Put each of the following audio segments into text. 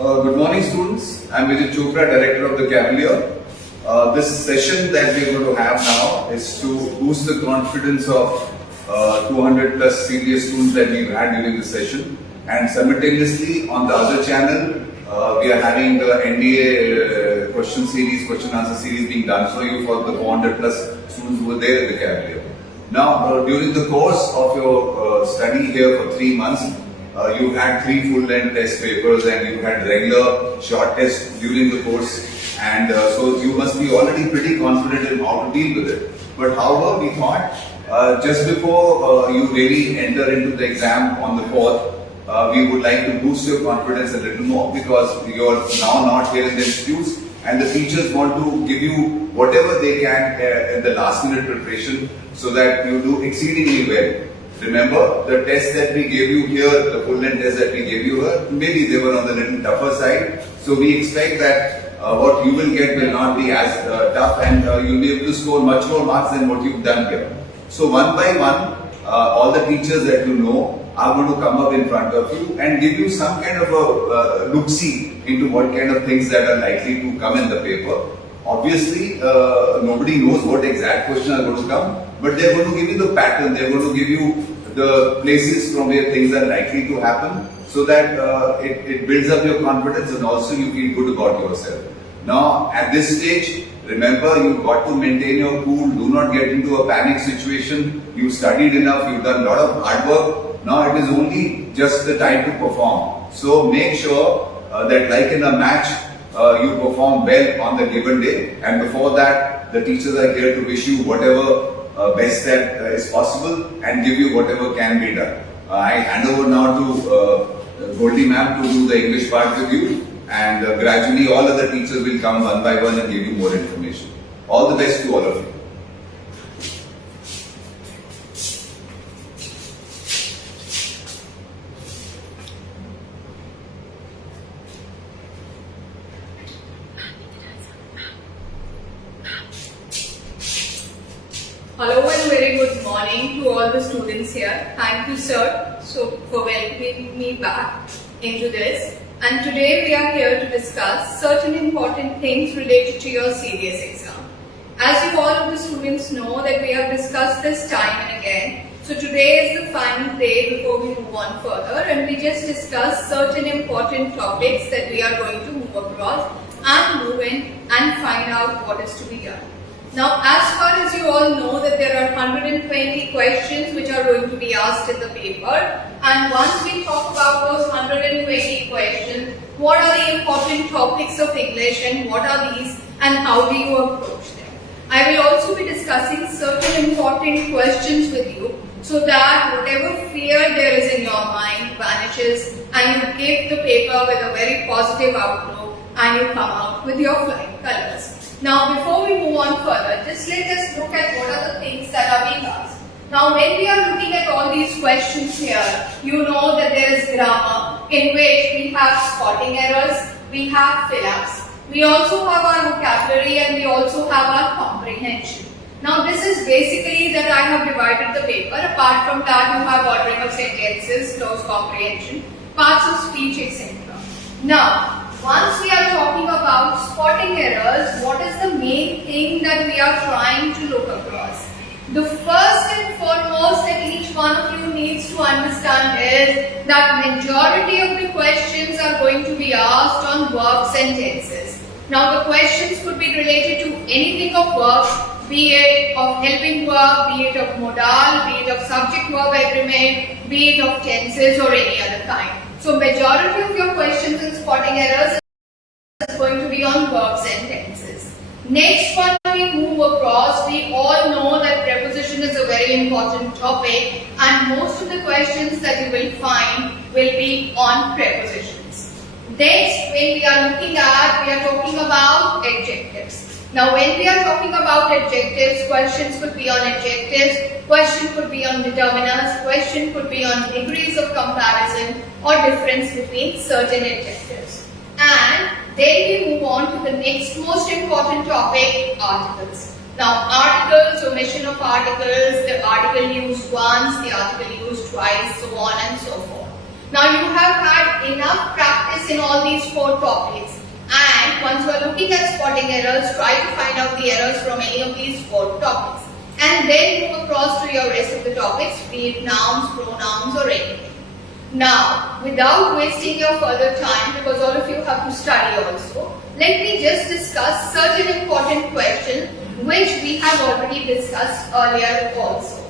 Good morning, students. I'm Vijay Chopra, Director of the Cavalier. This session that we're going to have now is to boost the confidence of 200 plus CBS students that we've had during the session. And simultaneously, on the other channel, we are having the NDA question answer series being done for you for the 400 plus students who were there at the Cavalier. Now, during the course of your study here for 3 months, you had 3 full-length test papers and you had regular short tests during the course, and so you must be already pretty confident in how to deal with it. But however, we thought just before you really enter into the exam on the 4th, we would like to boost your confidence a little more, because you're now not here in the institutes and the teachers want to give you whatever they can in the last minute preparation so that you do exceedingly well. Remember, the tests that we gave you here, the full-length tests that we gave you here, maybe they were on the little tougher side. So we expect that what you will get will not be as tough, and you'll be able to score much more marks than what you've done here. So one by one, all the teachers that you know are going to come up in front of you and give you some kind of a look-see into what kind of things that are likely to come in the paper. Obviously, nobody knows what exact questions are going to come, but they're going to give you the pattern, they're going to give you the places from where things are likely to happen, so that it builds up your confidence and also you feel good about yourself. Now, at this stage, remember, you've got to maintain your cool, do not get into a panic situation. You've studied enough, you've done a lot of hard work. Now it is only just the time to perform. So make sure that, like in a match, you perform well on the given day, and before that, the teachers are here to wish you whatever best that is possible and give you whatever can be done. I hand over now to Goldie ma'am to do the English part with you, and gradually all other teachers will come one by one and give you more information. All the best to all of you. Hello and very good morning to all the students here. Thank you, sir, for welcoming me back into this. And today we are here to discuss certain important things related to your CBS exam. As you all of the students know that we have discussed this time and again. So today is the final day before we move on further, and we just discussed certain important topics that we are going to move across and move in and find out what is to be done. Now, as far as you all know that there are 120 questions which are going to be asked in the paper, and once we talk about those 120 questions, what are the important topics of English and what are these and how do you approach them? I will also be discussing certain important questions with you so that whatever fear there is in your mind vanishes and you give the paper with a very positive outlook and you come out with your flying colors. Now, before we move on further, just let us look at what are the things that are being asked. Now, when we are looking at all these questions here, you know that there is grammar, in which we have spotting errors, we have fill-ups, we also have our vocabulary, and we also have our comprehension. Now, this is basically that I have divided the paper. Apart from that, you have ordering of sentences, close comprehension, parts of speech, etc. Now, once we are talking about spotting errors, what is the main thing that we are trying to look across? The first and foremost that each one of you needs to understand is that majority of the questions are going to be asked on verb sentences. Now, the questions could be related to anything of verbs, be it of helping verb, be it of modal, be it of subject-verb agreement, be it of tenses or any other kind. So, majority of your questions in spotting errors is going to be on verbs and tenses. Next one we move across, we all know that preposition is a very important topic, and most of the questions that you will find will be on prepositions. Next, when we are looking at, we are talking about adjectives. Now, when we are talking about adjectives, questions could be on adjectives, question could be on determiners, question could be on degrees of comparison or difference between certain adjectives. And then we move on to the next most important topic, articles. Now, articles, omission of articles, the article used once, the article used twice, so on and so forth. Now, you have had enough practice in all these 4 topics. And once you are looking at spotting errors, try to find out the errors from any of these 4 topics. And then move across to your rest of the topics, be it nouns, pronouns or anything. Now, without wasting your further time, because all of you have to study also, let me just discuss certain important questions which we have already discussed earlier also.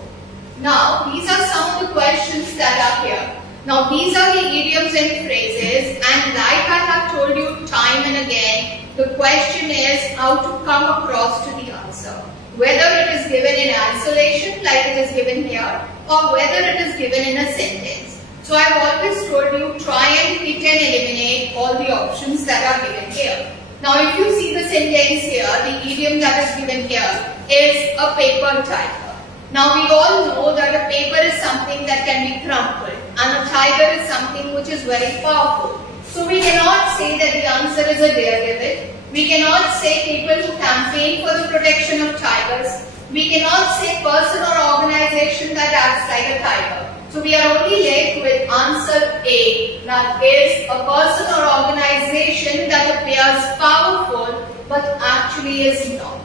Now, these are some of the questions that are here. Now, these are the idioms and phrases, and like I have told you time and again, the question is how to come across to the answer. Whether it is given in isolation, like it is given here, or whether it is given in a sentence. So I have always told you, try and hit and eliminate all the options that are given here. Now if you see the sentence here, the idiom that is given here is a paper tiger. Now we all know that a paper is something that can be crumpled and a tiger is something which is very powerful. So we cannot say that the answer is a daredevil. We cannot say people who campaign for the protection of tigers. We cannot say person or organization that acts like a tiger. So we are only left with answer A, that is a person or organization that appears powerful but actually is not.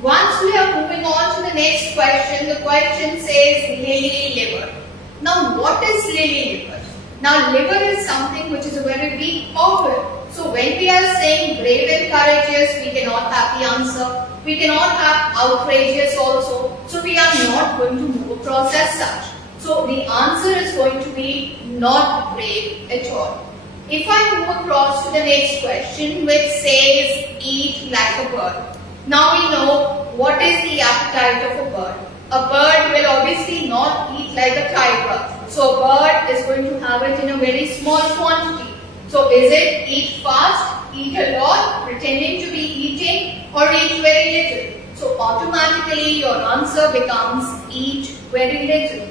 Once we are moving on to the next question, the question says lily liver. Now what is lily liver? Now liver is something which is a very weak organ. So when we are saying brave and courageous, we cannot have the answer. We cannot have outrageous also. So we are not going to move across as such. So the answer is going to be not brave at all. If I move across to the next question which says eat like a bird. Now we know what is the appetite of a bird. A bird will obviously not eat like a tiger. So a bird is going to have it in a very small quantity. So is it eat fast, eat a lot, pretending to be eating, or eat very little? So automatically your answer becomes eat very little.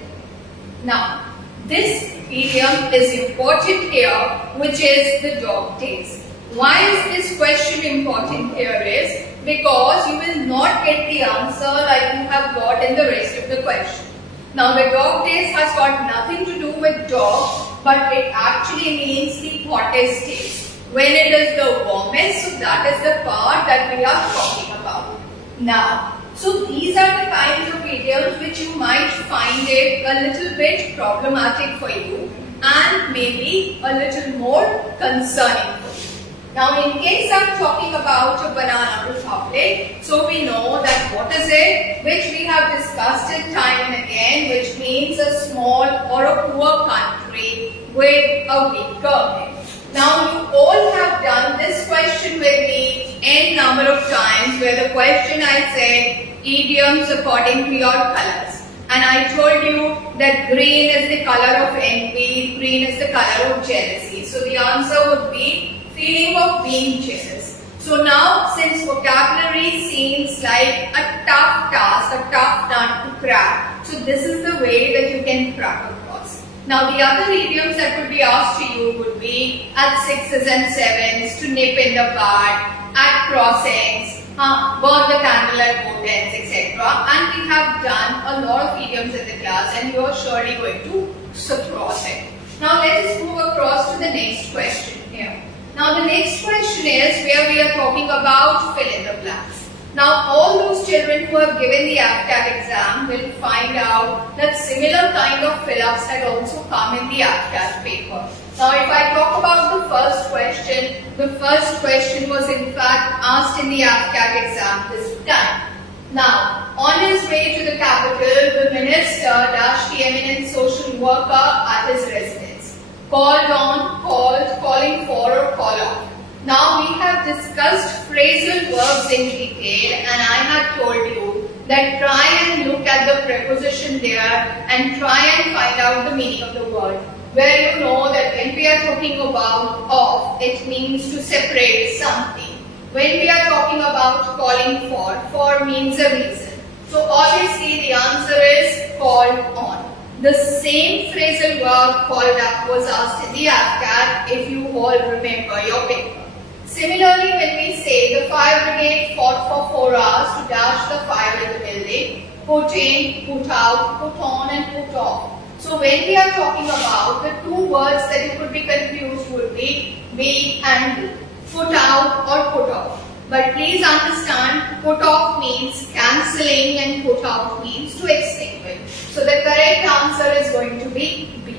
Now, this idiom is important here, which is the dog days. Why is this question important here is because you will not get the answer like you have got in the rest of the question. Now, the dog days has got nothing to do with dog, but it actually means the hottest days. When it is the warmest, so that is the part that we are talking about. Now, so these are the kinds of idioms which you might find it a little bit problematic for you and maybe a little more concerning for you. Now in case I'm talking about a banana republic, so we know that what is it which we have discussed it time and again, which means a small or a poor country with a weak government. Now you all have done this question with me n number of times where the question I said idioms according to your colors. And I told you that green is the color of envy, green is the color of jealousy. So the answer would be feeling of being jealous. So now since vocabulary seems like a tough task, a tough nut to crack, so this is the way that you can crack across. Now the other idioms that would be asked to you would be at 6s and 7s, to nip in the bud, at crossings, burn the candle at both ends, etc. And we have done a lot of idioms in the class and you are surely going to cross it. Now let us move across to the next question here. Now the next question is where we are talking about fill in the blanks. Now all those children who have given the AFCAT exam will find out that similar kind of fill-ups had also come in the AFCAT paper. Now if I talk about the first question was in fact asked in the AFCAT exam this time. Now on his way to the capital, the minister dashed the eminent social worker at his residence. Called on, called, calling for or call off. Now we have discussed phrasal verbs in detail and I had told you that try and look at the preposition there and try and find out the meaning of the word. Where you know that when we are talking about of, it means to separate something. When we are talking about calling for means a reason. So obviously the answer is called on. The same phrasal verb called up was asked in the AFCAT if you all remember your paper. Similarly, when we say the fire brigade fought for 4 hours to dash the fire in the building, put in, put out, put on and put off. So when we are talking about the two words that you could be confused would be But please understand, put off means cancelling and put out means to extinguish. So the correct answer is going to be B.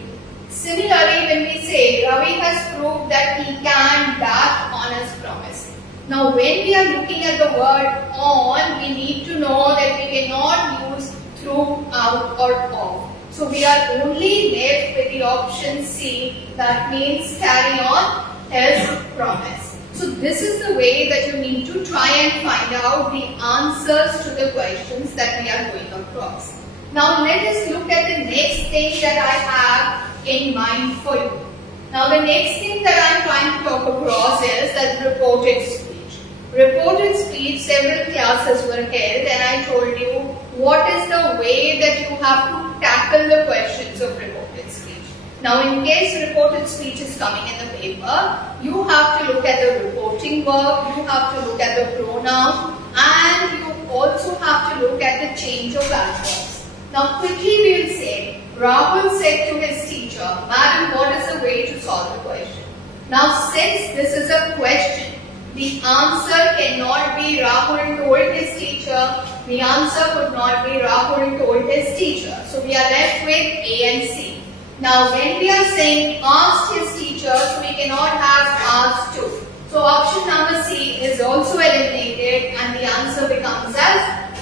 Similarly, when we say Ravi has proved that he can dash on his promise. Now when we are looking at the word on, we need to know that we cannot use through, out or off. So we are only left with the option C, that means carry on his promise. So this is the way that you need to try and find out the answers to the questions that we are going across. Now let us look at the next thing that I have in mind for you. Now the next thing that I am trying to talk across is that reported speech. Reported speech, several classes were held and I told you what is the way that you have to tackle the questions of reported speech. Now in case reported speech is coming in the paper, you have to look at the reporting verb, you have to look at the pronoun, and you also have to look at the change of adverbs. Now quickly we will say, Rahul said to his teacher, Madam, what is the way to solve the question? Now since this is a question, the answer cannot be Rahul told his teacher. The answer could not be Rahul told his teacher. So we are left with A and C. Now when we are saying asked his teacher, so we cannot have asked to. So option number C is also eliminated and the answer becomes as.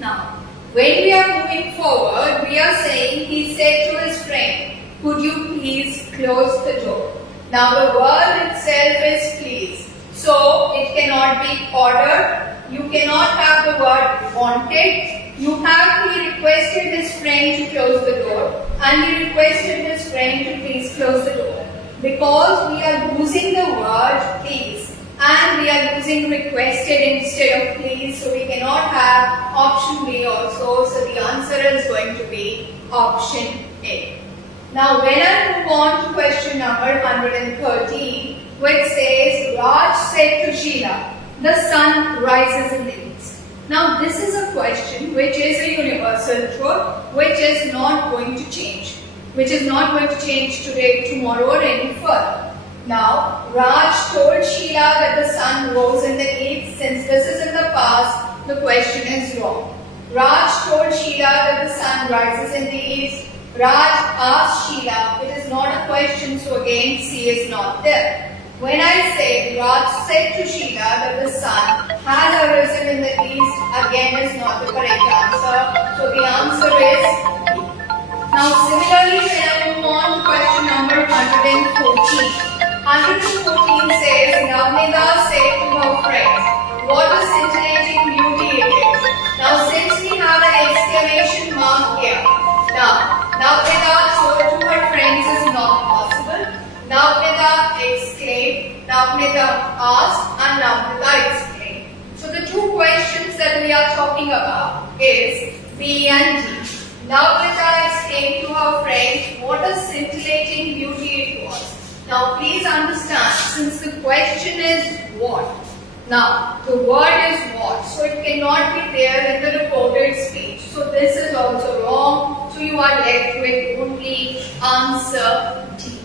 Now when we are moving forward, we are saying he said to his friend, could you please close the door? Now the word itself is please. So it cannot be ordered. You cannot have the word wanted. You have he requested his friend to close the door and he requested his friend to please close the door. Because we are using the word please and we are using requested instead of please, so we cannot have option B also. So the answer is going to be option A. Now when I move on to question number 113, which says Raj said to Sheila, the sun rises in the east. Now this is a question which is a universal truth, which is not going to change. Which is not going to change today, tomorrow or any further. Now Raj told Sheila that the sun rose in the east. Since this is in the past, the question is wrong. Raj told Sheila that the sun rises in the east. Raj asked Sheila, it is not a question, so again C is not there. When I say Raj said to Sheila that the sun has arisen in the east, again is not the correct answer. So the answer is B. Now similarly, when I move on to question number 114. 114 says, Navnida said to her friend, what a scintillating beauty it is. Now since we have an exclamation mark here, now Navnida told to her friends is not possible. Navnida exclaimed, Navnida asked, and Navnida exclaimed. So the two questions that we are talking about is B and D. Navnida exclaimed to her friend what a scintillating beauty it was. Now please understand, since the question is what? Now the word is what, so it cannot be there in the reported speech. So this is also wrong. So you are left with only answer D.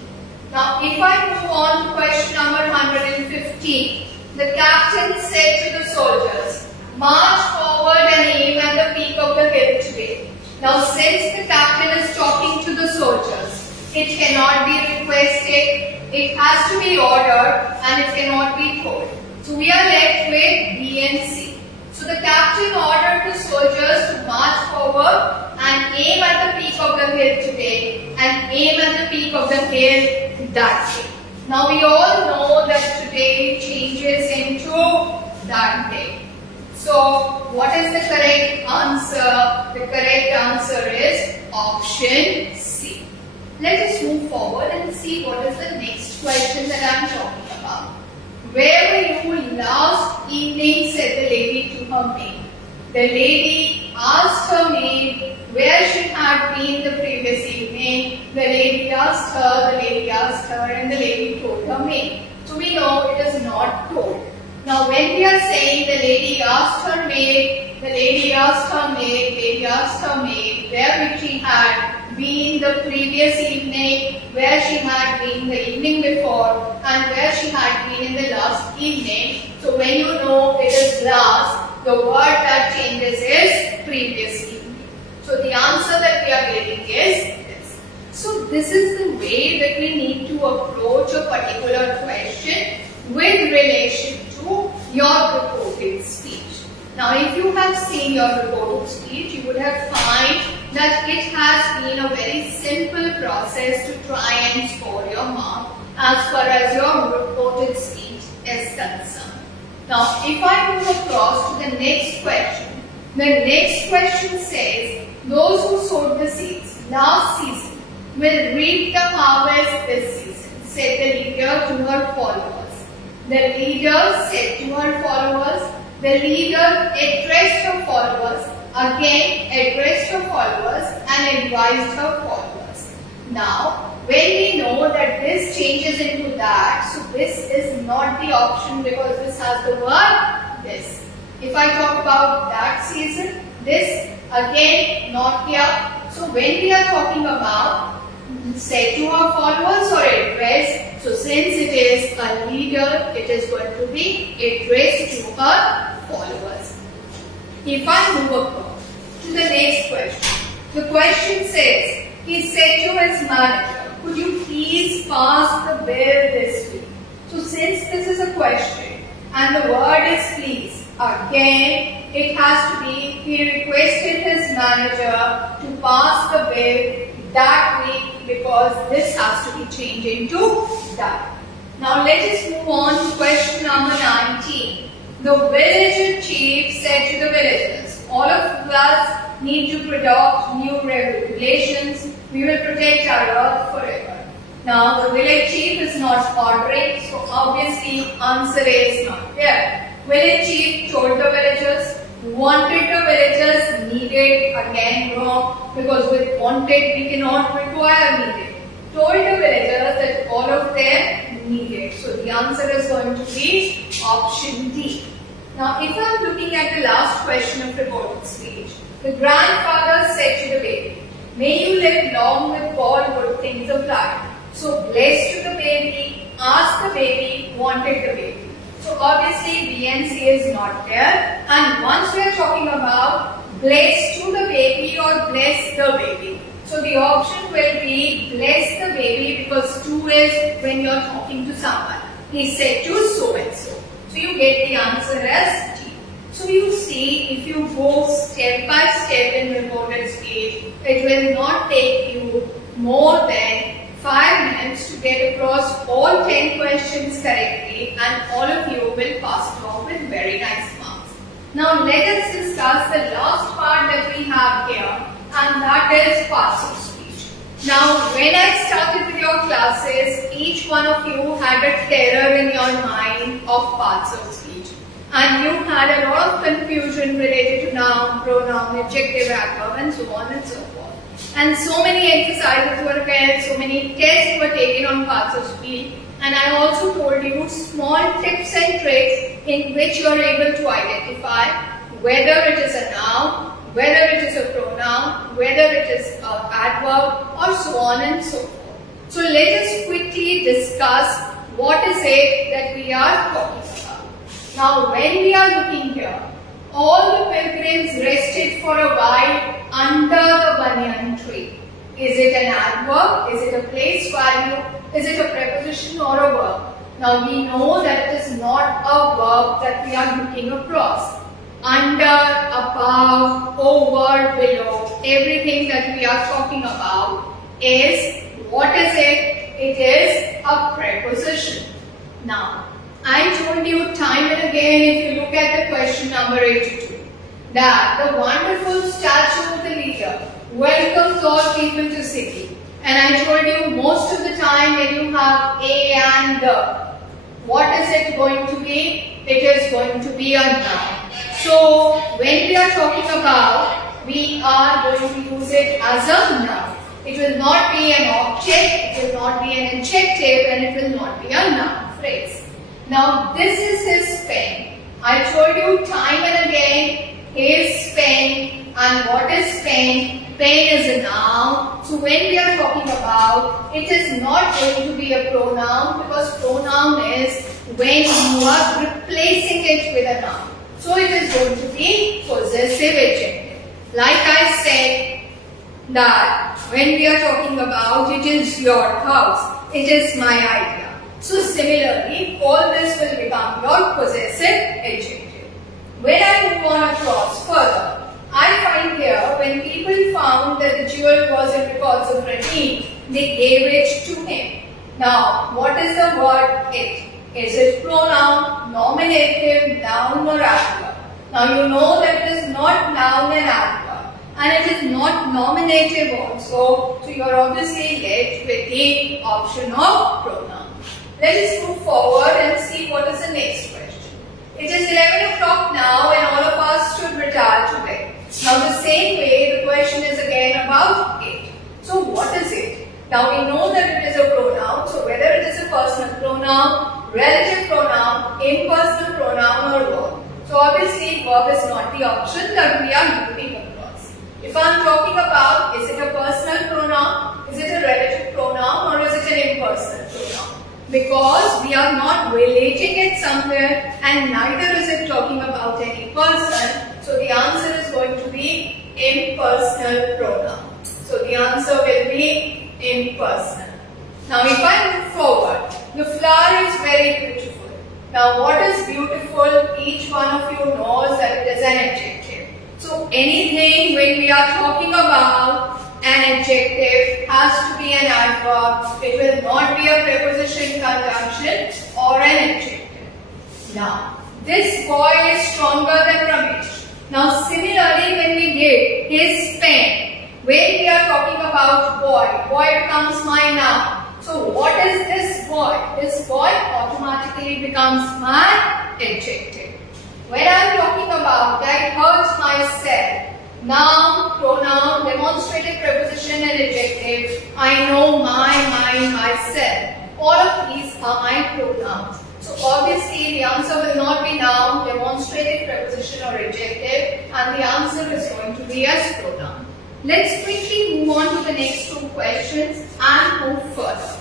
Now if I move on to question number 115, the captain said to the soldiers, march forward and aim at the peak of the hill today. Now since the captain is talking to the soldiers, it cannot be requested, it has to be ordered and it cannot be told. So we are left with B and C. So the captain ordered the soldiers to march forward and aim at the peak of the hill today and aim at the peak of the hill that day. Now we all know that today changes into that day. So what is the correct answer? The correct answer is option C. Let us move forward and see what is the next question that I am talking about. Where were you last evening, said the lady to her maid. The lady asked her maid where she had been the previous evening. The lady asked her, and the lady told her maid. So we know it is not told. Now when we are saying the lady asked her maid, where she had been the previous evening, where she had been the evening before, and where she had been happening in the last evening. So when you know it is last, the word that changes is previous evening. So the answer that we are getting is this. So this is the way that we need to approach a particular question with relation to your reported speech. Now, if you have seen your reported speech, you would have found that it has been a very simple process to try and score your mark as far as your reported speech is concerned. Now, if I move across to the next question, the next question says, those who sowed the seeds last season will reap the harvest this season, said the leader to her followers. The leader said to her followers, the leader addressed her followers, again addressed her followers and advised her followers. Now, when we know that this changes into that, so this is not the option because this has the word this. If I talk about that season, this again not here. So when we are talking about said to her followers or addressed, so since it is a leader, it is going to be addressed to her followers. If I move across to the next question, the question says, he said to his manager, could you please pass the bill this week? So since this is a question and the word is please, again it has to be, he requested his manager to pass the bill that week because this has to be changed into that. Now let us move on to question number 19. The village chief said to the villagers, all of us need to adopt new regulations. We will protect our earth forever. Now the village chief is not ordering, so obviously answer is not there. Village chief told the villagers, wanted the villagers, needed, again wrong, because with wanted we cannot require needed. Told the villagers that all of them needed. So the answer is going to be option D. Now if I am looking at the last question of reported speech, the grandfather said to the baby, may you live long with all good things of life. So blessed to the baby, asked the baby, wanted the baby. So obviously BNC is not there, and once we are talking about bless to the baby or bless the baby, so the option will be bless the baby because to is when you are talking to someone. He said to so and so. So you get the answer as D. So you see, if you go step by step in reported speech, it will not take you more than 5 minutes to get across all 10 questions correctly, and all of you will pass it off with very nice marks. Now let us discuss the last part that we have here, and that is parts of speech. Now when I started with your classes, each one of you had a terror in your mind of parts of speech, and you had a lot of confusion related to noun, pronoun, adjective, adverb and so on and so forth. And so many exercises were held, so many tests were taken on parts of speech, and I also told you small tips and tricks in which you are able to identify whether it is a noun, whether it is a pronoun, whether it is an adverb or so on and so forth. So let us quickly discuss what is it that we are talking about. Now when we are looking here, all the pilgrims rested for a while under the banyan tree. Is it an adverb? Is it a place value? Is it a preposition or a verb? Now we know that it is not a verb that we are looking across. Under, above, over, below, everything that we are talking about is, what is it? It is a preposition. Now, I told you time and again, if you look at the question number 82, that the wonderful statue of the leader welcomes all people to city. And I told you most of the time when you have a and the, what is it going to be? It is going to be a noun. So when we are talking about, we are going to use it as a noun. It will not be an object, it will not be an adjective, and it will not be a noun phrase. Now this is his pen. I told you time and again, his pen. And what is pen? Pen is a noun. So when we are talking about, it is not going to be a pronoun because pronoun is when you are replacing it with a noun. So it is going to be possessive adjective. Like I said that when we are talking about it is your house, it is my idea. So similarly, all this will become your possessive adjective. When I move on across further, I find here when people found that the jewel wasn't because of Raheem, they gave it to him. Now, what is the word it? Is it pronoun, nominative, noun or adverb? Now you know that it is not noun and adverb and it is not nominative also. So you are obviously left with the option of pronoun. Let us move forward and see what is the next question. It is 11 o'clock now and all of us should retire today. Now the same way the question is again about it. So what is it? Now we know that it is a pronoun. So whether it is a personal pronoun, relative pronoun, impersonal pronoun or verb. So obviously verb is not the option that we are moving across. If I am talking about is it a personal pronoun, is it a relative pronoun or is it an impersonal pronoun? Because we are not relating it somewhere and neither is it talking about any person. So the answer is going to be impersonal pronoun. So the answer will be impersonal. Now if I move forward, the flower is very beautiful. Now what is beautiful? Each one of you knows that it is an adjective. So anything when we are talking about an adjective has to be an adverb. It will not be a preposition conjunction or an adjective. Now this boy is stronger than Ramesh. Now similarly when we give his pen, when we are talking about boy becomes my noun. So what is this boy? This boy automatically becomes my adjective. When I am talking about I hurt myself, noun, pronoun, demonstrative preposition and adjective, I know my, myself. All of these are my pronouns. So obviously the answer will not be noun, demonstrative preposition or adjective and the answer is going to be as pronoun. Let's quickly move on to the next two questions and move further.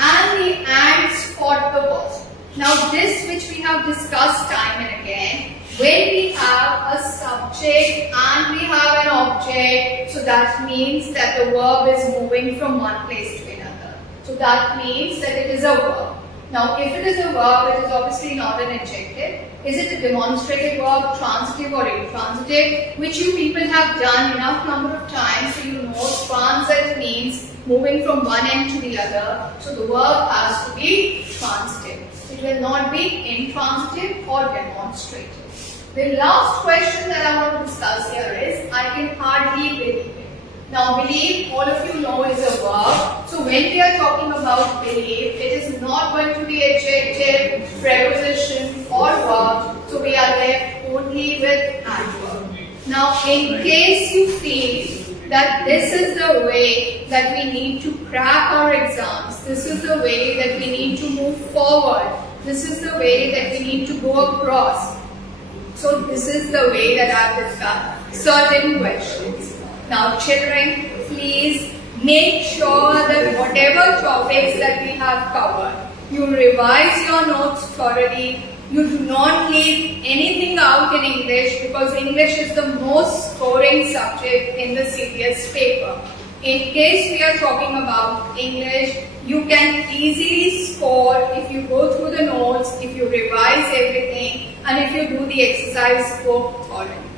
And the ants fought the wasp. Now this which we have discussed time and again, when we have a subject and we have an object, so that means that the verb is moving from one place to another. So that means that it is a verb. Now if it is a verb, it is obviously not an adjective. Is it a demonstrative verb, transitive or intransitive, which you people have done enough number of times so you know transit means moving from one end to the other. So the verb has to be transitive. It will not be intransitive or demonstrative. The last question that I want to discuss here is I can hardly believe it. Now believe, all of you know, is a verb. So when we are talking about believe, it is not going to be adjective, preposition or verb. So we are left only with adverb. Now in case you feel that this is the way that we need to crack our exams, this is the way that we need to move forward, this is the way that we need to go across. So this is the way that I have discussed certain questions. Now children, please make sure that whatever topics that we have covered, you revise your notes thoroughly. You do not leave anything out in English because English is the most scoring subject in the CBS paper. In case we are talking about English, you can easily score if you go through the notes, if you revise everything and if you do the exercise book thoroughly.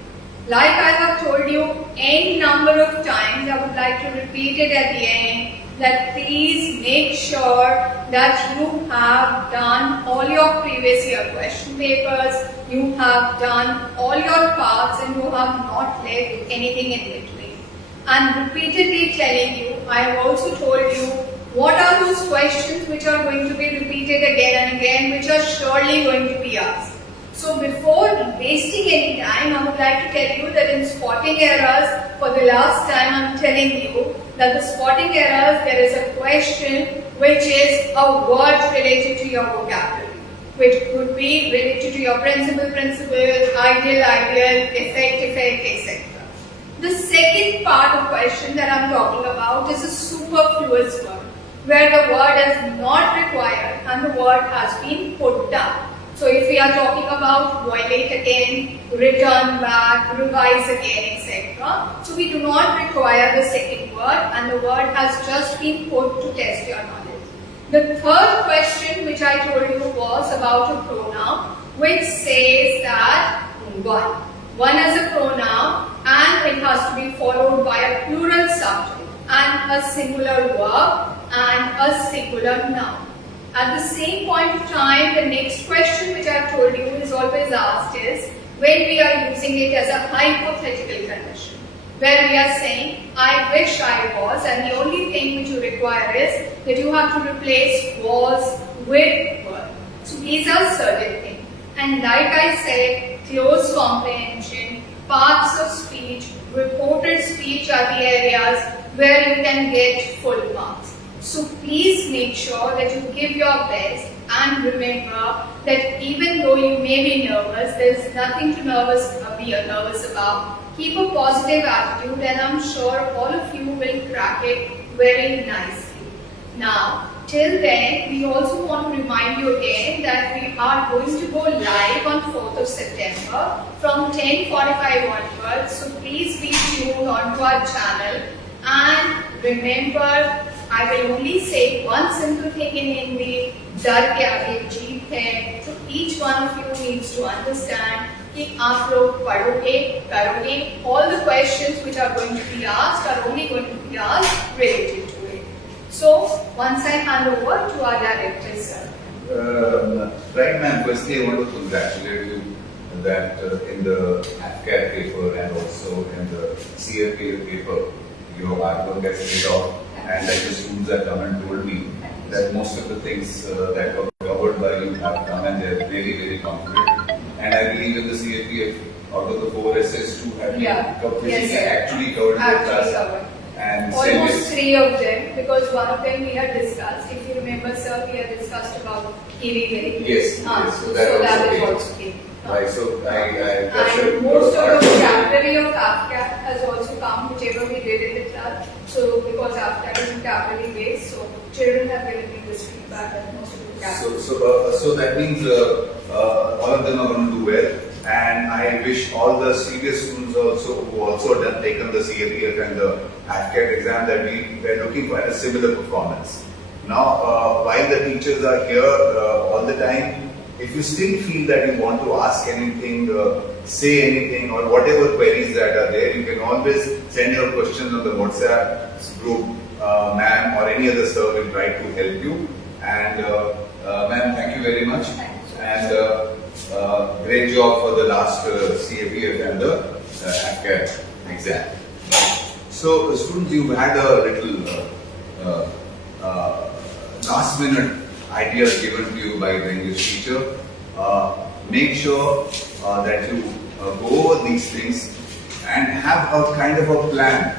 Like I have told you n number of times, I would like to repeat it at the end, that please make sure that you have done all your previous year question papers, you have done all your parts and you have not left anything in between. And repeatedly telling you, I have also told you what are those questions which are going to be repeated again and again, which are surely going to be asked. So before wasting any time, I would like to tell you that in spotting errors, for the last time I am telling you that the spotting errors, there is a question which is a word related to your vocabulary, which could be related to your principle, ideal, effect, etc. The second part of question that I'm talking about is a superfluous word, where the word is not required and the word has been put down. So if we are talking about violate again, return back, revise again, etc. So we do not require the second word and the word has just been put to test your knowledge. The third question which I told you was about a pronoun which says that one. One is a pronoun and it has to be followed by a plural subject and a singular verb and a singular noun. At the same point of time, the next question which I told you is always asked is when we are using it as a hypothetical condition, where we are saying, I wish I was, and the only thing which you require is that you have to replace was with were. So these are certain things. And like I said, close comprehension, parts of speech, reported speech are the areas where you can get full marks. So please make sure that you give your best and remember that even though you may be nervous, there is nothing to be nervous about. Keep a positive attitude and I'm sure all of you will crack it very nicely. Now, till then, we also want to remind you again that we are going to go live on 4th of September from 10:45 onwards. So please be tuned onto our channel and remember, I will only say one simple thing in Hindi, डर के आगे जीत है. So each one of you needs to understand कि आप लोग पढ़ोगे, करोगे. All the questions which are going to be asked are only going to be asked related to it. So once I hand over to our director, sir. Right, ma'am. Firstly, I want to congratulate you that in the AFCAT paper and also in the CFA paper, your hard work gets paid off. And like the students that come and told me that most of the things that were covered by you have come and they're very, very confident. And I believe in the CFPF, out of the 4 essays, 2 have been actually covered in the class. And almost 3 of them, because one of them we had discussed. If you remember, sir, we had discussed about EVA. Yes, yes. So that is also came. Right, so and most of the vocabulary of AFCAT has also come, whichever we did in the class. So because AFCAT is vocabulary based, so children have given me this feedback that most of the vocabulary. So that means all of them are going to do well. And I wish all the serious students also who also have taken the CAPF and the AFCAT exam that we were looking for a similar performance. Now, while the teachers are here all the time, if you still feel that you want to ask anything, say anything, or whatever queries that are there, you can always send your questions on the WhatsApp group. Ma'am or any other sir will try to help you. And ma'am, thank you very much. And great job for the last CAPF and the AFCAT exam. So, students, you've had a little last minute ideas given to you by the English teacher. Make sure that you go over these things and have a kind of a plan.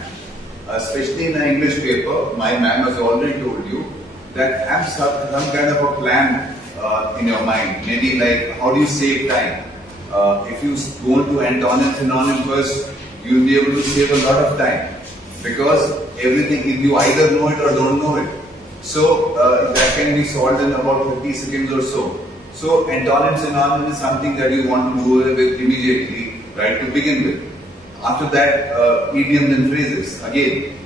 Especially in the English paper, my ma'am has already told you that have some kind of a plan in your mind. Maybe like, how do you save time? If you go to antonym, synonym first, you'll be able to save a lot of time. Because everything, you either know it or don't know it. So that can be solved in about 50 seconds or so. So antonym synonym is something that you want to do with immediately, right, to begin with. After that, idioms and phrases. Again,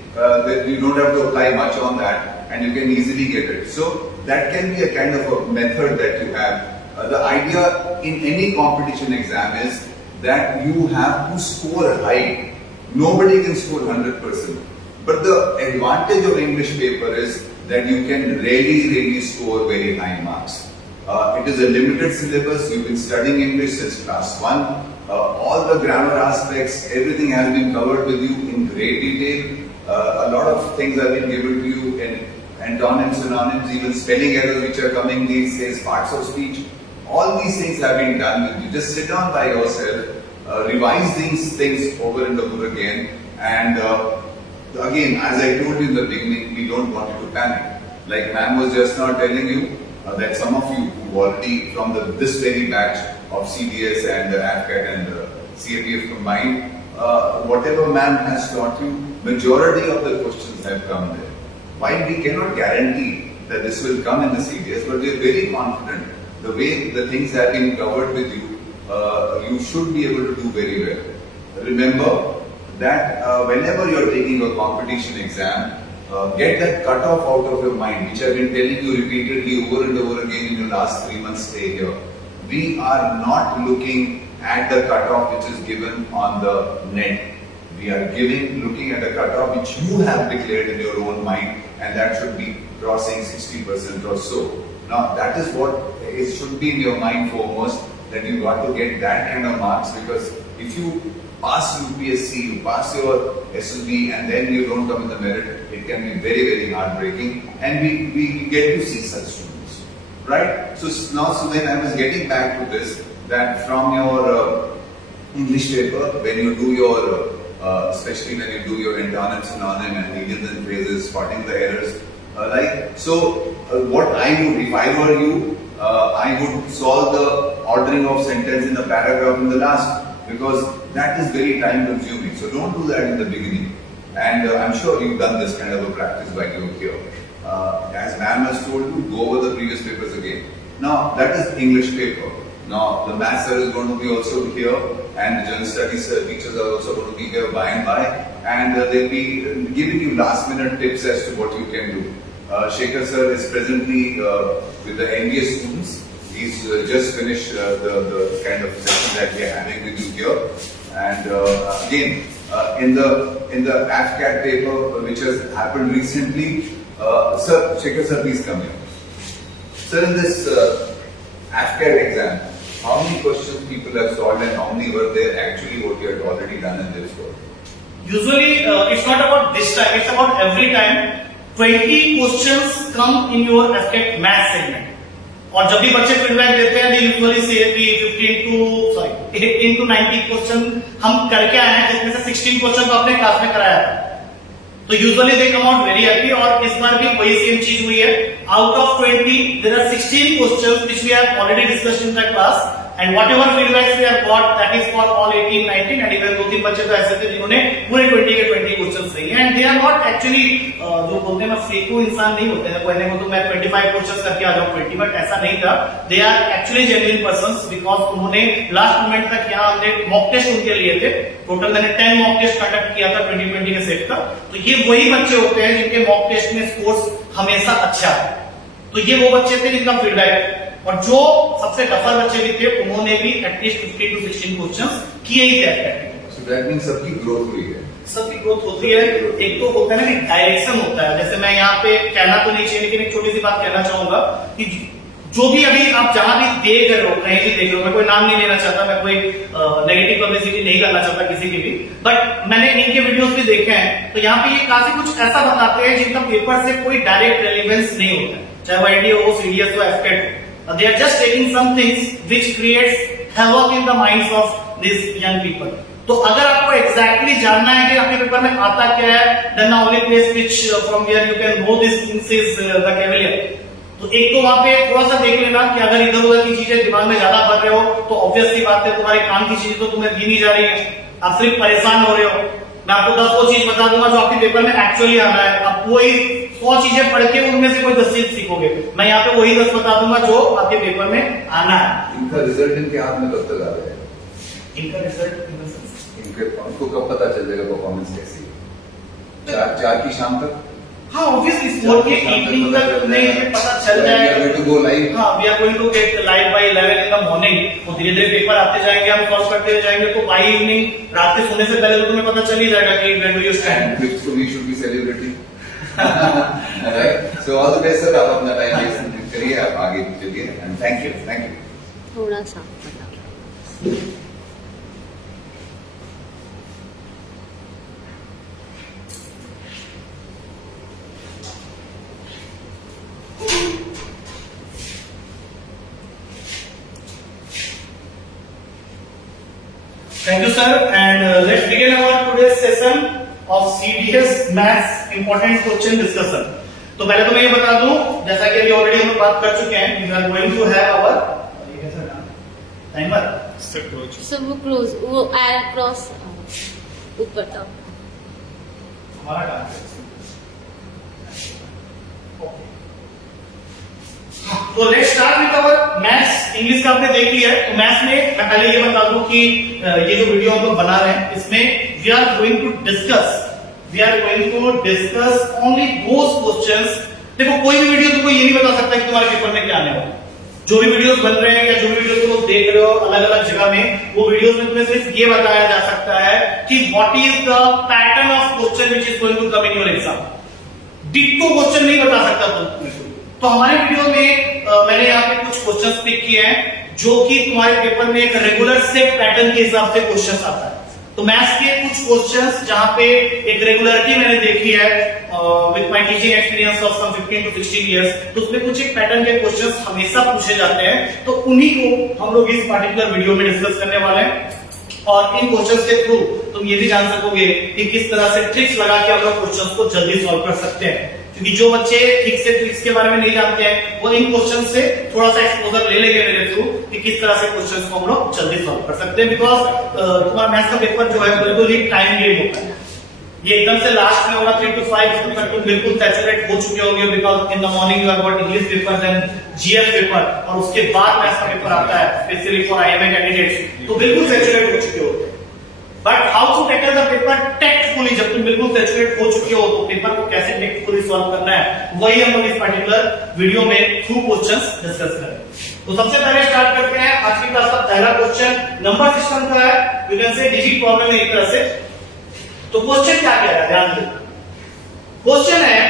you don't have to apply much on that and you can easily get it. So that can be a kind of a method that you have. The idea in any competition exam is that you have to score high. Nobody can score 100%. But the advantage of English paper is that you can really score very high marks. It is a limited syllabus. You've been studying English since class 1. All the grammar aspects, everything has been covered with you in great detail. A lot of things have been given to you in antonyms, synonyms, even spelling errors which are coming these days, parts of speech. All these things have been done with you. Just sit down by yourself, revise these things over and over again, and again, as I told you in the beginning, we don't want you to panic. Like ma'am was just now telling you that some of you who already from this very batch of CDS and AFCAT and CAPF combined, whatever ma'am has taught you, majority of the questions have come there. While we cannot guarantee that this will come in the CDS, but we are very confident the way the things have been covered with you, you should be able to do very well. Remember that whenever you are taking a competition exam, get that cutoff out of your mind, which I've been telling you repeatedly over and over again in your last 3 months stay here. We are not looking at the cutoff which is given on the net. We are looking at a cutoff which you have declared in your own mind, and that should be crossing 60% or so. Now that is what it should be in your mind foremost, that you got to get that kind of marks, because if you pass UPSC, you pass your SLB and then you don't come in the merit, it can be very, very heartbreaking, and we get to see such students, right? So now, so when I was getting back to this, that from your English paper, when you do your, especially when you do your intern and synonym and idioms and phrases, spotting the errors, what I would, if I were you, I would solve the ordering of sentence in the paragraph in the last, because that is very time consuming. So don't do that in the beginning. And I'm sure you've done this kind of a practice while you're here. As ma'am has told you, go over the previous papers again. Now that is English paper. Now the maths sir is going to be also here, and the general studies teachers are also going to be here by and by, and they'll be giving you last minute tips as to what you can do. Shekhar sir is presently with the NDA students. He's just finished the kind of session that we are having with you here. And again, in the AFCAT paper which has happened recently, sir, Shekhar sir, please come here. Sir, in this AFCAT exam, how many questions people have solved and how many were there actually what you had already done in this work? Usually, it's not about this time, it's about every time. 20 questions come in your AFCAT math segment. और जब भी बच्चे feedback देते हैं, they usually say कि 18 to 90 question हम करके आए हैं, जिसमें से 16 क्वेश्चन तो अपने क्लास में कराया था. तो usually they come out very happy, और इस बार भी वही सेम चीज हुई है. Out of 20 there are 16 questions which we have already discussed in the class, and whatever feedbacks we have got that is for all 18 19, and even 2-3 बच्चे तो ऐसे थे जिन्होंने पूरे 20 के 20 क्वेश्चंस सही हैं, and they are not actually जो बोलते हैं ना फेको इंसान नहीं होते हैं, कहने को तो मैं 25 क्वेश्चंस करके आ जाऊं 20, बट ऐसा नहीं था. They are actually genuine persons, because उन्होंने लास्ट मोमेंट तक यहाँ हमने मॉक टेस्ट उनके लिए थे. टोटल मैंने 10 मॉक टेस्ट कंडक्ट किया था 2020 के सेट का. तो ये वही बच्चे होते हैं जिनके मॉक टेस्ट में स्कोर्स हमेशा अच्छा है. तो ये वो बच्चे थे जिनका फीडबैक, और जो सबसे टफर बच्चे भी थे उन्होंने भी एटलीस्ट 15 to 16 क्वेश्चंस किए ही थे. So that means सबकी ग्रोथ हुई है. सबकी ग्रोथ होती है. एक तो होता है ना कि डायरेक्शन होता है. जैसे मैं यहाँ पे कहना तो नहीं चाहिए, लेकिन एक छोटी सी बात कहना चाहूंगा कि जो भी अभी आप जहां भी देख रहे हो, कहीं भी देख रहे हो, मैं कोई नाम नहीं लेना चाहता, मैं कोई नेगेटिव पब्लिसिटी नहीं करना चाहता किसी की भी, बट मैंने इनके वीडियोस भी देखे हैं. तो यहाँ पे ये काफी कुछ ऐसा बताते हैं जिनका पेपर से कोई डायरेक्ट रेलिवेंस नहीं होता है, चाहे वो एनडीए हो, सीडीएस हो, एफकेट हो. They are just taking some things which creates havoc in the minds of these young people. तो अगर आपको exactly जानना है कि आपके पेपर में आता क्या है, then the only place which from where you can know these things is the Cavalier. तो एक तो वहां पे थोड़ा सा देख लेना कि अगर इधर उधर की चीजें दिमाग में ज्यादा भर रहे हो तो ऑब्वियस सी बात है तुम्हारे काम की चीजें तो तुम्हें दी नहीं जा रही है, आप सिर्फ परेशान हो रहे हो. मैं आपको 10 वो चीज बता दूंगा जो आपके पेपर में एक्चुअली आना है. आप वही 100 चीजें पढ़ के उनमें से कोई 10 चीज सीखोगे. मैं यहाँ पे वही 10 बता दूंगा जो आपके पेपर में आना है. इनका रिजल्ट इनके हाथ में कब तक आ जाएगा? इनका रिजल्ट इनके आपको कब पता चल जाएगा परफॉर्मेंस कैसी है? 4 की शाम तक? हाँ, ऑब्वियसली स्कोर के इवनिंग तक नहीं पता चल जाएगा. We are going to go live. हाँ, we are going to get live by 11 in the morning. तो धीरे धीरे पेपर आते जाएंगे, हम सॉल्व करते जाएंगे, तो बाय इवनिंग रात के सोने से पहले तो तुम्हें पता चल ही जाएगा कि when do you stand. So we should be celebrating. Right? So all the best sir, आप अपना टाइम वेस्ट करिए, आप आगे चलिए, and thank you. थोड़ा सा बता. Thank you, sir. And let's begin our today's session of CDS Maths Important Question Discussion. तो पहले तो मैं ये बता दूं, जैसा कि अभी ऑलरेडी हम बात कर चुके हैं, we are going to have our timer. So वो close, वो क्रॉस ऊपर था। हमारा काम है। तो let's start with our maths. English का आपने देख लिया है, तो मैथ्स में मैं पहले ये बता दूं कि ये जो वीडियो हम लोग बना रहे हैं इसमें we are going to discuss only those questions. देखो कोई भी वीडियो तुमको ये नहीं बता सकता कि तुम्हारे पेपर में क्या आने वाला है। जो भी वीडियोस बन रहे हैं या जो भी वीडियोस तुम लोग देख रहे हो अलग अलग जगह में, वो वीडियोस में तुम्हें सिर्फ ये बताया जा सकता है कि what is the pattern of question which is going to come in your exam. डिक्टो क्वेश्चन नहीं बता सकता तुमको। तो हमारे वीडियो में मैंने यहाँ पे कुछ क्वेश्चंस पिक किए हैं जो कि तुम्हारे पेपर में एक रेगुलर सेट पैटर्न के हिसाब से क्वेश्चंस आता है। तो मैथ्स के कुछ क्वेश्चंस जहां पे एक रेगुलरिटी मैंने देखी है with my teaching experience of some 15 to 16 years, तो उसमें कुछ एक पैटर्न के क्वेश्चंस हमेशा पूछे जाते हैं। तो उन्हीं को हम लोग इस पर्टिकुलर वीडियो में डिस्कस करने वाले हैं। और इन क्वेश्चंस के थ्रू तुम ये भी जान सकोगे कि किस तरह से ट्रिक्स लगा के हम लोग क्वेश्चंस को जल्दी सॉल्व कर सकते हैं। क्योंकि जो बच्चे ठीक से ट्रिक्स के बारे में नहीं जानते हैं वो इन क्वेश्चन से थोड़ा सा एक्सपोजर ले लेंगे मेरे थ्रू कि किस तरह से क्वेश्चंस को हम लोग जल्दी सॉल्व कर सकते हैं। बिकॉज तुम्हारा मैथ्स का पेपर जो है बिल्कुल ही टाइम गेम होता है। ये एकदम से लास्ट में होगा 3 to 5 तक तुम बिल्कुल सैचुरेट हो चुके होंगे। Because in the morning you have got English paper then GS paper और उसके बाद मैथ्स का पेपर आता है स्पेशली फॉर आईएमए कैंडिडेट्स, तो बिल्कुल सैचुरेट हो चुके होंगे। But how to tackle the paper tactfully, जब तुम बिल्कुल सैचुरेट हो चुके हो तो पेपर को कैसे टेक्टफुली सॉल्व करना है वही हम लोग इस पर्टिकुलर वीडियो में थ्रू क्वेश्चंस डिस्कस करेंगे। तो सबसे पहले स्टार्ट करते हैं आज की क्लास का पहला क्वेश्चन नंबर सिस्टम का है। You can say digit problem है एक तरह से। तो क्वेश्चन क्या कह रहा है ध्यान दो। क्वेश्चन है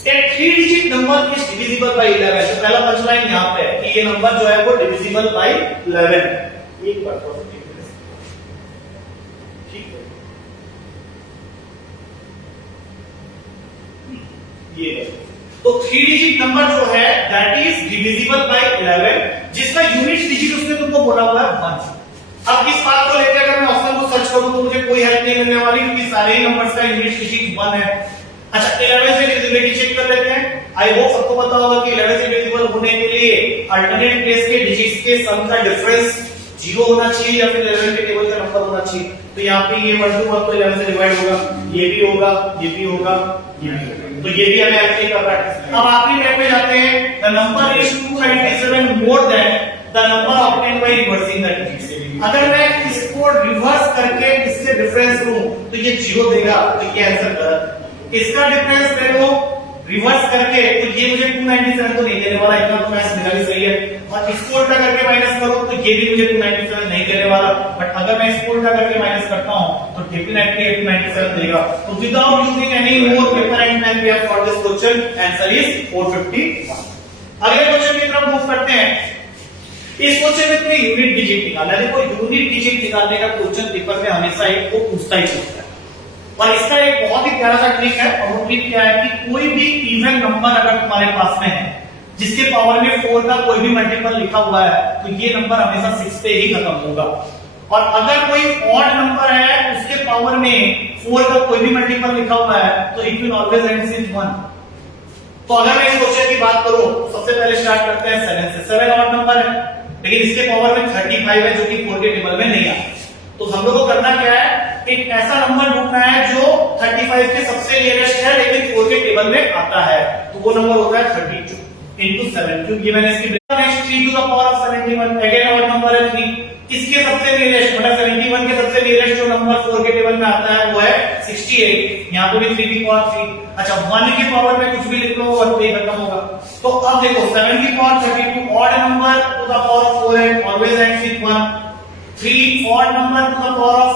a 3-digit number is divisible by 11। तो पहला पंचलाइन यहां पे है कि ये नंबर जो है वो डिविजिबल बाय 11 है। एक बार तो ठीक है, ये तो 3 डिजिट नंबर जो है दैट इज डिविजिबल बाय 11, जिसका यूनिट डिजिट उसने तुमको बोला हुआ है 1। अब इस बात को लेकर अगर मैं ऑप्शन को सर्च करूं तो मुझे कोई हेल्प नहीं मिलने वाली क्योंकि सारे ही नंबर्स का यूनिट डिजिट 1 है। अच्छा 11 से डिविजिबिलिटी चेक कर लेते हैं। आई होप सबको पता होगा कि 11 से डिविजिबल होने के लिए अल्टरनेट प्लेस के डिजिट्स के सम का डिफरेंस 0 होना चाहिए या फिर 11 के टेबल का नंबर होना चाहिए। तो यहाँ पे ये 1 to 1 तो 11 से डिवाइड होगा, ये भी होगा, ये भी होगा, ये भी होगा। तो ये भी हमें हेल्प नहीं कर रहा है। अब आखिरी स्टेप में जाते हैं। The number is 297 more than the number obtained by reversing the digits. अगर मैं इसको रिवर्स करके इससे डिफरेंस लूं तो ये 0 देगा, तो ये आंसर गलत है। इसका डिफरेंस ले लो रिवर्स करके तो ये मुझे 297 तो नहीं देने वाला, इतना तो मैथ्स मेरा भी सही है। और इसको उल्टा करके माइनस करो तो ये भी मुझे 297 नहीं देने वाला। बट अगर मैं इसको उल्टा करके माइनस करता हूं तो डेफिनेटली 297 देगा। तो without using any more paper and pen we have solved this question, answer is 451। अगले क्वेश्चन की तरफ मूव करते हैं। इस क्वेश्चन में तुम्हें यूनिट डिजिट निकालना है। देखो यूनिट डिजिट निकालने का क्वेश्चन पेपर में हमेशा एक को पूछता ही पूछता है। और इसका एक बहुत ही प्यारा सा ट्रिक है और वो ट्रिक क्या है कि कोई भी इवन नंबर अगर तुम्हारे पास में है जिसके पावर में 4 का कोई भी मल्टीपल लिखा हुआ है तो ये नंबर हमेशा 6 पे ही खत्म होगा। और अगर कोई ऑड नंबर है उसके पावर में 4 का कोई भी मल्टीपल लिखा हुआ है तो it will always and with 1। तो अगर मैं इस क्वेश्चन की बात करूं सबसे पहले स्टार्ट करते हैं 7 से। 7 ऑड नंबर है लेकिन इसके पावर में 35 है जो कि 4 के टेबल में नहीं आता। तो हम लोग को करना क्या है, एक ऐसा नंबर ढूंढना है जो 35 के सबसे नियरेस्ट है लेकिन 4 के टेबल में आता है। तो वो नंबर होता है 32 into 7। क्योंकि ये मैंने इसकी next 3 to the power of 71 again odd number है 3। इसके सबसे नियरेस्ट मतलब 71 के सबसे नियरेस्ट जो नंबर 4 के टेबल में आता है वो है 68। यहाँ पे भी 3 की पावर 3। अच्छा 1 की पावर में कुछ भी लिख लो 1 पे खत्म होगा। तो अब देखो 7 की power 32 odd number two the power of 4 है always ends with 1। 3 odd number to the power of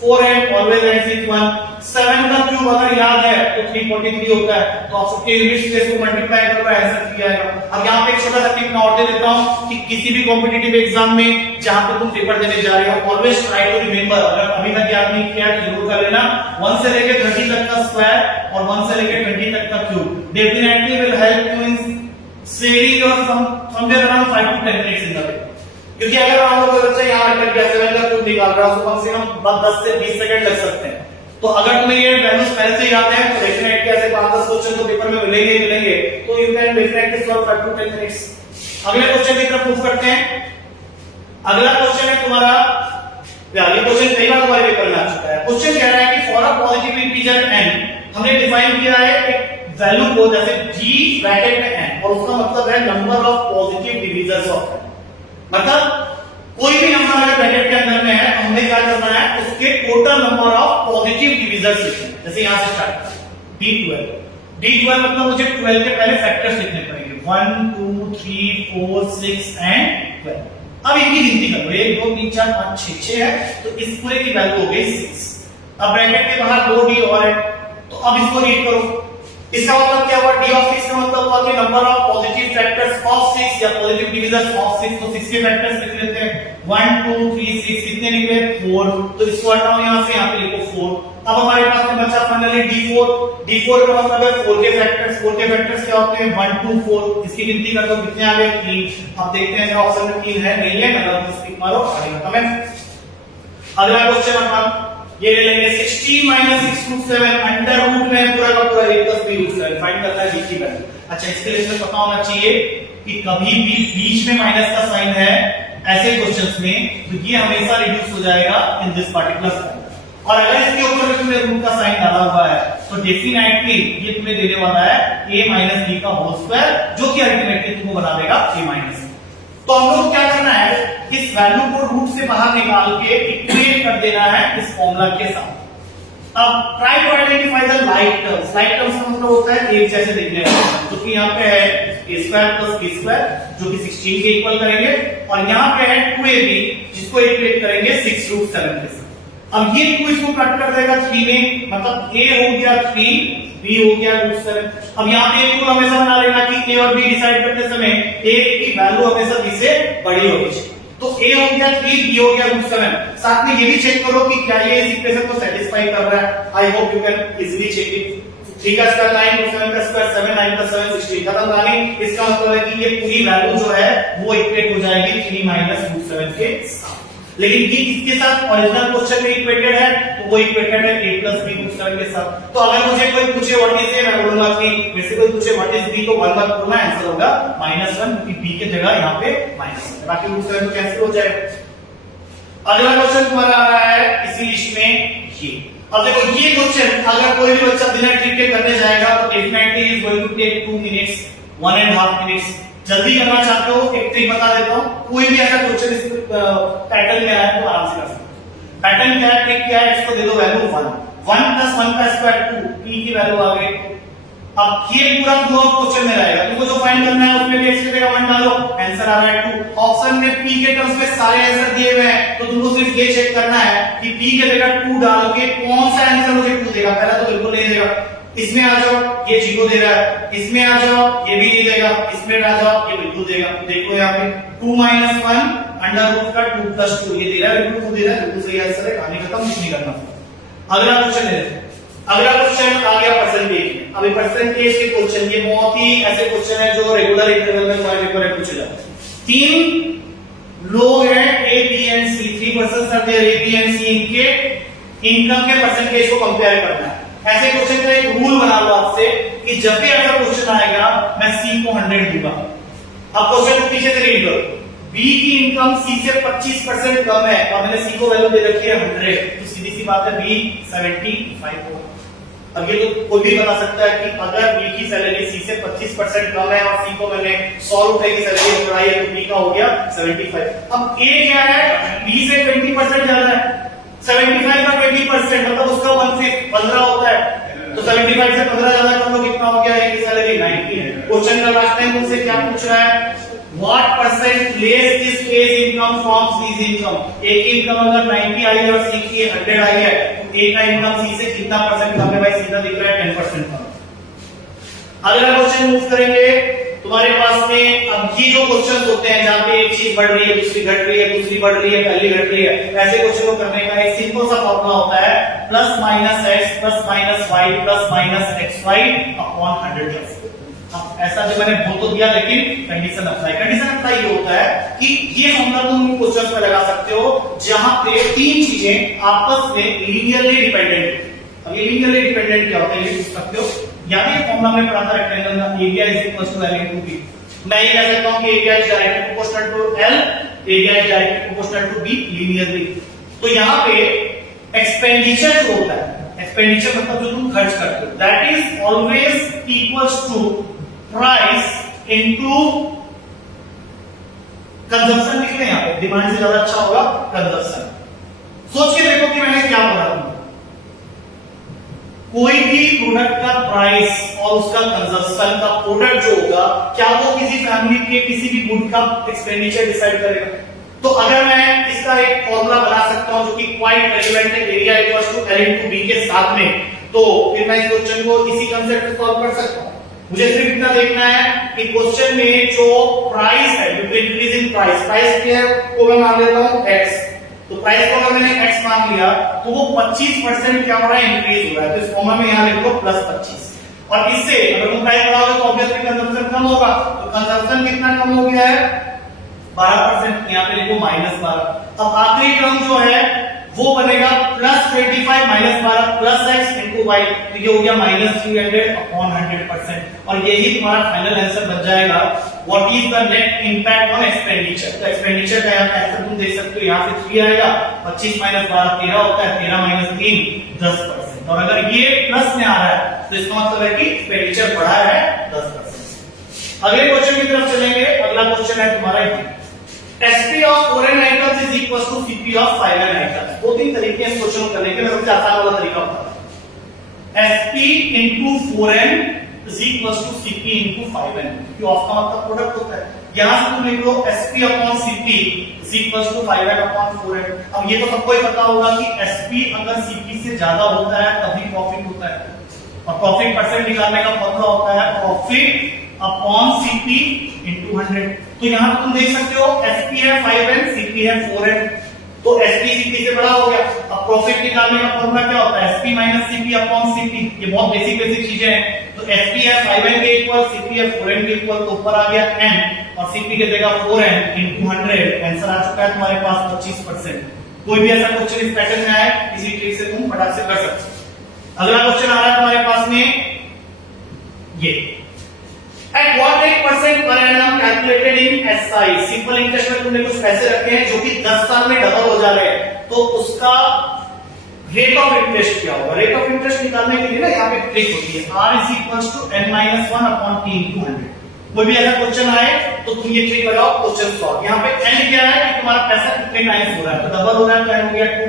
4 always ends with 1। 7 का क्यूब अगर याद है तो 343 होता है। तो आप सबके यूनिट्स प्लेस को मल्टीप्लाई करो आंसर 3 आएगा। अब यहाँ पे एक छोटा सा टिप मैं और दे देता हूँ कि किसी भी कॉम्पिटिटिव एग्जाम में जहां पे तुम पेपर देने जा रहे हो ऑलवेज ट्राई टू रिमेंबर, अगर अभी तक याद नहीं किया तो जरूर कर लेना, 1 से लेकर 30 तक का स्क्वायर और 1 से लेकर 20 तक का cube definitely will help you in saving your somewhere around 5 to 10 minutes in the day. क्योंकि अगर हम लोग बच्चा यहाँ अटक गया 7 का क्यूब निकाल रहा है तो कम से कम 10 से 20 सेकंड लग सकते हैं। तो अगर तुम्हें ये वैल्यूज पहले से याद है तो डेफिनेटली ऐसे 5-10 क्वेश्चन तो पेपर में मिलेंगे तो you can definitely solve 5 to 10 minutes. अगले क्वेश्चन की तरफ मूव करते हैं। अगला क्वेश्चन है तुम्हारा, ये क्वेश्चन कई बार तुम्हारे पेपर में आ चुका है। क्वेश्चन कह रहा है कि for a positive integer n, हमने डिफाइन किया है एक वैल्यू को जैसे g ब्रैकेट में n, और उसका मतलब है number of positive divisors of n। मतलब कोई भी नंबर अगर ब्रैकेट के अंदर में है, हमने क्या करना है, उसके total number of positive divisors लिखने हैं। जैसे यहां से स्टार्ट d12 मतलब मुझे 12 के पहले फैक्टर्स लिखने पड़ेंगे, 1 2 3 4 6 एंड 12। अब इनकी गिनती करो, 1 2 3 4 5 6 6 है, तो इस पूरे की वैल्यू हो गई 6। अब ब्रैकेट के बाहर 2 d और है, तो अब इसको रीड करो। इसका मतलब क्या हुआ, d ऑफ 6 का मतलब हुआ कि number of positive factors of 6 या पॉजिटिव डिविजर्स ऑफ 6, तो 6 के फैक्टर्स लिख लेते हैं, 1 2 3 6 कितने निकले 4, तो इसको हटाओ यहां से, यहां पे लिखो 4। अब हमारे पास में बचा फाइनली d4 का मतलब है 4 के फैक्टर्स क्या होते हैं 1 2 4, इसकी गिनती कर दो, कितने आ गए 3। अब देखते हैं जो ऑप्शन में 3 है नहीं है, मतलब टिक मारो, आगे खत्म है। अगला क्वेश्चन अपना ये ले लेंगे, 16 6 रूट 7 अंडर रूट में पूरा का पूरा a plus b root 7 find करना है b की वैल्यू। अच्छा, इसके लिए इसमें पता होना चाहिए कि कभी भी बीच में माइनस का साइन है ऐसे क्वेश्चंस में, तो ये हमेशा रिड्यूस हो जाएगा इन दिस पर्टिकुलर साइन। और अगर इसके ऊपर में तुमने रूट का साइन डाला हुआ है, तो डेफिनेटली ये तुम्हें देने वाला है a माइनस b का होल स्क्वायर, जो कि अल्टीमेटली तुमको बना देगा a माइनस। तो हम लोग क्या करना है, इस वैल्यू को रूट से बाहर निकाल के इक्वेट कर देना है इस फॉर्मूला के साथ। अब try to identify the like terms. Like terms का मतलब होता है एक जैसे दिखने वाला, जो कि यहाँ पे है a square plus b square, जो कि 16 के इक्वल करेंगे, और यहाँ पे है 2ab, जिसको इक्वेट करेंगे 6 रूट 7 के साथ। अब ये 2 इसको कट कर देगा 3 में, मतलब a हो गया 3, b हो गया रूट 7। अब यहाँ पे एक रूल हमेशा बना लेना कि a और b डिसाइड करते समय a की वैल्यू हमेशा b से बड़ी होनी चाहिए। तो a हो गया 3, b हो गया रूट 7। साथ में ये भी चेक करो कि क्या ये इस इक्वेशन को सेटिस्फाई कर रहा है। I hope you can easily check it. 3 का स्क्वायर 9, रूट 7 का स्क्वायर 7, 9 का 7 16 खत्म कहानी। इसका मतलब है कि ये पूरी वैल्यू जो है वो इक्वेट हो जाएगी 3 माइनस रूट 7 के साथ। लेकिन ये किसके साथ, ओरिजिनल क्वेश्चन में इक्वेटेड है, तो वो इक्वेटेड है a प्लस b रूट 7 के साथ। तो अगर मुझे कोई पूछे व्हाट इज a, मैं बोलूंगा कि मेरे से कोई पूछे व्हाट इज b, तो 1 बार बोलना, आंसर होगा -1, क्योंकि b की जगह यहाँ पे माइनस है, बाकी रूट 7 तो कैंसिल हो जाएगा। अगला क्वेश्चन तुम्हारा आ रहा है इसी लिस्ट में ये। अब देखो ये क्वेश्चन अगर कोई भी बच्चा बिना ट्रिक के करने जाएगा, तो definitely is going to take 2 minutes, 1.5 minutes. जल्दी करना चाहते हो, एक ट्रिक बता देता हूं, कोई भी ऐसा क्वेश्चन इस पैटर्न में आया तो आराम से कर सकते हो। पैटर्न क्या है, ट्रिक क्या है, इसको दे दो वैल्यू 1 प्लस 1 का स्क्वायर 2, p की वैल्यू आ गई। अब ये पूरा थ्रू क्वेश्चन में रहेगा, तुमको जो फाइंड करना है उसमें भी x की जगह 1 डालो, आंसर आ रहा है 2। ऑप्शन में p के टर्म्स में सारे आंसर दिए हुए हैं, तो तुमको सिर्फ ये चेक करना है कि p के जगह 2 डाल के कौन सा आंसर मुझे 2 देगा। पहला तो बिल्कुल नहीं देगा, इसमें आ जाओ ये 0 दे रहा है, इसमें आ जाओ ये भी नहीं देगा, इसमें आ जाओ ये बिल्कुल देगा। देखो यहाँ पे 2 माइनस 1 अंडर रूट का 2 प्लस 2 ये दे रहा है, बिल्कुल 2 दे रहा है, बिल्कुल सही आंसर है, कहानी खत्म, कुछ नहीं करना। अगला क्वेश्चन ले लेते हैं। अगला क्वेश्चन आ गया परसेंटेज। अभी परसेंटेज के क्वेश्चन ये बहुत ही ऐसे क्वेश्चन है जो रेगुलर इंटरवल में तुम्हारे पेपर में पूछे जाते हैं। 3 लोग हैं A, B and C, 3 persons are there A, B and C, इनके इनकम के परसेंटेज को कंपेयर करना है। ऐसे क्वेश्चन का एक रूल बना लो आपसे कि जब भी ऐसा क्वेश्चन आएगा मैं C को 100 दूंगा। अब क्वेश्चन को पीछे से रीड करो, B की इनकम C से 25% कम है और मैंने C को वैल्यू दे रखी है 100, तो सीधी सी बात है B 75 होगा। अब ये तो कोई भी बता सकता है कि अगर B की सैलरी C से 25% कम है और C को मैंने 100 रुपए की सैलरी बढ़ाई है, तो B का हो गया 75। अब A क्या है, B से 20% ज्यादा है, 75 का 20% मतलब उसका 1/5 15 होता है, तो 75 से 15 ज्यादा कर लो, कितना हो गया, A की सैलरी 90 है। क्वेश्चन का लास्ट टाइम मुझसे क्या पूछ रहा है, What percent less this A's income from C's income? A की इनकम अगर 90 आई है और C की 100 आई है, तो A का इनकम C से कितना परसेंट कम है भाई, सीधा दिख रहा है 10% कम। अगला क्वेश्चन मूव करेंगे तुम्हारे पास में। अब ये जो क्वेश्चन होते हैं जहां पे एक चीज बढ़ रही है, दूसरी घट रही है, दूसरी बढ़ रही है, पहली घट रही है, ऐसे क्वेश्चन को करने का एक सिंपल सा फॉर्मूला होता है plus minus x plus minus y plus minus xy upon 100। अब ऐसा जो मैंने बोल तो दिया, लेकिन कंडीशन अप्लाई ये होता है कि ये फॉर्मूला तुम क्वेश्चन में लगा सकते हो जहां पे 3 चीजें आपस में लीनियरली डिपेंडेंट। अब ये लीनियरली डिपेंडेंट क्या होता है ये पूछ सकते हो। यानी ये फॉर्मूला में पढ़ा था रेक्टेंगल का area is equal to L into B। मैं ये कह सकता हूं कि area is directly proportional to L area is directly proportional to B linearly. तो यहाँ पे एक्सपेंडिचर जो होता है, एक्सपेंडिचर मतलब जो तुम खर्च करते हो, that is always equals to price into consumption. लिख लें यहाँ पे, डिमांड से ज्यादा अच्छा होगा कंजम्पशन। सोच के देखो कि मैंने क्या बोला तुमको, कोई भी प्रोडक्ट का प्राइस और उसका कंजम्पशन का प्रोडक्ट जो होगा, क्या वो किसी फैमिली के किसी भी गुड का एक्सपेंडिचर डिसाइड करेगा? तो अगर मैं इसका एक फॉर्मूला बना सकता हूं जो कि क्वाइट रेलेवेंट है, area equals to L into B के साथ में, तो फिर मैं इस क्वेश्चन को इसी कांसेप्ट से सॉल्व कर सकता हूं। मुझे सिर्फ इतना देखना है कि क्वेश्चन में जो प्राइस है, जो इंक्रीज इन प्राइस, प्राइस क्या है को मैं मान लेता हूं x। तो प्राइस को अगर मैंने x मान लिया तो वो 25% क्या हो रहा है, इंक्रीज हो रहा है। तो इस फॉर्मूला में यहां लिख लो +25। और इससे अगर तुम प्राइस बढ़ाओगे तो ऑब्वियसली कंजम्पशन कम होगा। तो कंजम्पशन कितना कम हो गया है, 12%। यहाँ पे लिखो -12। अब आखिरी टर्म जो है वो बनेगा +25 -12 + x × y, तो ये हो गया -300/100%। और यही तुम्हारा फाइनल आंसर बन जाएगा। What is the net impact on expenditure? तो एक्सपेंडिचर का यहाँ पे आंसर तुम देख सकते हो, यहाँ पे 3 आएगा, 25 - 12 13 होता है, 13 - 3 10%। और अगर ये प्लस में आ रहा है तो इसका मतलब है कि एक्सपेंडिचर बढ़ा है 10%। अगले क्वेश्चन की तरफ चलेंगे। अगला क्वेश्चन है तुम्हारा SP of foreign items is equals to CP of foreign items। दो तीन तरीके हैं इस क्वेश्चन को करने के, मैं सबसे आसान वाला तरीका बताता हूं। SP into foreign is equals to CP into foreign, क्योंकि ऑफ का मतलब प्रोडक्ट होता है। यहां से तुम लिख लो SP upon CP is equals to foreign upon foreign। अब ये तो सबको ही पता होगा कि SP अगर CP से ज्यादा होता है तभी प्रॉफिट होता है, और प्रॉफिट परसेंट निकालने का फॉर्मूला होता है प्रॉफिट अपॉन CP into 100। तो यहां पर तुम देख सकते हो SP है 5n, CP है 4n, तो SP CP से बड़ा हो गया। अब प्रॉफिट निकालने का फॉर्मूला क्या होता है, SP - CP अपॉन CP। ये बहुत बेसिक चीजें हैं। तो SP है 5n के इक्वल, CP है 4n के इक्वल, तो ऊपर आ गया n और CP के जगह 4n into 100। आंसर आ चुका है तुम्हारे पास 25%। कोई भी ऐसा क्वेश्चन इस पैटर्न में आए, इसी ट्रिक से तुम फटाक से कर सकते हो। अगला क्वेश्चन आ रहा है तुम्हारे पास में ये, At what rate % per annum calculated in SI? Simple interest में तुमने कुछ पैसे रखे हैं जो कि 10 साल में डबल हो जा रहे हैं, तो उसका रेट ऑफ इंटरेस्ट क्या होगा? रेट ऑफ इंटरेस्ट निकालने के लिए ना यहाँ पे ट्रिक होती है, R is equals to n-1/t into 100। कोई भी ऐसा क्वेश्चन आए तो तुम ये ट्रिक लगाओ, क्वेश्चन सॉल्व। यहाँ पे n क्या है कि तुम्हारा पैसा कितने टाइम्स हो रहा है, तो डबल हो रहा है तो n हो गया 2।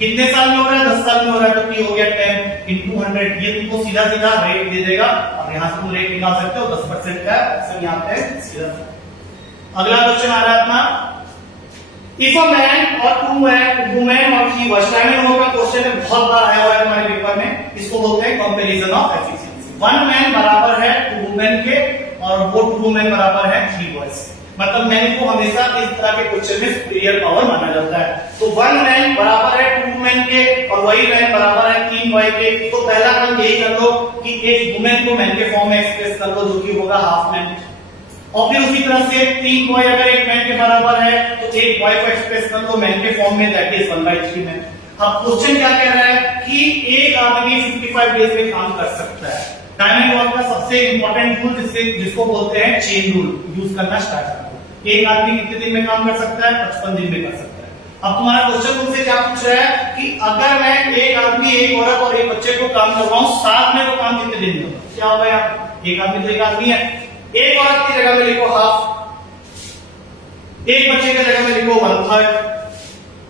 कितने साल में हो रहा है, 10 साल में हो रहा है, तो t हो गया 10 into 100। ये तुमको सीधा सीधा रेट दे देगा और यहाँ से तुम रेट निकाल सकते हो 10% का ऑप्शन यहाँ पे सीधा। अगला क्वेश्चन आ रहा है अपना, इफ अ मैन और टू वुमेन और 3 बॉयज, टाइम का क्वेश्चन है, बहुत बार आया हुआ है हमारे पेपर में। इसको बोलते हैं कंपैरिजन ऑफ एफिशिएंसी। 1 मैन बराबर है 2 वुमेन के और वो 2 वुमेन बराबर है 3 बॉयज। मतलब मैन को हमेशा इस तरह के क्वेश्चन में सुपीरियर पावर माना जाता है। तो 1 मैन बराबर है 2 वुमेन के और वही मैन बराबर है 3 बॉय के। तो पहला काम यही कर लो कि एक वुमेन को मैन के फॉर्म में एक्सप्रेस कर लो, जो कि होगा हाफ मैन। और फिर उसी तरह से 3 बॉय अगर एक मैन के बराबर है तो एक बॉय को एक्सप्रेस कर लो मैन के फॉर्म में, दैट इज 1/3 मैन। अब क्वेश्चन क्या कह रहा है कि एक आदमी 55 डेज में काम कर सकता है। टाइम एंड वर्क का सबसे इंपॉर्टेंट रूल जिसको बोलते हैं चेन रूल, यूज करना स्टार्ट करो। एक आदमी कितने दिन में काम कर सकता है, 55 दिन में कर सकता है। अब तुम्हारा क्वेश्चन तुमसे क्या पूछ रहा है कि अगर मैं एक आदमी, एक औरत और एक बच्चे को काम करवाऊं, साथ में वो काम कितने दिन में होगा? क्या होगा यार, एक आदमी तो एक आदमी है, एक औरत की जगह में लिखो हाफ, एक बच्चे की जगह में लिखो 1/3,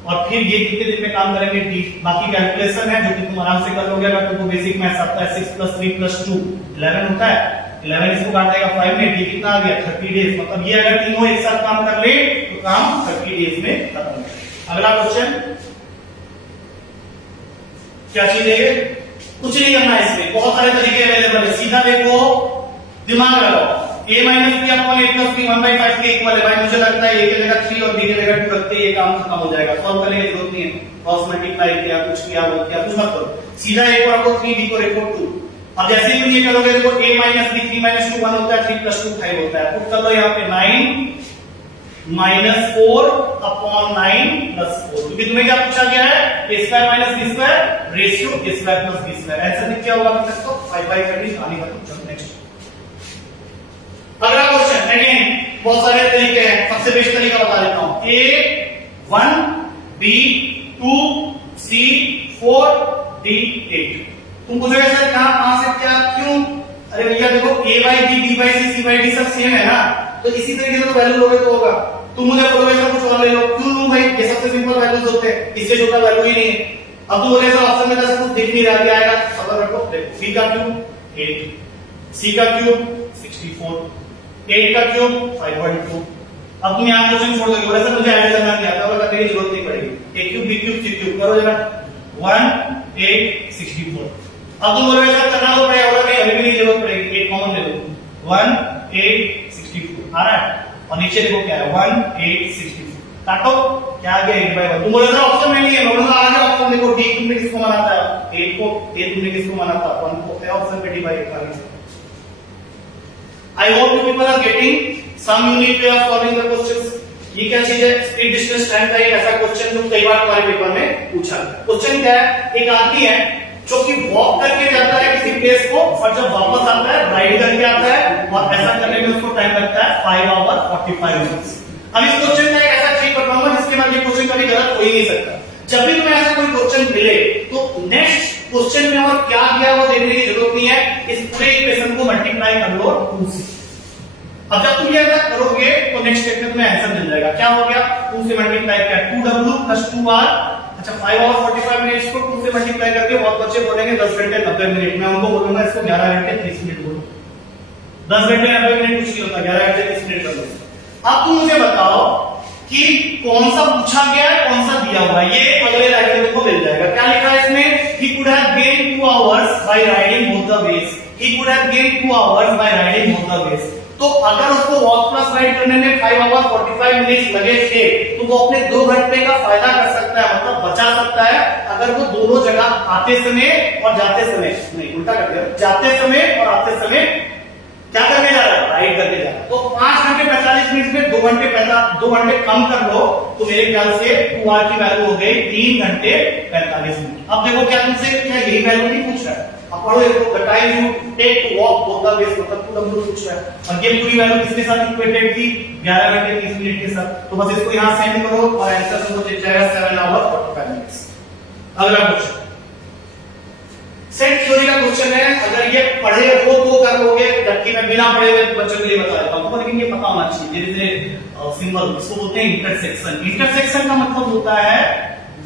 और फिर ये कितने दिन में काम करेंगे डी। बाकी कैलकुलेशन है जो कि तुम आराम से कर लोगे। अगर तुमको बेसिक मैथ्स आता है, 6 + 3 + 2 11 होता है, 11 इसको काट देगा 5 में, डी कितना आ गया 30 डेज। मतलब ये अगर तीनों एक साथ काम कर ले तो काम 30 डेज में खत्म हो। अगला क्वेश्चन, क्या चीज है ये? कुछ नहीं करना है इसमें, बहुत सारे तरीके अवेलेबल है। सीधा देखो, दिमाग लगाओ, a - b upon a + b 1/5 के इक्वल है। भाई मुझे लगता है a की जगह 3 और b की जगह 2 रखते ये काम खत्म हो जाएगा। सॉल्व करने की जरूरत नहीं है, क्रॉस मल्टीप्लाई किया, कुछ किया, वो किया, कुछ मत करो। सीधा a को रखो 3, b को रखो 2। अब जैसे ही तुम ये करोगे, देखो a - b 3 - 2 1 होता है, 3 + 2 5 होता है। पुट कर लो यहाँ पे 9 - 4 अपॉन 9 + 4, क्योंकि तुम्हें क्या पूछा गया है, a² - b² ratio a² + b²। Answer लिख क्या होगा अभी तक तो 5/30 आने का। नेक्स्ट अगला क्वेश्चन, अगेन बहुत सारे तरीके हैं, सबसे बेस्ट तरीका बता देता हूं। A 1 B 2 C 4 D 8। तुम पूछोगे सर कहां से क्या क्यों? अरे भैया देखो A by B B by C C by D सब सेम है ना, तो इसी तरीके से तो वैल्यू लोगे तो होगा। तुम मुझे बोलोगे सर कुछ और ले लो, क्यों लूं भाई, ये सबसे सिंपल वैल्यूज होते हैं, इससे छोटा वैल्यू ही नहीं है। अब तुम बोले सर ऑप्शन में ऐसा कुछ दिख नहीं रहा, क्या आएगा? सबर रखो, देखो B का क्यूब 8, C का क्यूब 64, 8 का क्यूब 512। अब तुम यहाँ क्वेश्चन छोड़ दोगे, बोले सर मुझे ऐड करना नहीं आता, करने की जरूरत नहीं पड़ेगी। A cube B cube C cube करो जरा, 1 8 64। अब तुम बोलोगे सर करना तो पड़ेगा, बोला नहीं अभी भी नहीं जरूरत पड़ेगी, 8 कॉमन ले लो, 1 8 64 आ रहा है, और नीचे देखो क्या है 1 8 64, काटो क्या आ गया 8 by 1। तुम बोलोगे सर ऑप्शन में नहीं है, मैं बोलूंगा आ गया ऑप्शन, देखो D तुमने किसको माना था 8 को, A तुमने किसको माना था 1 को, ऑप्शन पे D by 8 आ गया। I hope you people are getting some unique way of solving the questions। ये क्या चीज है? स्पीड डिस्टेंस टाइम का एक ऐसा क्वेश्चन जो कई बार हमारे पेपर में पूछा। क्वेश्चन क्या है? एक आदमी है जो कि वॉक करके जाता है किसी प्लेस को, और जब वापस आता है राइड करके आता है, और ऐसा करने में उसको टाइम लगता है 5 hours 45 minutes। अब इस क्वेश्चन में एक ऐसा ट्रिक बताऊंगा जिसके बाद ये क्वेश्चन कभी गलत हो ही नहीं सकता। जब भी तुम्हें ऐसा कोई क्वेश्चन मिले तो नेक्स्ट क्वेश्चन में और क्या किया वो देखने की जरूरत नहीं है, इस पूरे इक्वेशन को मल्टीप्लाई कर लो 2 से। अब जब तुम ये ऐसा करोगे तो नेक्स्ट स्टेप में तुम्हें आंसर मिल जाएगा। क्या हो गया? 2 से मल्टीप्लाई किया 2w + 2r, अच्छा 5 hours 45 minutes को 2 से मल्टीप्लाई करके बहुत बच्चे बोलेंगे 10 घंटे 90 मिनट। मैं उनको बोलूंगा इसको 11 घंटे 30 मिनट बोलो। 10 घंटे 90 मिनट कुछ नहीं होता, 11 घंटे 30 मिनट कर लो। अब तुम मुझे बताओ कि कौन सा पूछा गया है, कौन सा दिया हुआ है। ये अगले लाइन में को मिल जाएगा। क्या लिखा है इसमें? he could have gained 2 hours by riding both the ways। he could have gained 2 hours by riding both the ways। तो अगर उसको वॉक प्लस राइड करने में 5 hours 45 minutes लगे थे तो वो अपने 2 घंटे का फायदा कर सकता है, मतलब बचा सकता है, अगर वो दोनों जगह आते समय और जाते समय, नहीं उल्टा कर दिया, जाते समय और आते समय क्या करके जा रहा है? राइड करके जा रहा है। तो 5 घंटे 45 मिनट में 2 घंटे कम कर लो तो मेरे ख्याल से 2r की वैल्यू हो गई 3 घंटे 45 मिनट। अब देखो क्या तुमसे क्या यही वैल्यू नहीं पूछ रहा है, अब पढ़ो इसको, the time you take to walk both the ways, मतलब 2w पूछ रहा है, और ये पूरी वैल्यू किसके साथ इक्वेटेड थी? 11 घंटे 30 मिनट के साथ। तो बस इसको यहां सेंड करो और आंसर तुमको मिल जाएगा 7 hours 45 minutes। अगला क्वेश्चन सेट थ्योरी का क्वेश्चन है। अगर ये पढ़े हो तो कर लोगे, जबकि मैं बिना पढ़े हुए बच्चों के लिए बता देता हूं, लेकिन ये पता होना चाहिए। जैसे सिंबल इसको बोलते हैं इंटरसेक्शन। इंटरसेक्शन का मतलब होता है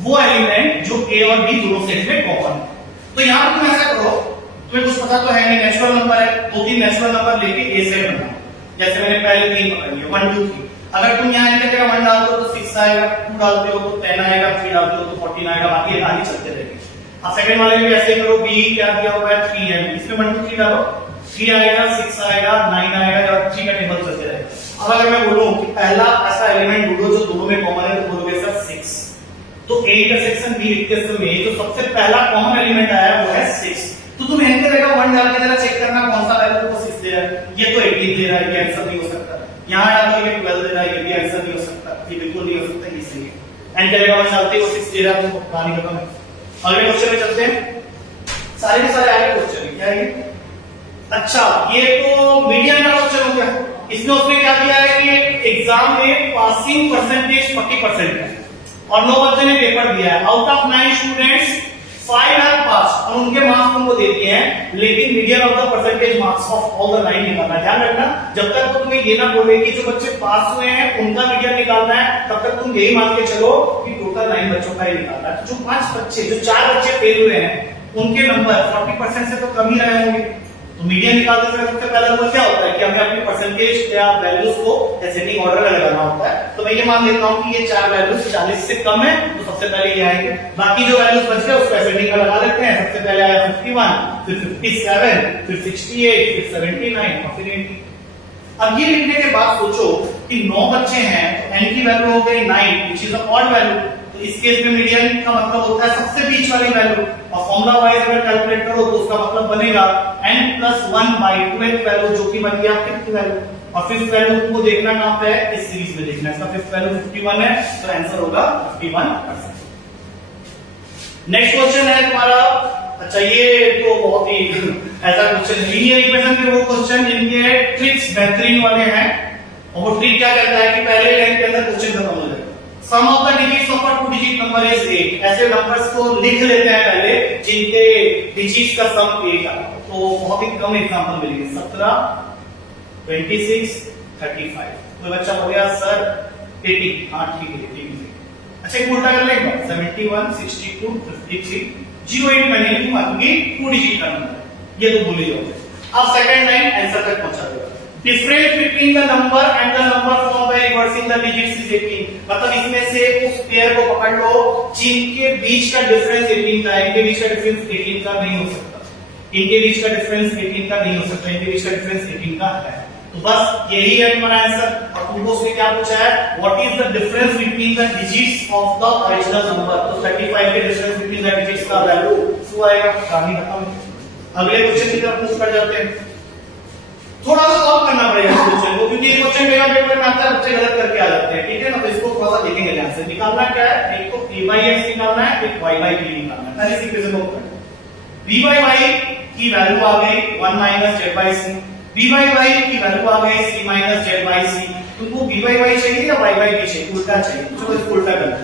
वो एलिमेंट जो ए और बी दोनों सेट में कॉमन है। तो यहां पर तुम ऐसा करो, तुम्हें कुछ पता तो है नहीं, नेचुरल नंबर है, 2-3 नेचुरल नंबर लेके ए सेट बनाओ। जैसे मैंने पहले 3 पकड़ लिया 1 2 3। अगर तुम यहां इनके जगह 1 डालते हो तो 6 आएगा, 2 डालते हो तो 10 आएगा, 3 डालते हो तो 14 आएगा, बाकी आगे चलते रहेंगे। अब सेकंड वाले में भी ऐसे करो, बी क्या दिया हुआ है 3 है, इसमें 1 2 3 डालो, 3 आएगा, 6 आएगा, 9 आएगा, और 3 का टेबल चलते रहेगा। अब अगर मैं बोलूं कि पहला ऐसा एलिमेंट ढूंढो जो दोनों में कॉमन है, तो बोलोगे सर 6। तो ए इंटरसेक्शन बी लिखते समय जो सबसे पहला कॉमन एलिमेंट आया वो है 6। तो तुम इनके जगह 1 डाल के जरा चेक करना कौन सा वैल्यू को 6 दे रहा है। ये तो 18 दे रहा है, ये आंसर नहीं हो सकता। यहां डालो ये 12 दे रहा है, ये भी आंसर नहीं हो सकता, ये बिल्कुल नहीं हो सकता, ये सही है। एंड के जगह 1 डालते हो 6 दे रहा है, तो कहानी खत्म है। अगले क्वेश्चन में चलते हैं। सारे के सारे आगे क्वेश्चन है, क्या है ये? अच्छा, ये तो मीडियम का क्वेश्चन हो गया। इसमें उसने क्या दिया है कि एग्जाम में पासिंग परसेंटेज 40% है और 9 बच्चों ने पेपर दिया है। Out of 9 students 5 have pass, और उनके मार्क्स तुमको दे दिए हैं, लेकिन median of the percentage marks of all the 9 निकालना। ध्यान रखना, जब तक तो तुम्हें ये ना बोले कि जो बच्चे पास हुए हैं उनका मीडियन निकालना है, तब तक तुम यही मान के चलो कि टोटल 9 बच्चों का ही निकालना है। जो 5 बच्चे, जो 4 बच्चे फेल हुए हैं, उनके नंबर 40% से तो कम ही रहे होंगे। तो मीडियन निकालते समय सबसे पहला नंबर क्या होता है कि हमें अपनी परसेंटेज या वैल्यूज को असेंडिंग ऑर्डर में लगाना होता है। तो मैं ये मान लेता हूं कि ये 4 वैल्यूज 40 से कम है, तो सबसे पहले ये आएंगे। बाकी जो वैल्यूज बच गए उसको असेंडिंग में लगा लेते हैं। सबसे पहले आया 51, फिर 57, फिर 68, फिर 79 और फिर 80। अब ये लिखने के बाद सोचो कि 9 बच्चे हैं, तो n की वैल्यू हो गई 9, which is a odd value. तो इस केस में मीडियन का मतलब होता है सबसे बीच वाली वैल्यू, और फॉर्मूला वाइज अगर कैलकुलेट करो तो उसका मतलब बनेगा n+1/12 वैल्यू, जो कि बन गया 5th वैल्यू। और 5th वैल्यू को देखना कहां पे है? इस सीरीज में देखना है। इसका 5th वैल्यू 51 है, तो आंसर होगा 51%। नेक्स्ट क्वेश्चन है तुम्हारा, अच्छा ये तो बहुत ही ऐसा क्वेश्चन, लीनियर इक्वेशन के वो क्वेश्चन जिनके ट्रिक्स बेहतरीन वाले हैं और वो ट्रिक क्या करता है कि पहले लाइन के अंदर क्वेश्चन खत्म हो जाएगा। Sum of the digits of a 2 digit number is 8। ऐसे नंबर्स को लिख लेते हैं पहले जिनके डिजिट्स का सम 8 आता है। तो बहुत ही कम एग्जांपल मिलेंगे, 17, 26, 35। कोई बच्चा बोलेगा सर 80, हाँ ठीक है, ठीक है। अच्छा एक उल्टा कर लेंगे, 71, 62, 53, 08 मैंने नहीं मालूम कि 2 डिजिट का नंबर है, ये तो भूल ही जाओगे। अब सेकंड लाइन आंसर तक पहुंचा देगा। Difference between the number and the number form by reversing the digits is 18। मतलब इसमें से उस पेयर को पकड़ लो जिनके बीच का डिफरेंस 18 का है। इनके बीच का डिफरेंस 18 का नहीं हो सकता, इनके बीच का डिफरेंस 18 का नहीं हो सकता, इनके बीच का डिफरेंस 18 का है। तो बस यही है तुम्हारा आंसर। और तुमको उसमें क्या पूछा है, what is the difference between the digits of the original number. तो 35 के डिफरेंस बिटवीन द डिजिट्स का वैल्यू टू आएगा। कहानी खत्म। अगले क्वेश्चन की तरफ मूव कर जाते हैं। थोड़ा सा सॉल्व करना पड़ेगा इस क्वेश्चन को, क्योंकि ये क्वेश्चन मेरा पेपर में आता है, बच्चे गलत करके आ जाते हैं, ठीक है ना। तो इसको थोड़ा सा देखेंगे ध्यान से। निकालना क्या है, एक तो p/x निकालना है, एक y/b निकालना है। पहले सीक्वेंस को करना है। v/y की वैल्यू आ गई 1 - z/c, v/y की वैल्यू आ गई c - z/c। तुमको v/y चाहिए या y/b चाहिए, उल्टा चाहिए, चलो इसको उल्टा कर दो।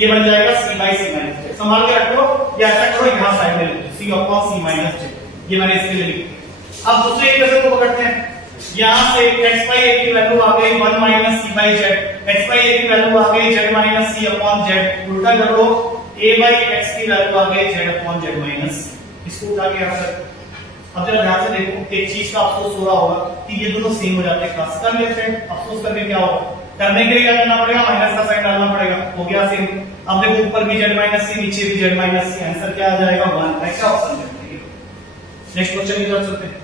ये बन जाएगा c/c - z। संभाल के रखो या ऐसा करो, यहां साइड में लिख दो c/c - z। ये मैंने इसके लिए लिखा। अब दूसरे इक्वेशन को पकड़ते हैं। यहां से x/a की वैल्यू आ गई 1 - c/z, x/a की वैल्यू आ गई z - c/z। उल्टा कर लो, a/x की वैल्यू आ गई z/z-। इसको उठा के यहां से। अब जरा ध्यान से देखो, एक चीज का अफसोस हो रहा होगा कि ये दोनों सेम हो जाते हैं। क्लास कर लेते हैं, अफसोस करके क्या होगा, करने के लिए क्या करना पड़ेगा, माइनस का साइन डालना पड़ेगा। हो गया सेम। अब देखो ऊपर भी z-c, नीचे भी z-c, आंसर क्या आ जाएगा 1। ऐसा ऑप्शन है। नेक्स्ट क्वेश्चन की तरफ चलते हैं।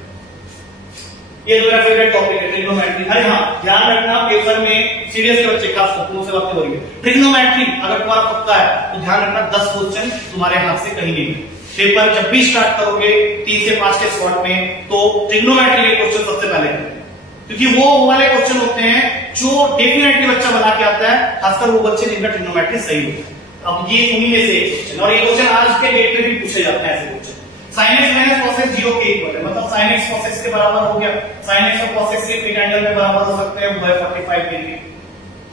ये मेरा फेवरेट टॉपिक है, ट्रिग्नोमेट्री। अरे हाँ, ध्यान रखना पेपर में सीरियस के बच्चे खास तुम से बातें हो रही है। ट्रिग्नोमेट्री अगर तुम्हारा पक्का है तो ध्यान रखना 10 क्वेश्चन तुम्हारे हाथ से कहीं नहीं। पेपर जब भी स्टार्ट करोगे 3 से 5 के स्लॉट में, तो ट्रिग्नोमेट्री के क्वेश्चन सबसे पहले करें, क्योंकि वो वाले क्वेश्चन होते हैं जो डेफिनेटली बच्चा बना के आता है, खासकर वो बच्चे जिनका ट्रिग्नोमेट्री सही होता है। अब ये उन्हीं में से एक क्वेश्चन, और ये क्वेश्चन आज के डेट में भी पूछे जाते हैं। ऐसे question sin x - cos x 0 के इक्वल है, मतलब sin x cos x के बराबर हो गया। sin x और cos x के एक एंगल में बराबर हो सकते हैं, वो है 45 डिग्री।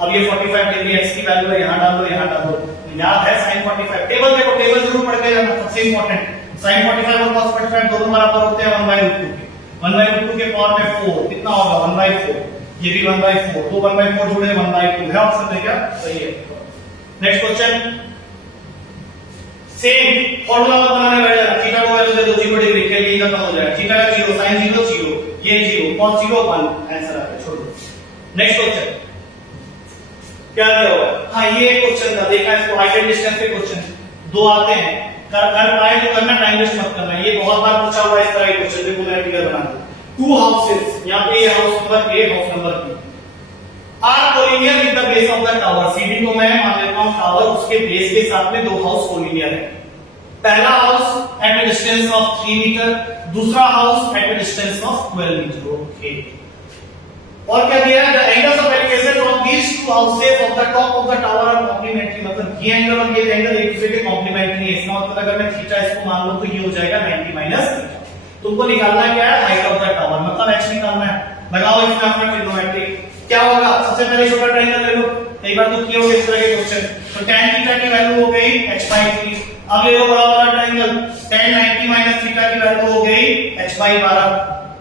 अब ये 45 डिग्री x की वैल्यू है, यहां डाल दो, यहां डाल दो। याद है sin 45, टेबल देखो, टेबल जरूर पढ़ के जाना, सबसे इंपॉर्टेंट। sin 45 और cos 45 दोनों बराबर होते हैं 1/√2 के। 1/√2 के पावर में 4 कितना होगा 1/4। ये भी 1/4, तो 1/4 जुड़े 1/2 है। ऑप्शन में क्या सही है। नेक्स्ट क्वेश्चन, सेम फॉर्मूला बनाने बैठ जाना। थीटा को वैल्यू दे दो 0 डिग्री के लिए, खत्म हो जाएगा। थीटा का 0, sin 0 0, ये 0, cos 0 1, आंसर आ गया। छोड़ दो। नेक्स्ट क्वेश्चन क्या दिया हुआ है, हाँ ये क्वेश्चन था, देखा इसको, हाइट एंड डिस्टेंस के क्वेश्चन दो आते हैं। कर पाए तो करना, टाइम वेस्ट मत करना। ये बहुत बार पूछा हुआ है इस तरह के क्वेश्चन, देखो मैं फिगर बना दूं। 2 हाउसेस, यहां पे ये house number A, house number B are collinear with the base of the tower. सीढ़ी को मैं मान लेता हूं टावर, उसके बेस के साथ में 2 हाउस कोलिनियर है। पहला house at a distance of 3 metre, दूसरा house at a distance of 12 metre. Okay, और क्या दिया है, the angles of elevation of these 2 houses of the top of the tower are complementary. मतलब ये एंगल और ये एंगल एक दूसरे के कॉम्प्लीमेंट्री है। इसका मतलब अगर मैं थीटा इसको मान लूं तो ये हो जाएगा 90 - थीटा। तुमको निकालना क्या है, हाइट ऑफ द टावर, मतलब h निकालना है। लगाओ इसमें अपना ट्रिग्नोमेट्री। क्या होगा, सबसे पहले छोटा ट्रायंगल ले लो, एक बार तो किए होंगे इस तरह के क्वेश्चन। तो tan थीटा की वैल्यू हो गई h/3। अब ले लो बड़ा वाला ट्रायंगल, tan 90 - थीटा की वैल्यू हो गई h/12।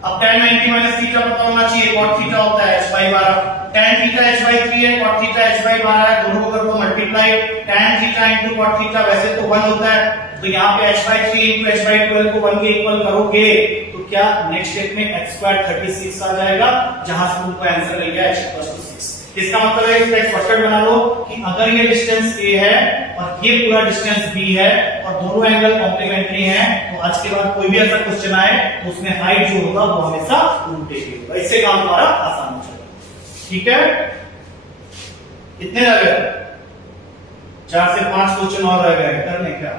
अब tan 90 - थीटा पता होना चाहिए, cot थीटा होता है h/12। tan थीटा h/3 है, cot थीटा h/12 है, दोनों को कर दो multiply. tan theta into cot theta वैसे तो 1 होता है, तो यहाँ पे h/3 into h/12 को 1 के इक्वल करोगे तो क्या नेक्स्ट स्टेप में x² 36 आ जाएगा, जहां से तुमको आंसर मिल गया h + 6। इसका मतलब है कि शॉर्टकट बना लो कि अगर ये डिस्टेंस a है और ये पूरा डिस्टेंस b है और दोनों एंगल कॉम्प्लीमेंट्री हैं, तो आज के बाद कोई भी ऐसा क्वेश्चन आए तो उसमें हाइट जो होगा वो हमेशा उल्टे ही होगा। इससे काम हमारा आसान हो जाएगा। ठीक है, कितने रह गए, 4 से 5 क्वेश्चन और रह गए, करने क्या।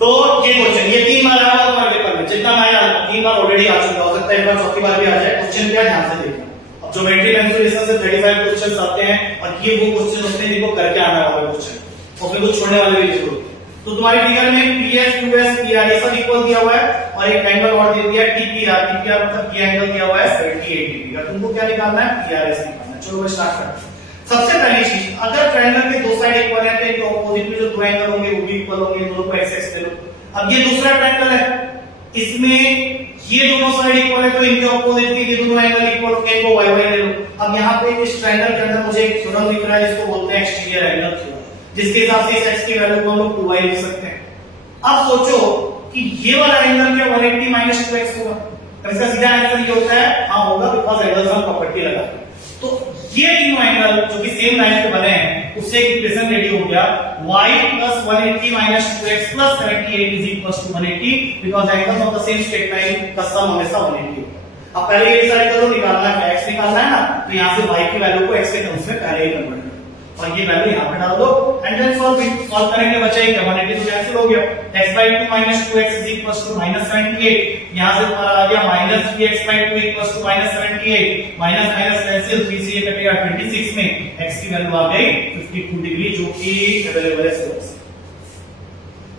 तो ये क्वेश्चन ये 3 बार आया तुम्हारे पेपर में, जितना मैं 3 बार ऑलरेडी आ चुका, हो सकता है एक बार चौथी बार भी आ जाए। क्वेश्चन क्या ध्यान से देखना। अब ज्योमेट्री मेंसुरेशन से 35 क्वेश्चंस आते हैं और ये वो क्वेश्चन होते हैं जिनको करके आना वाला क्वेश्चन, और फिर कुछ छोड़ने वाले भी जरूर होते हैं। तो तुम्हारी फिगर में PS, QS, PR ये सब इक्वल दिया हुआ है और एक एंगल और दे दिया TPR, TPR मतलब ये एंगल दिया हुआ है 78 डिग्री का। तुमको क्या निकालना है? PRS निकालना है। चलो स्टार्ट करते हैं। सबसे पहली चीज, अगर ट्रायंगल के दो साइड इक्वल है तो एक ऑपोजिट में जो दो एंगल होंगे वो भी इक्वल होंगे, दोनों को x x ले लो। अब ये दूसरा ट्रायंगल है, इसमें ये दोनों साइड इक्वल है तो इनके ऑपोजिट के ये दोनों एंगल इक्वल होंगे, इनको y y ले लो। अब यहाँ पे इस ट्रायंगल के अंदर मुझे एक थ्योरम दिख रहा है जिसको बोलते हैं एक्सटीरियर एंगल थ्योरम, जिसके हिसाब से इस x की वैल्यू को हम लोग 2y लिख सकते हैं। अब सोचो कि ये वाला एंगल क्या 180 माइनस 2x होगा? इसका सीधा आंसर ये होता है हाँ होगा, बिकॉज़ एंगल्स हम प्रॉपर्टी लगा। तो ये तीनों एंगल जो कि सेम लाइन पे बने हैं उससे एक इक्वेशन रेडी हो गया y plus 180 minus 2x plus 78 is equals to 180 because angles of the same straight line का सम हमेशा 180 होगा। अब पहले ये डिसाइड करो निकालना है x निकालना है ना, तो यहाँ से y की वैल्यू को x के टर्म्स में पहले ही कन्वर्ट करो और ये वैल्यू यहाँ पे डाल दो एंड देन सॉल्व करेंगे, बचेगा 180 तो कैंसिल हो गया। x/2 minus 2x is equals to minus 78, यहाँ से तुम्हारा आ गया minus 3x/2 equals to minus 78, minus minus cancel, 3 से ये कटेगा 26 में x की वैल्यू आ गई 52 डिग्री जो कि अवेलेबल है सोर्स।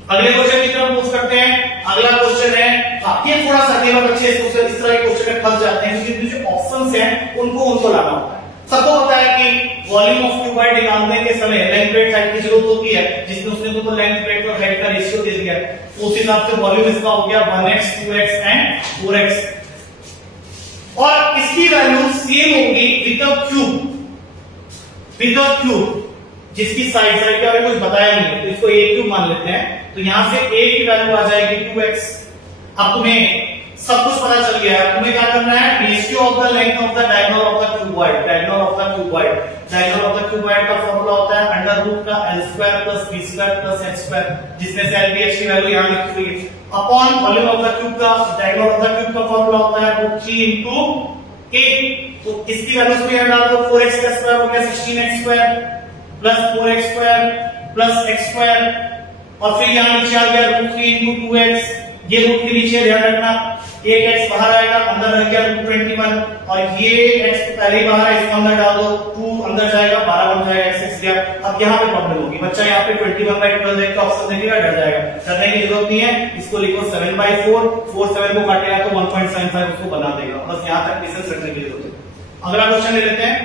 अगले क्वेश्चन की तरफ मूव करते हैं। अगला क्वेश्चन है, हाँ ये थोड़ा सा अगले बच्चे इस तरह के क्वेश्चन में फंस जाते हैं क्योंकि जो ऑप्शंस हैं उनको लाना होता है। सबको पता है कि वॉल्यूम ऑफ क्यूबॉइड निकालने के समय लेंथ ब्रेड हाइट की जरूरत होती है, जिसमें उसने तुमको लेंथ ब्रेड और हाइट का रेशियो दे दिया है, उस हिसाब से वॉल्यूम इसका हो गया 1x 2x एंड 4x और इसकी वैल्यू सेम होगी विद द क्यूब जिसकी साइड के बारे में कुछ बताया नहीं है, तो इसको a क्यूब मान लेते हैं। तो यहां से a की वैल्यू आ जाएगी 2x। अब तुम्हें सब कुछ पता चल गया है, तुम्हें क्या करना है? Ratio of the length of the diagonal of the cuboid, diagonal of the cuboid का फॉर्मूला होता है अंडर रूट का l² plus b² plus h², जिसमें से l b h की वैल्यू यहां लिखी हुई है, upon volume of the cube का डायगोनल ऑफ द क्यूब का फॉर्मूला होता है √3 into a। तो इसकी वैल्यू इसमें यहां डाल दो, 4x का स्क्वायर हो गया 16x² plus 4x² plus x² और फिर यहां नीचे आ गया √3 into 2x। ये रूट के नीचे ध्यान रखना एक x बाहर आएगा, अंदर रह गया √21 और ये x तो पहले ही बाहर है, इसको अंदर डाल दो, 2 अंदर जाएगा 12 बन जाएगा x गया। अब यहाँ पे प्रॉब्लम होगी, बच्चा यहाँ पे 21/12 देख के ऑप्शन देखेगा डर जाएगा, डरने की जरूरत नहीं है, इसको लिखो 7/4, 4 7 को काटेगा तो 1.75 उसको बना देगा, बस यहाँ तक डिस्टेंस रखने की जरूरत है। अगला क्वेश्चन ले लेते हैं।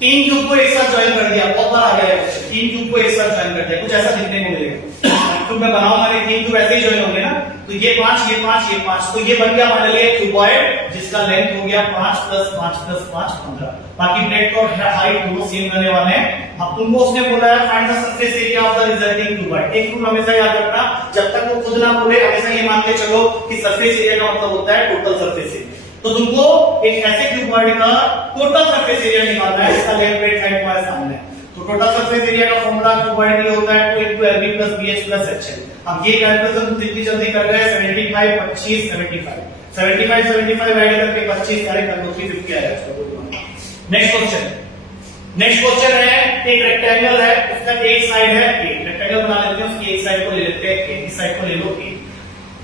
3 क्यूब को एक साथ ज्वाइन कर दिया, बहुत बार आ गया है, 3 क्यूब को एक साथ ज्वाइन कर दिया, कुछ ऐसा दिखने को मिलेगा। क्यूब में बनाऊंगा नहीं, 3 क्यूब ऐसे ही ज्वाइन होंगे ना, तो ये 5 ये 5 ये 5, तो ये बन गया हमारे लिए क्यूबॉइड जिसका लेंथ हो गया 5 + 5 + 5 15। बाकी ब्रेड्थ और हाइट दोनों सेम रहने वाले हैं। अब तुमको उसने बोला है find the surface area of the resulting cuboid. एक रूल हमेशा याद रखना, जब तक वो खुद ना बोले हमेशा ये मान के चलो कि सरफेस एरिया का मतलब होता है टोटल सरफेस एरिया। तो तुमको एक ऐसे क्यूबॉइड का टोटल सरफेस एरिया निकालना है, इसका लेंथ ब्रेड्थ हाइट हमारे सामने है। तो टोटल सरफेस एरिया का फॉर्मूला क्यूबॉइड के होता है 2 * LB + BH + HL। अब ये कैलकुलेशन कितनी जल्दी कर रहे हैं? 75 25 75 75 75 ऐड करके 25 ऐड कर दो 350 आएगा। नेक्स्ट क्वेश्चन है, एक रेक्टेंगल है, उसका एक साइड है a, रेक्टेंगल बना लेते हैं, उसकी एक साइड को ले लेते हैं a, इस साइड को ले लो a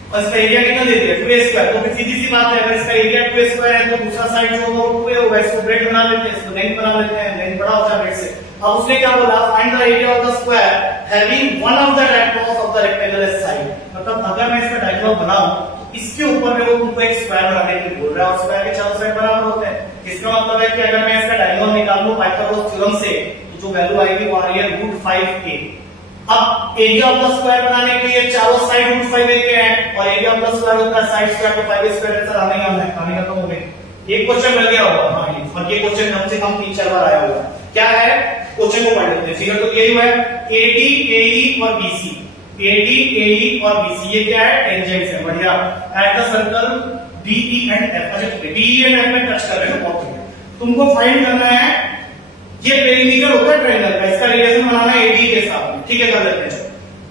और इसका एरिया कितना दे दिया 2a²। तो फिर सीधी सी बात है, अगर इसका एरिया 2a² है तो दूसरा साइड जो होगा 2a होगा, इसको ब्रेड बना लेते हैं, इसको लेंथ बना लेते हैं, लेंथ बड़ा होता है ब्रेड से। अब उसने क्या बोला? Find the area of the square having one of the diagonals of the rectangle as side. मतलब अगर मैं इसका डायगोनल बनाऊं तो इसके ऊपर में वो तुमको एक स्क्वायर बनाने के लिए बोल रहा है और स्क्वायर के चारों साइड बराबर होते हैं। इसका मतलब है कि अगर मैं इसका डायगोनल निकाल लूं पाइथागोरस थ्योरम से तो जो वैल्यू आएगी वो आ रही है √5a। अब एरिया ऑफ द स्क्वायर बनाने के लिए चारों साइड √5 देते हैं और एरिया ऑफ द स्क्वायर होता है साइड स्क्वायर तो 5a² आंसर आने का तो हो गया। एक क्वेश्चन मिल गया होगा हाँ, और ये क्वेश्चन कम से कम 3-4 बार आया होगा। क्या है क्वेश्चन को पढ़ लेते हैं। फिगर तो यही हुआ है, AD AE और BC, AD AE और BC ये क्या है? टेंजेंट्स है। बढ़िया। At the circle DE and F, अच्छा ठीक है DE एंड F में टच कर रहे हैं, बहुत बढ़िया। तुमको फाइंड करना है ये पेरिमीटर होता है ट्रायंगल का, इसका रिलेशन बनाना है AD के साथ में, ठीक है कर लेते हैं।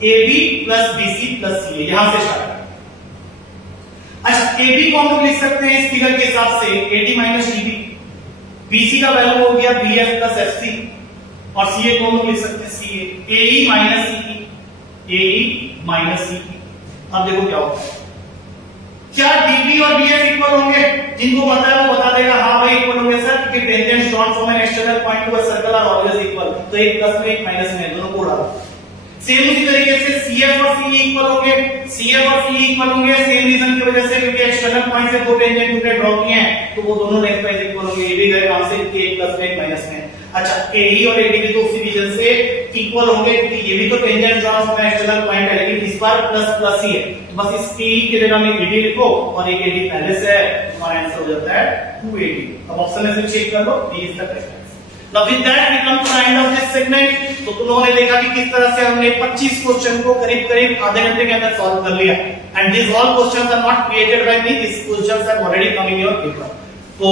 AB + BC + CA यहां से स्टार्ट। अच्छा AB को हम लोग लिख सकते हैं इस फिगर के हिसाब से AD - EB, BC का वैल्यू हो गया BF + FC और CA को हम लोग लिख सकते हैं CA, AE - CE, AE - CE। अब देखो क्या होता है, क्या DB और BF इक्वल होंगे? जिनको पता है वो बता देगा हाँ भाई इक्वल होंगे सर, क्योंकि tangents drawn from an external point to a circle are always equal. तो एक प्लस में एक माइनस में दोनों को उड़ा दो। सेम उसी तरीके से CF और CE इक्वल होंगे, CF और CE इक्वल होंगे सेम रीजन की वजह से, क्योंकि एक्सटर्नल पॉइंट से दो टेंजेंट टूटे ड्रॉ किए हैं तो वो दोनों लेंथ वाइज इक्वल होंगे। ये भी गए काम से कि एक प्लस में एक माइनस में। अच्छा, AE और AD भी तो उसी रीजन से इक्वल होंगे, क्योंकि ये भी तो टेंजेंट ड्रॉ होता है एक्सटर्नल पॉइंट है, लेकिन इस बार प्लस प्लस ही है, तो बस इस AE की जगह में AD लिखो और एक AD पहले से है, हमारा आंसर हो जाता है 2AD। अब ऑप्शन में से चेक कर लो, D is the correct. Now with that we come to the end of this segment। तो तुम लोगों ने देखा कि किस तरह से हमने 25 क्वेश्चन को करीब आधे घंटे के अंदर सॉल्व कर लिया। And these all questions are not created by me, these questions have already come in your paper। तो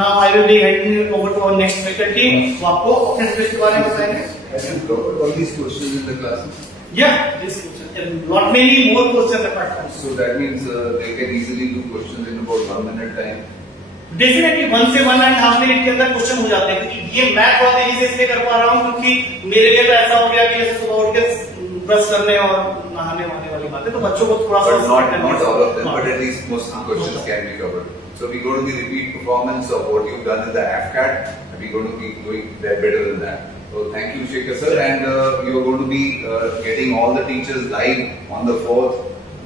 now I will be heading over to our next faculty, वो आपको ऑप्शन स्पेस के बारे में बताएंगे। Have you covered all these questions in the classes? Yeah, this question, lot many more questions apart from this। So that means they can easily do questions in about 1 minute time. Definitely 1 से 1.5 minute के अंदर question हो जाते हैं, क्योंकि ये मैं बहुत तेजी से इसलिए कर पा रहा हूँ क्योंकि मेरे लिए तो ऐसा हो गया कि जैसे सुबह उठ के ब्रश करने और नहाने वाली बातें, तो बच्चों को थोड़ा सा But not all of them, but at least most of the questions can be covered. So we go to the repeat performance of what you've done in the AFCAT, and we're going to be doing that better than that. So thank you, Shekhar sir, and you're going to be getting all the teachers live on the 4th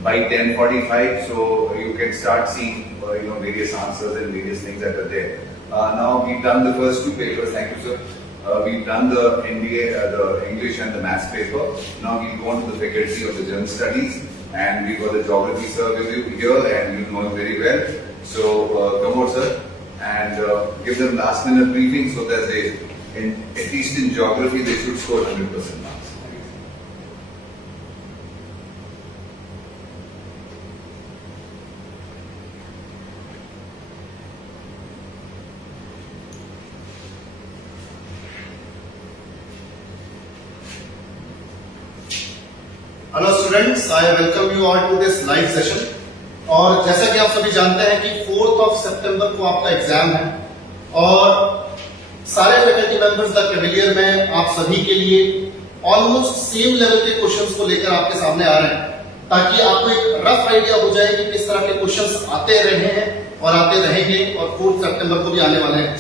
by 10:45, so you can start seeing various answers and various things that are there. Now we've done the first two papers. Thank you, sir. We've done the NDA, the English and the Maths paper. Now we'll go on to the faculty of the General Studies, and we've got the Geography sir with you here, and you know him very well. So come on, sir, and give them last minute briefing so that they, at least in Geography, they should score 100% marks. Hello students, I welcome you all to this live session. और जैसा कि आप सभी जानते हैं कि 4 सितंबर को आपका एग्जाम है और सारे फैकल्टी मेंबर्स द कैवेलियर में आप सभी के लिए ऑलमोस्ट सेम लेवल के क्वेश्चंस को लेकर आपके सामने आ रहे हैं, ताकि आपको एक रफ आइडिया हो जाए कि किस तरह के क्वेश्चंस आते रहे हैं और आते रहेंगे और 4 सितंबर को भी आने वाले हैं।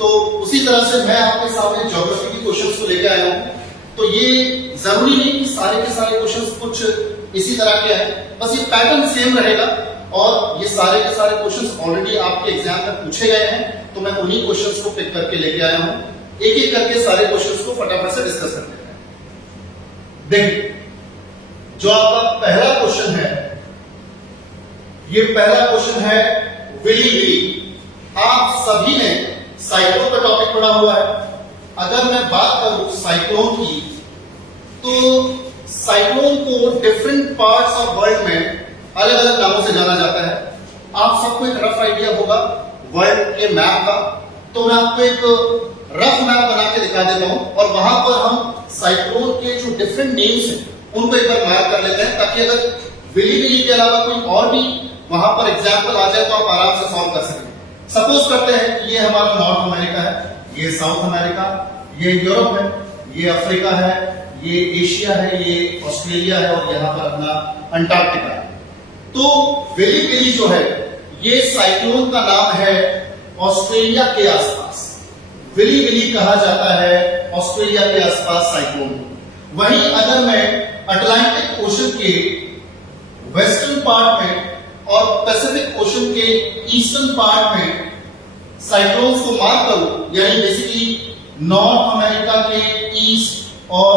तो उसी तरह से मैं आपके सामने ज्योग्राफी के क्वेश्चंस को लेकर आया हूँ। तो ये जरूरी नहीं कि सारे के सारे क्वेश्चंस कुछ इसी तरह के हैं, बस ये पैटर्न सेम रहेगा और ये सारे के सारे क्वेश्चंस ऑलरेडी आपके एग्जाम में पूछे गए हैं, तो मैं उन्हीं क्वेश्चंस को पिक करके लेके आया हूं। एक एक करके सारे क्वेश्चंस को फटाफट से डिस्कस करते हैं। देखिए, जो आपका पहला क्वेश्चन है, ये पहला क्वेश्चन है विली विली। आप सभी ने साइक्लोन का टॉपिक पढ़ा हुआ है। अगर मैं बात करूं साइक्लोन की, तो साइक्लोन को डिफरेंट पार्ट्स ऑफ वर्ल्ड में अलग अलग नामों से जाना जाता है। आप सबको एक रफ आइडिया होगा वर्ल्ड के मैप का, तो मैं आपको एक रफ मैप बना के दिखा देता हूं और वहां पर हम साइक्लोन के जो डिफरेंट नेम्स हैं उनको एक बार मार्क कर लेते हैं, ताकि अगर विली विली के अलावा कोई और भी वहां पर एग्जाम्पल आ जाए तो आप आराम से सॉल्व कर सकें। सपोज करते हैं कि ये हमारा नॉर्थ अमेरिका है, ये साउथ अमेरिका, ये यूरोप है, ये अफ्रीका है, ये एशिया है, ये ऑस्ट्रेलिया है और यहाँ पर अपना अंटार्कटिका है। तो विली विली जो है ये साइक्लोन का नाम है ऑस्ट्रेलिया के आसपास। विली विली कहा जाता है ऑस्ट्रेलिया के आसपास साइक्लोन। वहीं अगर मैं अटलांटिक ओशन के वेस्टर्न पार्ट में और पैसिफिक ओशन के ईस्टर्न पार्ट में साइक्लोन्स को मार्क करूं, यानी बेसिकली नॉर्थ अमेरिका के ईस्ट और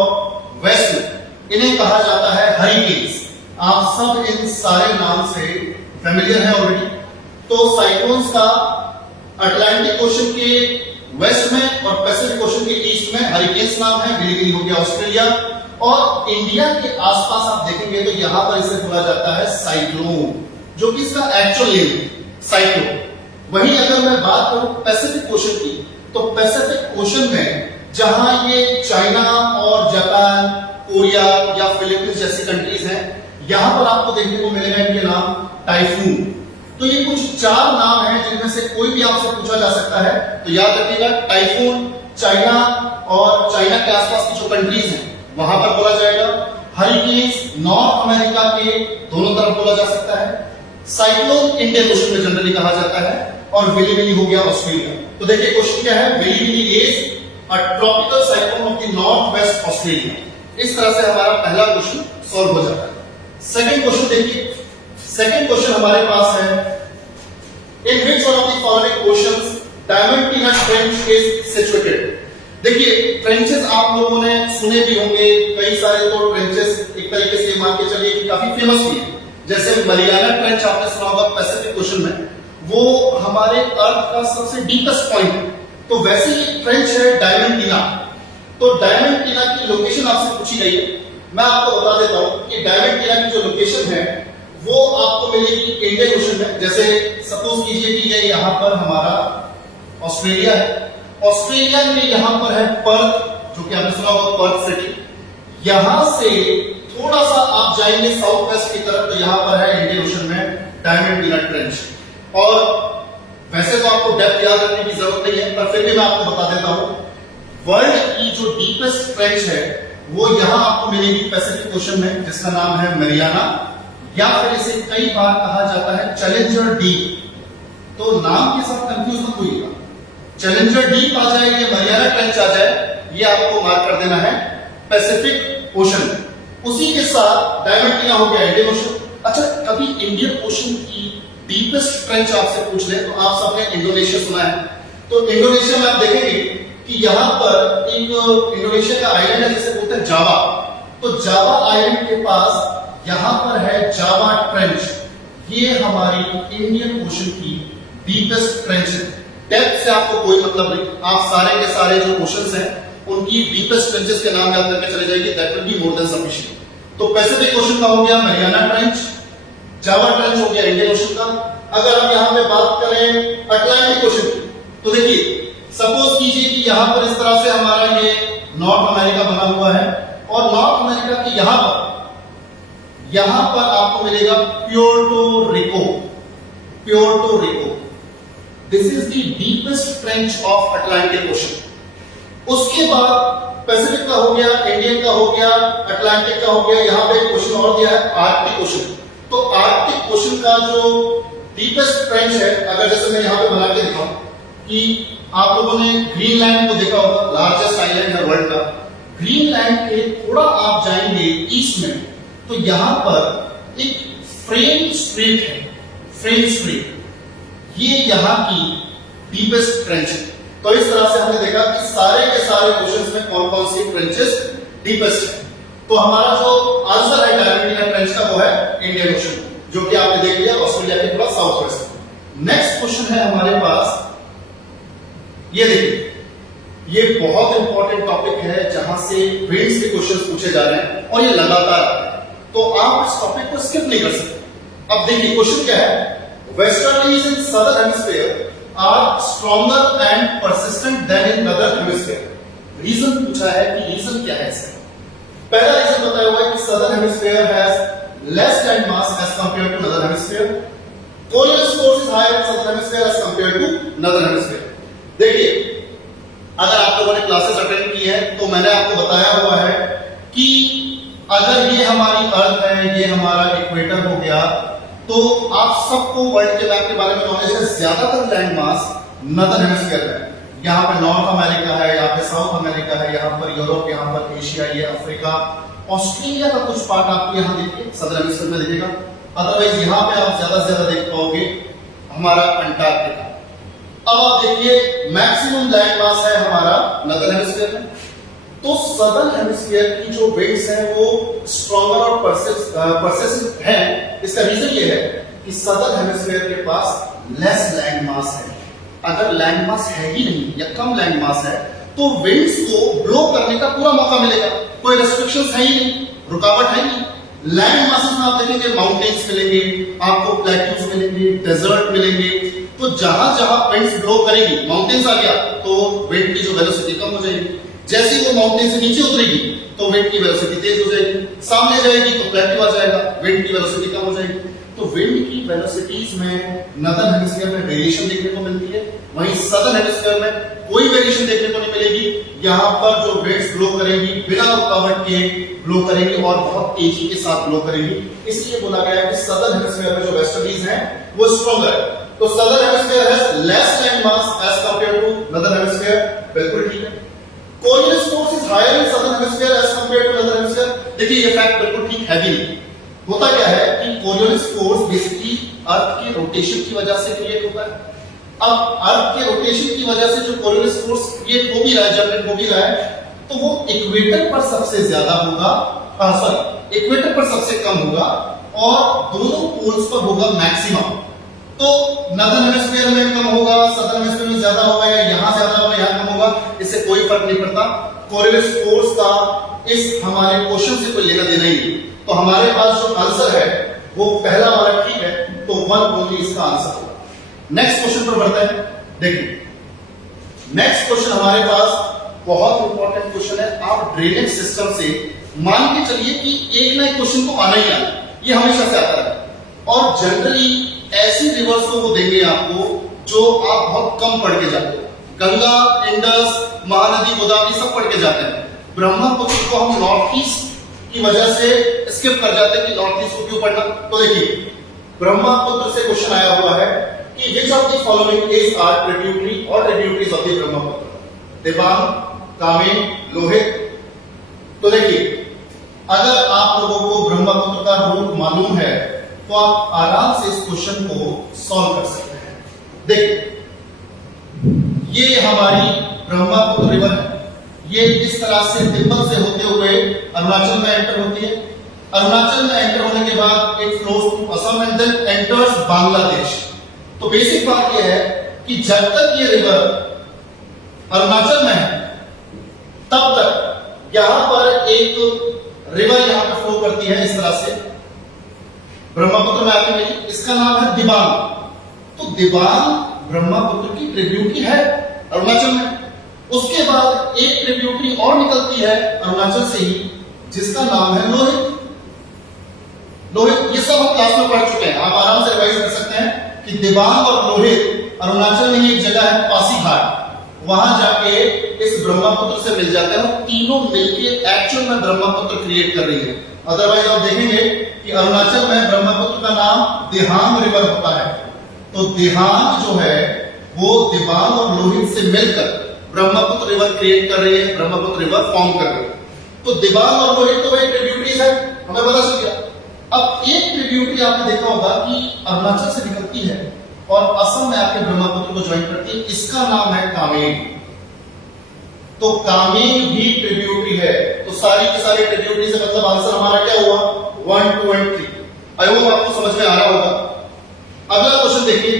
वेस्ट में, इन्हें कहा जाता है हरिकेन्स। आप सब इन सारे नाम से फेमिलियर हैं ऑलरेडी। तो साइक्लोन्स का अटलांटिक ओशन के वेस्ट में और पैसिफिक ओशन के ईस्ट में हरिकेन्स नाम है। विली विली हो गया ऑस्ट्रेलिया, और इंडिया के आसपास आप देखेंगे तो यहां पर इसे बोला जाता है साइक्लोन, जो कि इसका एक्चुअल नेम साइक्लोन। वहीं अगर मैं बात करूं पैसिफिक ओशन की, तो पैसिफिक ओशन में जहां ये चाइना और जापान, कोरिया या फिलीपींस जैसी कंट्रीज हैं, यहां पर आपको देखने को मिलेगा इनके नाम टाइफून। तो ये कुछ 4 नाम हैं जिनमें से कोई भी आपसे पूछा जा सकता है, तो याद रखिएगा टाइफून चाइना और चाइना के आसपास की जो कंट्रीज हैं वहां पर बोला जाएगा। हरिकेन्स नॉर्थ अमेरिका के दोनों तरफ बोला जा सकता है। साइक्लोन इंडियन ओशन में जनरली कहा जाता है, और विली विली हो गया ऑस्ट्रेलिया। तो देखिए क्वेश्चन क्या है, willy willy is a tropical cyclone of the north west Australia. इस तरह से हमारा पहला क्वेश्चन सॉल्व हो जाता है। सेकंड क्वेश्चन देखिए, सेकंड क्वेश्चन हमारे पास है, in which one of the following questions Diamantina trench is situated. देखिए ट्रेंचेस आप लोगों ने सुने भी होंगे, कई सारे तो ट्रेंचेस एक तरीके से मान के चलिए कि काफी फेमस भी है। जैसे मरियाना ट्रेंच आपने सुना होगा पैसिफिक ओशन में, वो हमारे अर्थ का सबसे डीपेस्ट पॉइंट है। तो वैसे ही ट्रेंच है डायमंटीना। तो डायमंटीना की लोकेशन आपसे पूछी गई है, मैं आपको बता देता हूं कि डायमंटीना की जो लोकेशन है वो आपको मिलेगी इंडियन ओशन में। जैसे सपोज कीजिए कि ये यहां पर हमारा ऑस्ट्रेलिया है, ऑस्ट्रेलिया में यहां पर है पर्थ, जो कि आपने सुना होगा पर्थ सिटी। यहां से थोड़ा सा आप जाएंगे साउथ वेस्ट की तरफ, तो यहां पर है इंडियन ओशन में डायमंटीना ट्रेंच। और वैसे तो आपको डेप्थ याद रखने की जरूरत नहीं है, पर फिर भी मैं आपको बता देता हूं, वर्ल्ड की जो डीपेस्ट ट्रेंच है वो यहां आपको मिलेगी पैसिफिक ओशन में, जिसका नाम है मरियाना, या फिर इसे कई बार कहा जाता है चैलेंजर डीप। तो नाम के साथ कंफ्यूज मत होइएगा, चैलेंजर डीप आ जाए या मरियाना ट्रेंच आ जाए, ये आपको मार्क कर देना है पैसिफिक ओशन। उसी के साथ डायमंटीना हो गया इंडियन ओशन। अच्छा, कभी इंडियन ओशन की डीपेस्ट ट्रेंच आपसे पूछ ले तो आप सबने इंडोनेशिया सुना है। तो इंडोनेशिया में आप देखेंगे कि यहां पर एक इंडोनेशिया का आइलैंड है जिसे बोलते हैं जावा। तो जावा आइलैंड के पास यहां पर है जावा ट्रेंच। ये हमारी इंडियन ओशन की डीपेस्ट ट्रेंच है। डेप्थ से आपको कोई मतलब नहीं, आप सारे के सारे जो ओशंस हैं उनकी डीपेस्ट ट्रेंचेस के नाम याद करके चले जाइए, that will be more than sufficient. तो पैसिफिक ओशन का हो गया मरियाना ट्रेंच, जावा ट्रेंच हो गया इंडियन ओशन का। अगर हम यहां पे बात करें अटलांटिक ओशन की, तो देखिए सपोज कीजिए कि यहां पर इस तरह से हमारा ये नॉर्थ अमेरिका बना हुआ है, और नॉर्थ अमेरिका के यहां पर आपको मिलेगा Puerto RIICO. Puerto RIICO, this is the deepest trench of Atlantic ocean. उसके बाद पैसिफिक का हो गया, इंडियन का हो गया, अटलांटिक का हो गया, यहां पे एक क्वेश्चन और दिया है आर्कटिक ओशन। तो आर्कटिक ओशन का जो डीपेस्ट ट्रेंच है, अगर जैसे मैं यहां पे बना के दिखाऊं कि आप लोगों ने ग्रीनलैंड को देखा होगा, लार्जेस्ट आइलैंड है वर्ल्ड का। ग्रीनलैंड के थोड़ा आप जाएंगे ईस्ट में, तो यहां पर एक फ्रेंच स्ट्रेट है, फ्रेंच स्ट्रेट, ये यहां की डीपेस्ट ट्रेंच है। तो इस तरह से हमने देखा कि सारे के सारे ओशंस में कौन कौन सी ट्रेंचेस डीपेस्ट है। तो हमारा जो आंसर है डायमंटीना ट्रेंच का वो है इंडियन ओशन, जो कि आपने देख लिया ऑस्ट्रेलिया के थोड़ा साउथ वेस्ट। नेक्स्ट क्वेश्चन है हमारे पास, ये देखिए, ये बहुत इंपॉर्टेंट टॉपिक है जहां से विंड्स के क्वेश्चंस पूछे जा रहे हैं और ये लगातार, तो आप इस टॉपिक को स्किप नहीं कर सकते। अब देखिए क्वेश्चन क्या है, westerlies in southern hemisphere are stronger and persistent than in northern hemisphere. Reason पूछा है कि रीजन क्या है इसका। पहला रीजन बताया हुआ है कि southern hemisphere has less land mass as compared to northern hemisphere. Coriolis force is higher in southern hemisphere as compared to northern hemisphere. देखिए, अगर आप लोगों ने क्लासेस अटेंड की है तो मैंने आपको बताया हुआ है कि अगर ये हमारी अर्थ है, ये हमारा इक्वेटर हो गया, तो आप सबको वर्ल्ड के मैप के बारे में नॉलेज है। ज्यादातर लैंड मास नॉर्दर्न हेमिस्फीयर में, यहाँ पे नॉर्थ अमेरिका है, यहाँ पे साउथ अमेरिका है, यहाँ पर यूरोप, यहाँ पर एशिया, ये अफ्रीका, ऑस्ट्रेलिया का कुछ पार्ट आपको यहाँ देखिए सदर्न हेमिस्फीयर में दिखेगा। अदरवाइज यहाँ पे आप ज्यादा से ज्यादा देख पाओगे हमारा अंटार्कटिका। अब आप देखिए मैक्सिमम लैंड मास है हमारा नॉर्दर्न हेमिस्फीयर में। तो सदर्न हेमिस्फीयर की जो विंड्स हैं वो स्ट्रॉन्गर और परसिस्टेंट हैं। इसका रीजन ये है कि सदर्न हेमिस्फीयर के पास लेस लैंड मास है। अगर लैंड मास है ही नहीं या कम लैंड मास है तो विंड्स को ब्लो करने का पूरा मौका मिलेगा, कोई रेस्ट्रिक्शंस है ही नहीं, रुकावट है नहीं। लैंड मासेस में आप देखेंगे माउंटेन्स मिलेंगे, आपको प्लेट्यूज मिलेंगे, डेजर्ट मिलेंगे। तो जहां जहां विंड्स ब्लो करेगी, माउंटेन्स आ गया तो विंड की जो वेलोसिटी कम हो जाएगी, जैसे ही वो माउंटेन से नीचे उतरेगी तो विंड की वेलोसिटी तेज हो जाएगी, सामने जाएगी तो प्लेट्यू आ जाएगा, विंड की वेलोसिटी कम हो जाएगी। तो विंड की वेलोसिटीज में नॉर्दर्न हेमिस्फीयर में वेरिएशन देखने को मिलती है, वहीं सदर्न हेमिस्फीयर में कोई वेरिएशन देखने को नहीं मिलेगी। यहाँ पर जो विंड्स ब्लो करेंगी बिना रुकावट के ब्लो करेंगी और बहुत तेजी के साथ ब्लो करेंगी। इसलिए बोला गया है कि सदर्न हेमिस्फीयर में जो वेस्टर्लीज हैं वो स्ट्रॉन्गर है। तो southern hemisphere has less land mass as compared to northern hemisphere, बिल्कुल ठीक है। Coriolis force is higher in southern hemisphere as compared to northern देखिए ये फैक्ट बिल्कुल ठीक है भी नहीं। होता क्या है कि कोरियोलिस फोर्स बेसिकली अर्थ के रोटेशन की वजह से क्रिएट होता है। अब अर्थ के रोटेशन की वजह से जो कोरियोलिस फोर्स क्रिएट हो भी रहा है, जनरेट हो भी रहा है, तो वो इक्वेटर पर सबसे ज्यादा होगा, सॉरी इक्वेटर पर सबसे कम होगा और दोनों पोल्स पर होगा मैक्सिमम। तो नॉर्दर्न हेमिस्फीयर में कम होगा, सदर्न हेमिस्फीयर में ज्यादा होगा, या यहां ज्यादा होगा यहां कम होगा, इससे कोई फर्क नहीं पड़ता। कोरियोलिस फोर्स का इस हमारे क्वेश्चन से कोई लेना देना ही नहीं। तो हमारे पास जो आंसर है वो पहला वाला ठीक है, तो 1 ओनली इसका आंसर होगा। नेक्स्ट क्वेश्चन पर बढ़ते हैं। देखिए नेक्स्ट क्वेश्चन हमारे पास बहुत इंपॉर्टेंट क्वेश्चन है। आप ड्रेनेज सिस्टम से मान के चलिए कि एक ना एक क्वेश्चन को आना ही आना, ये हमेशा से आता है। और जनरली ऐसी रिवर्स को वो देंगे आपको जो आप बहुत कम पढ़ के जाते हो। गंगा, इंडस, महानदी, गोदावरी सब पढ़ के जाते हैं। ब्रह्मपुत्र को हम नॉर्थ ईस्ट की वजह से स्किप कर जाते हैं कि नॉर्थ ईस्ट को क्यों पढ़ना। तो देखिए ब्रह्मपुत्र से क्वेश्चन आया हुआ है कि which of the following is are tributary और tributaries of the Brahmaputra, Dibang, Kameng, Lohit. तो देखिए अगर आप लोगों को ब्रह्मपुत्र का रूट मालूम है तो आप आराम से इस क्वेश्चन को सॉल्व कर सकते हैं। देखिए ये हमारी ब्रह्मपुत्र रिवर है, ये इस तरह से तिब्बत से होते हुए अरुणाचल में एंटर होती है। अरुणाचल में एंटर होने के बाद it flows to Assam and then enters Bangladesh. तो बेसिक बात यह है कि जब तक ये रिवर अरुणाचल में है तब तक यहां पर एक रिवर यहां पर फ्लो करती है इस तरह से, ब्रह्मपुत्र में आती है, इसका नाम है दिबांग। तो दिबांग ब्रह्मपुत्र की ट्रिब्यूटरी है अरुणाचल में। उसके बाद एक ट्रिब्यूटरी और निकलती है अरुणाचल से ही जिसका नाम है लोहित। लोहित ये सब हम क्लास में पढ़ चुके हैं, आप आराम से रिवाइज कर सकते हैं कि दिबांग और लोहित अरुणाचल में एक जगह है पासीघाट, वहां जाके इस ब्रह्मपुत्र से मिल जाते हैं और तीनों मिलके एक्चुअल में ब्रह्मपुत्र क्रिएट कर रही है। अदरवाइज आप देखेंगे कि अरुणाचल में ब्रह्मपुत्र का नाम दिहांग रिवर होता है। तो दिहांग जो है वो दिबांग और लोहित से मिलकर ब्रह्मपुत्र रिवर क्रिएट कर रही है, ब्रह्मपुत्र रिवर फॉर्म कर रही है। तो दिबांग और लोहित तो वही ट्रिब्यूटरीज है, हमें पता चल गया। अब एक ट्रिब्यूटरी आपने देखा होगा कि अरुणाचल से निकलती है और असम में आके ब्रह्मपुत्र को ज्वाइन करती है, इसका नाम है कामेंग। तो कामेंग भी ट्रिब्यूटरी है। तो सारी की सारी ट्रिब्यूटरी से मतलब आंसर हमारा क्या हुआ 1, 2 और 3। आई होप आपको समझ में आ रहा होगा। अगला क्वेश्चन देखिए,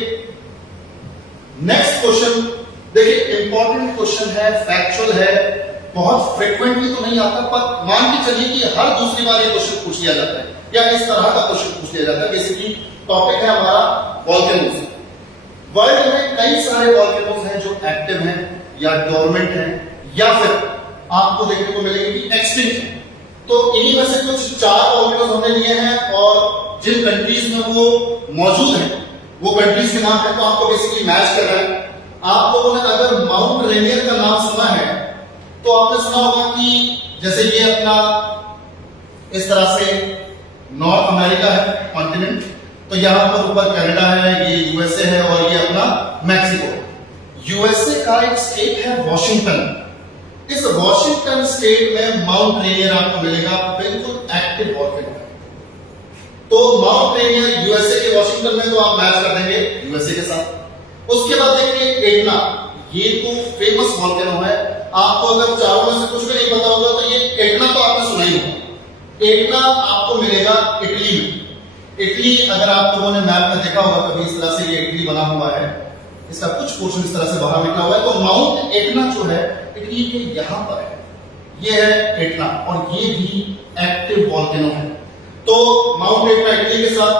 नेक्स्ट क्वेश्चन देखिए इंपॉर्टेंट क्वेश्चन है, फैक्चुअल है, बहुत फ्रीक्वेंटली तो नहीं आता पर मान के चलिए कि हर दूसरी बार ये क्वेश्चन पूछ लिया जाता है या इस तरह का क्वेश्चन पूछ लिया जाता है। बेसिकली टॉपिक है हमारा वॉल्केनोज। वर्ल्ड में कई सारे वॉल्केनोज हैं जो एक्टिव हैं या डोरमेंट हैं या फिर आपको देखने को मिलेंगे कि एक्सटिंक्ट हैं। तो इन्हीं में से कुछ 4 वॉल्केनोज हमने लिए हैं और जिन कंट्रीज में वो मौजूद हैं वो कंट्रीज के नाम है, तो आपको बेसिकली मैच कर रहा है। आप लोगों ने अगर माउंट रेनियर का नाम सुना है तो आपने सुना होगा कि जैसे ये अपना इस तरह से नॉर्थ अमेरिका है कॉन्टिनेंट, तो यहां पर ऊपर कनाडा है, ये यूएसए है और ये अपना मैक्सिको। यूएसए का एक स्टेट है वॉशिंगटन। इस वॉशिंगटन स्टेट में माउंट रेनियर आपको मिलेगा, बिल्कुल एक्टिव वॉल्केनो। तो माउंट रेनियर यूएसए के वॉशिंगटन में, तो आप मैच कर देंगे यूएसए के साथ। उसके बाद देखिए एटना, ये तो फेमस वॉल्केनो है। आपको अगर चारों में से कुछ भी नहीं पता होगा तो ये एटना तो आपने सुना ही होगा। एटना आपको मिलेगा इटली में। इटली अगर आप लोगों ने मैप में देखा होगा कभी इस तरह से ये इटली बना हुआ है, इसका कुछ पोर्शन इस तरह से बाहर निकला हुआ है। तो माउंट एटना जो है इटली के यहां पर है, ये है एटना और ये भी एक्टिव वॉल्केनो है। तो माउंट एटना इटली के साथ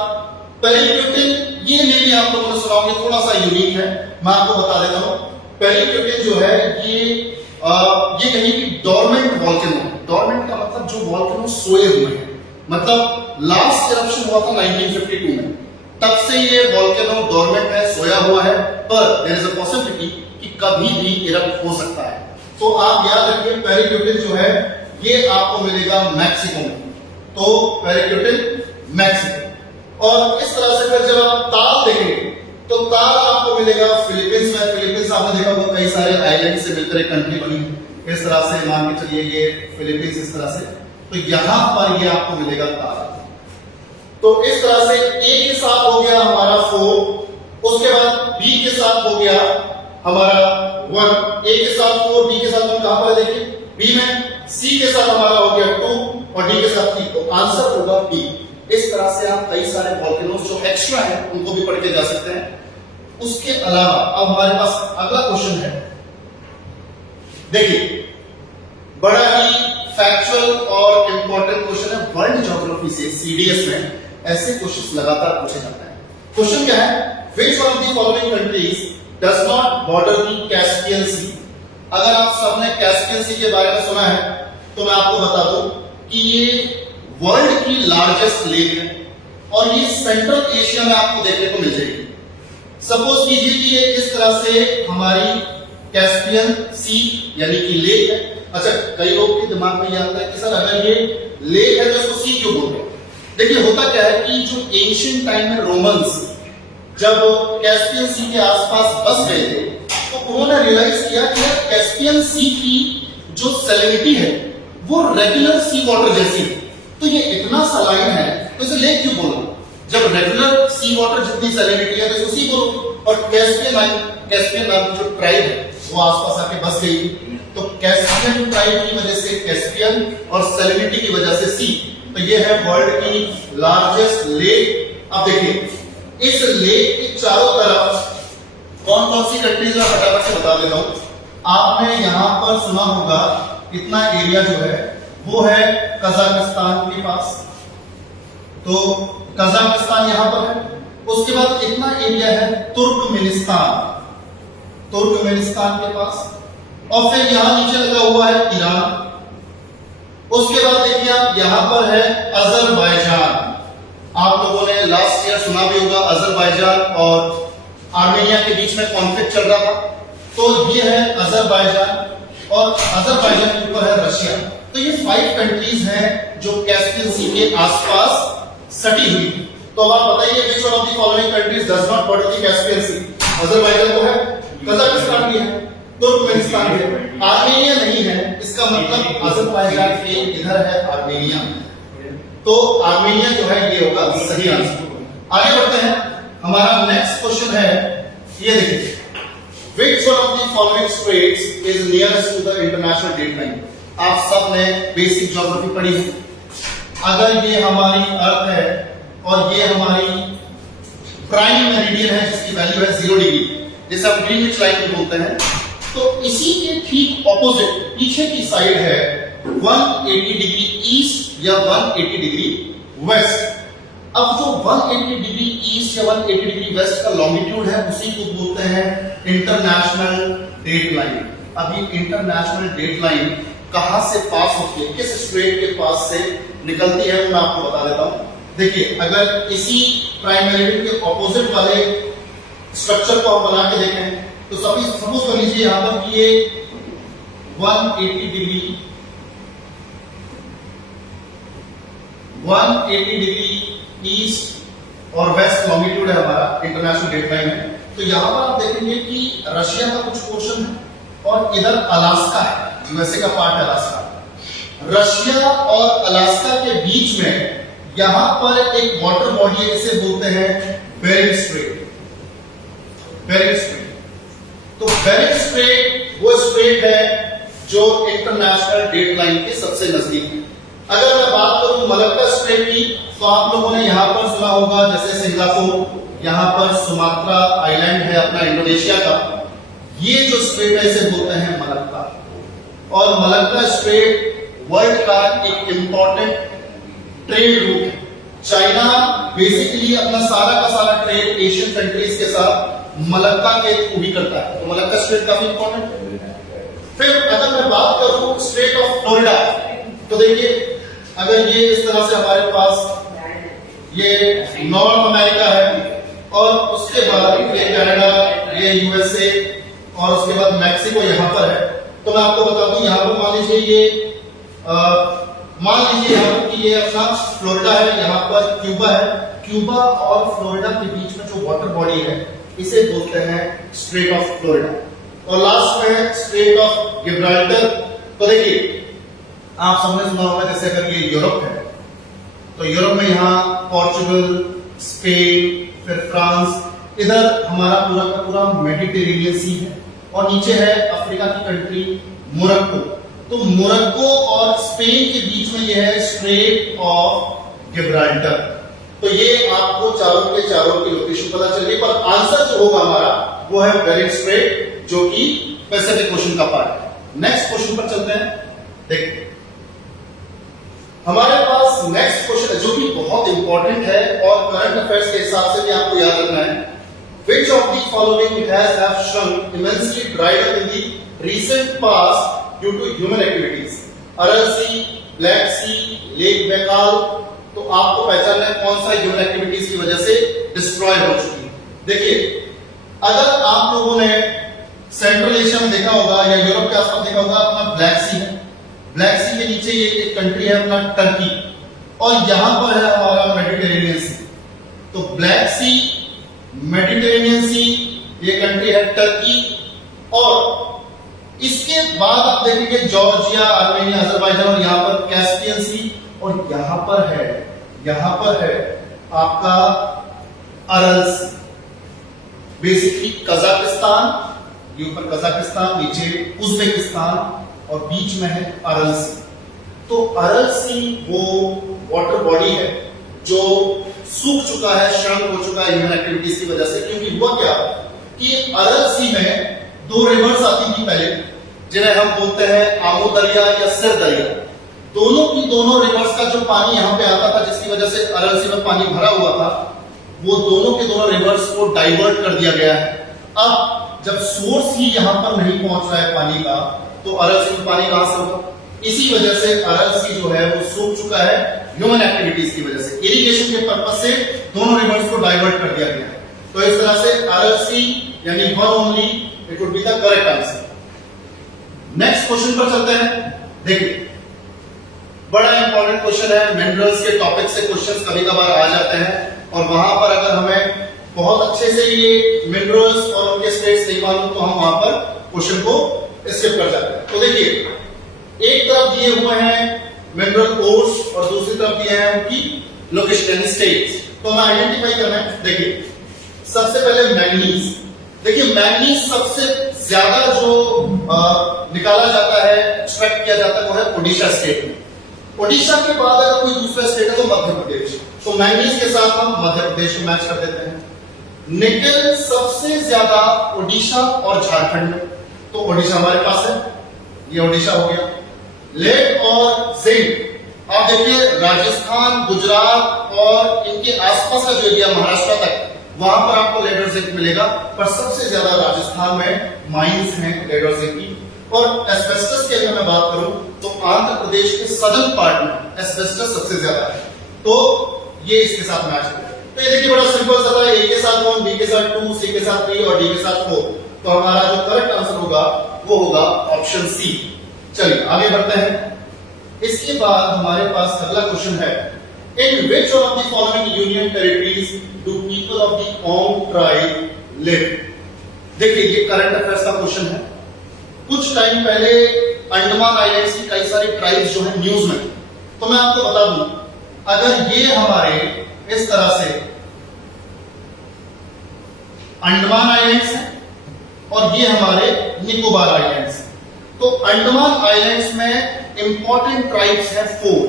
पेरिक्यूटिन, ये मे भी आप लोगों ने सुना होगा, थोड़ा सा यूनिक है, मैं आपको बता देता हूं। पेरिक्यूटिन जो है ये कहीं की डोरमेंट वॉल्केनो। डोरमेंट का मतलब जो वॉल्केनो सोए हुए हैं, मतलब लास्ट इरप्शन हुआ था 1952 में, तब से ये वॉल्केनो डोरमेंट है, सोया हुआ है, पर देयर इज अ पॉसिबिलिटी कि कभी भी इरप्ट हो सकता है। तो आप याद रखिए पेरिक्यूटिन जो है ये आपको मिलेगा मैक्सिको में। तो पेरिक्यूटिन मैक्सिको। और इस तरह से फिर जब आप ताल देखेंगे तो ताल आपको मिलेगा फिलीपींस में। फिलीपींस आपने देखा होगा कई सारे आइलैंड से मिलकर एक कंट्री बनी, इस तरह से मान के चलिए ये फिलीपींस इस तरह से। तो यहां पर ये आपको मिलेगा तारा। तो इस तरह से A के साथ हो गया हमारा 4, उसके बाद B के साथ हो गया हमारा 1, A के साथ 4, B के साथ 1 कहां पर है देखिए B में, C के साथ हमारा हो गया 2 और D के साथ 3, तो आंसर होगा B। इस तरह से आप कई सारे वॉल्केनोस जो एक्स्ट्रा है उनको भी पढ़ के जा सकते हैं। उसके अलावा अब हमारे पास अगला क्वेश्चन है, देखिए बड़ा ही फैक्चुअल और इंपॉर्टेंट क्वेश्चन है, वर्ल्ड ज्योग्राफी से सीडीएस में ऐसे क्वेश्चंस लगातार पूछे जाते हैं। क्वेश्चन क्या है, which one of the following countries does not border the Caspian Sea. अगर आप सबने कैस्पियन सी के बारे में सुना है तो मैं आपको बता दूं कि ये वर्ल्ड की लार्जेस्ट लेक है और ये सेंट्रल एशिया में आपको देखने को मिल जाएगी। सपोज कीजिए कि ये इस तरह से हमारी कैस्पियन सी यानी कि लेक है। अच्छा, कई लोग के दिमाग में ये आता है कि सर अगर ये लेक है तो इसको सी क्यों बोलते हैं। देखिए होता क्या है कि जो एंशिएंट टाइम में रोमन्स जब कैस्पियन सी के आसपास बस गए थे तो उन्होंने रियलाइज किया कि कैस्पियन सी की जो सैलिनिटी है वो रेगुलर सी वाटर जैसी है, तो ये इतना सलाइन है तो इसे लेक क्यों बोलो। जब रेगुलर सी वाटर जितनी सैलिनिटी है तो इसको सी बोलो। और कैस्पियन नाम की जो ट्राइब है वो आसपास आके बस गई, तो कैस्पियन ट्राइब की वजह से कैस्पियन और सैलिनिटी की वजह से सी, तो ये है वर्ल्ड की लार्जेस्ट लेक। अब देखिए इस लेक के चारों तरफ कौन कौन सी कंट्रीज है फटाफट से बता देता हूं। आपने यहां पर सुना होगा इतना एरिया जो है वो है कजाकिस्तान के पास, तो कजाकिस्तान यहां पर है। उसके बाद इतना एरिया है तुर्कमेनिस्तान के पास, और फिर यहां नीचे लगा हुआ है ईरान। उसके बाद देखिए आप यहां पर है अजरबैजान। आप लोगों ने लास्ट ईयर सुना भी होगा अजरबैजान और आर्मेनिया के बीच में कॉन्फ्लिक्ट चल रहा था, तो ये है अजरबैजान और अजरबैजान के ऊपर है रशिया। तो ये 5 कंट्रीज हैं जो कैस्पियन सी के आसपास सटी हुई। तो अब आप बताइए which one of the following countries does not border the Caspian Sea? Azerbaijan तो है, कजाकिस्तान भी है, तुर्कमेनिस्तान भी है, आर्मेनिया नहीं है। इसका मतलब अजरबैजान के इधर है आर्मेनिया, तो आर्मेनिया जो है ये होगा सही आंसर। आगे बढ़ते हैं, हमारा नेक्स्ट क्वेश्चन है, ये देखिए which one of the following straits is nearest to the international date line? आप सब ने बेसिक ज्योग्राफी पढ़ी है। अगर ये हमारी अर्थ है और ये हमारी प्राइम मेरिडियन है जिसकी वैल्यू है 0 डिग्री, जिसे हम ग्रीनविच लाइन में बोलते हैं, तो इसी के ठीक ऑपोजिट पीछे की साइड है 180 डिग्री ईस्ट या 180 डिग्री वेस्ट। अब जो 180 डिग्री ईस्ट या 180 डिग्री वेस्ट का लॉन्गिट्यूड है उसी को बोलते हैं इंटरनेशनल डेट लाइन। अब ये इंटरनेशनल डेट लाइन कहां से पास होती है, किस स्ट्रेट के पास से निकलती है, मैं आपको बता देता हूं। देखिए अगर इसी प्राइम मेरिडियन के ऑपोजिट वाले स्ट्रक्चर को हम बना के देखें तो सपोज कर लीजिए यहां पर कि ये 180 डिग्री ईस्ट और वेस्ट लॉन्गिट्यूड है हमारा इंटरनेशनल डेट लाइन है। तो यहां पर आप देखेंगे कि रशिया का कुछ पोर्शन है और इधर अलास्का है, यूएसए का पार्ट है अलास्का। रशिया और अलास्का के बीच में यहां पर एक वाटर बॉडी है, इसे बोलते हैं बेरिंग स्ट्रेट। तो बेरिंग स्ट्रेट वो स्ट्रेट है जो इंटरनेशनल डेट लाइन के सबसे नजदीक है। अगर मैं बात करूं मलक्का स्ट्रेट की तो आप लोगों ने यहां पर सुना होगा जैसे सिंगापुर, यहां पर सुमात्रा आइलैंड है अपना इंडोनेशिया का, ये जो स्ट्रेट है इसे बोलते हैं मलक्का। और मलक्का स्ट्रेट वर्ल्ड का एक इंपॉर्टेंट ट्रेड रूट है। चाइना बेसिकली अपना सारा का सारा ट्रेड एशियन कंट्रीज के साथ मलक्का के थ्रू भी करता है, तो मलक्का स्ट्रेट काफी इंपॉर्टेंट है। फिर अगर मैं बात करूं स्ट्रेट ऑफ फ्लोरिडा, तो देखिए अगर ये इस तरह से हमारे पास ये नॉर्थ अमेरिका है और उसके बाद ये कनाडा, ये यूएसए और उसके बाद मैक्सिको यहां पर है, तो मैं आपको बता दूं यहां पर मान लीजिए ये यहाँ पर कि ये अपना फ्लोरिडा है, यहाँ पर क्यूबा है। क्यूबा और फ्लोरिडा के बीच में जो वाटर बॉडी है इसे बोलते हैं स्ट्रेट ऑफ फ्लोरिडा। और लास्ट में है स्ट्रेट ऑफ गिब्राल्टर। तो देखिए आप सबने सुना होगा जैसे अगर ये यूरोप है तो यूरोप में यहाँ पोर्चुगल, स्पेन, फिर फ्रांस, इधर हमारा पूरा का पूरा मेडिटेरेनियन सी है और नीचे है अफ्रीका की कंट्री मोरक्को। तो मोरक्को और स्पेन के बीच में ये है स्ट्रेट ऑफ गिब्राल्टर। तो ये आपको चारों के लोकेशन पता चल रही, पर आंसर जो होगा हमारा वो है बेरिंग स्ट्रेट, जो कि पैसिफिक क्वेश्चन का पार्ट है। नेक्स्ट क्वेश्चन पर चलते हैं। देखिए हमारे पास नेक्स्ट क्वेश्चन है जो कि बहुत इंपॉर्टेंट है और करंट अफेयर्स के हिसाब से भी आपको याद रखना है। Which of the following has have shrunk immensely dried up in the recent past due to human activities? Aral Sea, Black Sea, lake Bengal. तो आपको पहचानना है कौन सा ह्यूमन एक्टिविटीज की वजह से डिस्ट्रॉय हो चुकी है। देखिए अगर आप लोगों ने सेंट्रल एशिया में देखा होगा या यूरोप के आसपास देखा होगा, अपना ब्लैक सी है, ब्लैक सी के नीचे ये एक कंट्री है अपना टर्की, और यहां पर है हमारा मेडिटेरेनियन सी। तो ब्लैक सी, मेडिटेरेनियन सी, ये कंट्री है टर्की, और इसके बाद आप देखेंगे जॉर्जिया, आर्मेनिया, अजरबैजान, और यहां पर कैस्पियन सी, और यहां पर है आपका अरल सी। बेसिकली कजाकिस्तान, ये ऊपर कजाकिस्तान, नीचे उज्बेकिस्तान, और बीच में है अरल सी। तो अरल सी वो वाटर बॉडी है जो सूख चुका है, श्रंक हो चुका है ह्यूमन एक्टिविटीज की वजह से। क्योंकि हुआ क्या कि अरल सी में दो रिवर्स आती थी पहले, जिन्हें हम बोलते हैं आमो दरिया या सिर दरिया। दोनों की दोनों रिवर्स का जो पानी यहाँ पे आता था, जिसकी वजह से अरल सी में पानी भरा हुआ था, वो दोनों के दोनों रिवर्स को डाइवर्ट कर दिया गया है। अब जब सोर्स ही यहाँ पर नहीं पहुंच रहा है पानी का, तो अरल सी में पानी कहां से होगा? इसी वजह से अरल सी जो है वो सूख चुका है ह्यूमन एक्टिविटीज की वजह से। इरिगेशन के पर्पस से दोनों रिवर्स को डाइवर्ट कर दिया गया है। तो इस तरह से अरल सी यानी one only, it would be the correct answer. Next question पर चलते हैं। देखिए बड़ा इंपॉर्टेंट क्वेश्चन है, मिनरल्स के टॉपिक से क्वेश्चंस कभी कभार आ जाते हैं, और वहां पर अगर हमें बहुत अच्छे से ये मिनरल्स और उनके स्टेट्स नहीं मालूम तो हम वहां पर क्वेश्चन को स्किप कर जाते हैं। तो देखिए एक तरफ दिए हुए हैं मिनरल कोर्स और दूसरी तरफ दिए हैं उनकी लोकेशन स्टेट्स। तो हमें आइडेंटिफाई करना है। देखिए सबसे पहले मैंगनीज। देखिए मैंगनीज सबसे ज्यादा जो निकाला जाता है, एक्सट्रैक्ट किया जाता है, वो है ओडिशा स्टेट में। ओडिशा के बाद अगर कोई दूसरा स्टेट है तो मध्य प्रदेश। तो मैंगनीज के साथ हम मध्य प्रदेश को मैच कर देते हैं। निकेल सबसे ज्यादा ओडिशा और झारखंड में, तो ओडिशा हमारे पास है, ये ओडिशा हो गया। लेड और जिंक आप देखिए राजस्थान, गुजरात और इनके आसपास का जो एरिया महाराष्ट्र तक, वहां पर आपको लेड और जिंक मिलेगा, पर सबसे ज्यादा राजस्थान में माइंस हैं लेड और जिंक की। और एस्बेस्टस की अगर मैं बात करूं तो आंध्र प्रदेश के सदर्न पार्ट में एस्बेस्टस सबसे ज्यादा है, तो ये इसके साथ मैच है। तो ये देखिए बड़ा सिंपल सा था, ए के साथ 1, बी के साथ 2, सी के साथ 3 और डी के साथ 4। तो हमारा जो करेक्ट आंसर होगा वो होगा ऑप्शन सी। चलिए आगे बढ़ते हैं। इसके बाद हमारे पास अगला क्वेश्चन है, in which of the following union territories do people of the Onge tribe live? देखिए ये करंट अफेयर्स का क्वेश्चन है। कुछ टाइम पहले अंडमान आइलैंड्स की कई सारी ट्राइब्स जो है न्यूज में, तो मैं आपको बता दूं, अगर ये हमारे इस तरह से अंडमान आइलैंड्स हैं और ये हमारे निकोबार आइलैंड्स हैं, तो अंडमान आइलैंड्स में इंपॉर्टेंट ट्राइब्स हैं 4।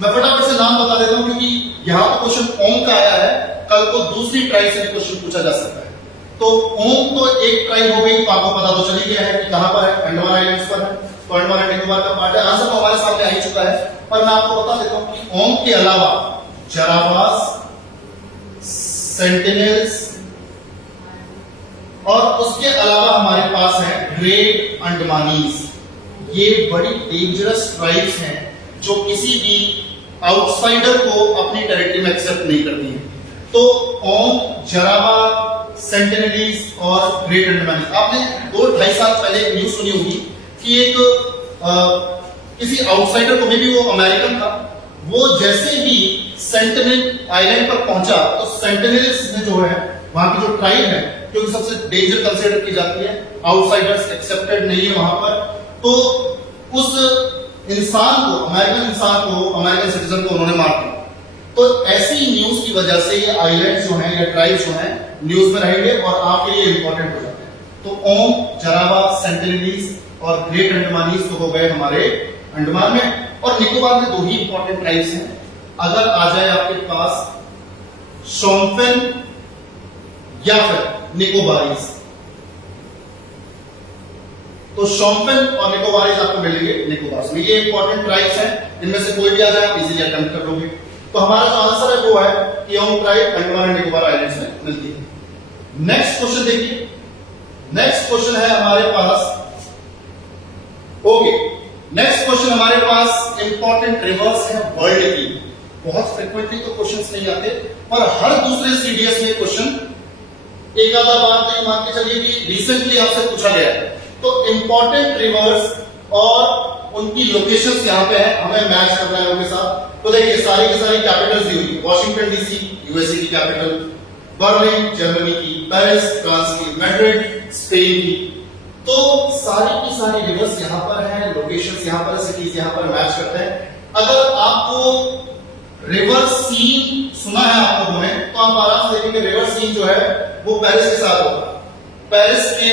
मैं फटाफट से नाम बता देता हूं क्योंकि यहां पर क्वेश्चन ओंग का आया है, कल को दूसरी ट्राइब से क्वेश्चन पूछा जा सकता है। तो ओंग तो एक ट्राइब हो गई, तो आपको पता तो चल ही गया है कि कहां पर है, अंडमान आइलैंड्स पर है, तो अंडमान एंड निकोबार का पार्ट है। आंसर तो हमारे सामने आ ही चुका है, पर मैं आपको बता देता हूं कि ओंग के अलावा जरावास, सेंटिनल्स और उसके अलावा हमारे पास है ग्रेट अंडमानीज। ये बड़ी डेंजरस ट्राइब्स हैं जो किसी भी आउटसाइडर को अपनी टेरिटरी में एक्सेप्ट नहीं करती हैं। तो ओंग, जरावा, सेंटिनलीज और ग्रेट अंडमानीज। आपने 2-2.5 साल पहले न्यूज सुनी होगी कि एक किसी आउटसाइडर को, मे भी वो अमेरिकन था, वो जैसे ही सेंटिनल आइलैंड पर पहुंचा तो सेंटिनल्स में जो है वहां की जो ट्राइब है, क्योंकि सबसे डेंजर कंसिडर की जाती है, आउटसाइडर्स एक्सेप्टेड नहीं है वहां पर, तो उस इंसान को, अमेरिकन सिटीजन को उन्होंने मार दिया। तो ऐसी न्यूज की वजह से ये आइलैंड जो है या ट्राइब्स जो है न्यूज में रहेंगे और आपके लिए इंपॉर्टेंट हो जाते हैं। तो ओम, जरावा, सेंटिनलीज और ग्रेट अंडमानीज तो हो गए हमारे अंडमान में, और निकोबार में 2 ही इंपॉर्टेंट ट्राइब्स हैं। अगर आ जाए आपके पास शोम्पेन या फिर निकोबारीज, तो शोम्पेन और निकोबारीज आपको मिलेंगे निकोबार में। ये इंपॉर्टेंट ट्राइब्स हैं, इनमें से कोई भी आ जाए आप इजीली अटेम्प्ट कर लोगे। तो हमारा जो आंसर है वो है कि Onge tribe Andaman and Nicobar Islands में मिलती है। नेक्स्ट क्वेश्चन देखिए, नेक्स्ट क्वेश्चन है हमारे पास, ओके, नेक्स्ट क्वेश्चन हमारे पास इंपॉर्टेंट रिवर्स है वर्ल्ड की। बहुत फ्रिक्वेंटली तो क्वेश्चंस नहीं आते, पर हर दूसरे सीडीएस में क्वेश्चन एक आधा बात नहीं, मान के चलिए कि रिसेंटली आपसे पूछा गया है। तो इंपॉर्टेंट रिवर्स और उनकी लोकेशंस यहाँ पे है, हमें मैच करना है उनके साथ। तो देखिए सारी की सारी कैपिटल्स दी हुई है, वॉशिंगटन डीसी यूएसए की कैपिटल, बर्लिन जर्मनी की, पेरिस फ्रांस की, मैड्रिड स्पेन की। तो सारी की सारी रिवर्स यहाँ पर है, लोकेशंस यहाँ पर, सिटीज यहाँ पर मैच करते हैं। अगर आपको रिवर सीन सुना है आप लोगों ने, तो आप आराम से देखेंगे रिवर सीन जो है वो पेरिस के साथ होगा। पेरिस के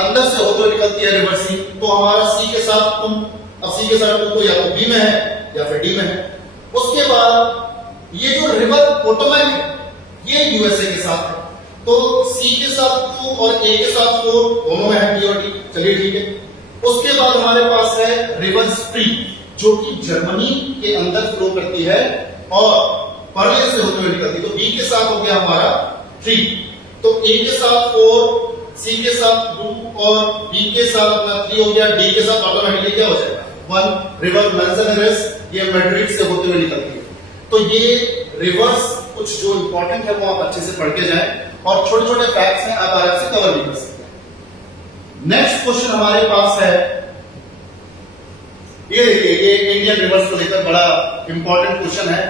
अंदर से होते हुए निकलती है रिवर सीन, तो हमारा सी के साथ तुम, अब सी के साथ तुम तो या तो बी में है या फिर डी में है। उसके बाद ये जो रिवर पोटोमैक है ये यूएसए के साथ है, तो सी के साथ 2 और ए के साथ 4 दोनों में है, डी और डी, चलिए ठीक है। उसके बाद हमारे पास है रिवर स्प्रींग जो कि जर्मनी के अंदर फ्लो करती है और बर्लिन से होते हुए निकलती है। तो बी के साथ हो गया हमारा 3, तो ए के साथ 4, सी के साथ 2 और बी के साथ अपना 3 हो गया, डी के साथ ऑटोमेटिकली क्या हो जाएगा 1। रिवर मैंजनरेस ये मैड्रिड से होते हुए निकलती है। तो ये रिवर्स कुछ जो इंपॉर्टेंट है वो आप अच्छे से पढ़ के जाएं, और छोटे छोटे फैक्ट्स हैं आप आराम से कवर भी कर सकते हैं। नेक्स्ट क्वेश्चन हमारे पास है, ये देखिए, ये इंडियन रिवर्स को लेकर बड़ा इंपॉर्टेंट क्वेश्चन है।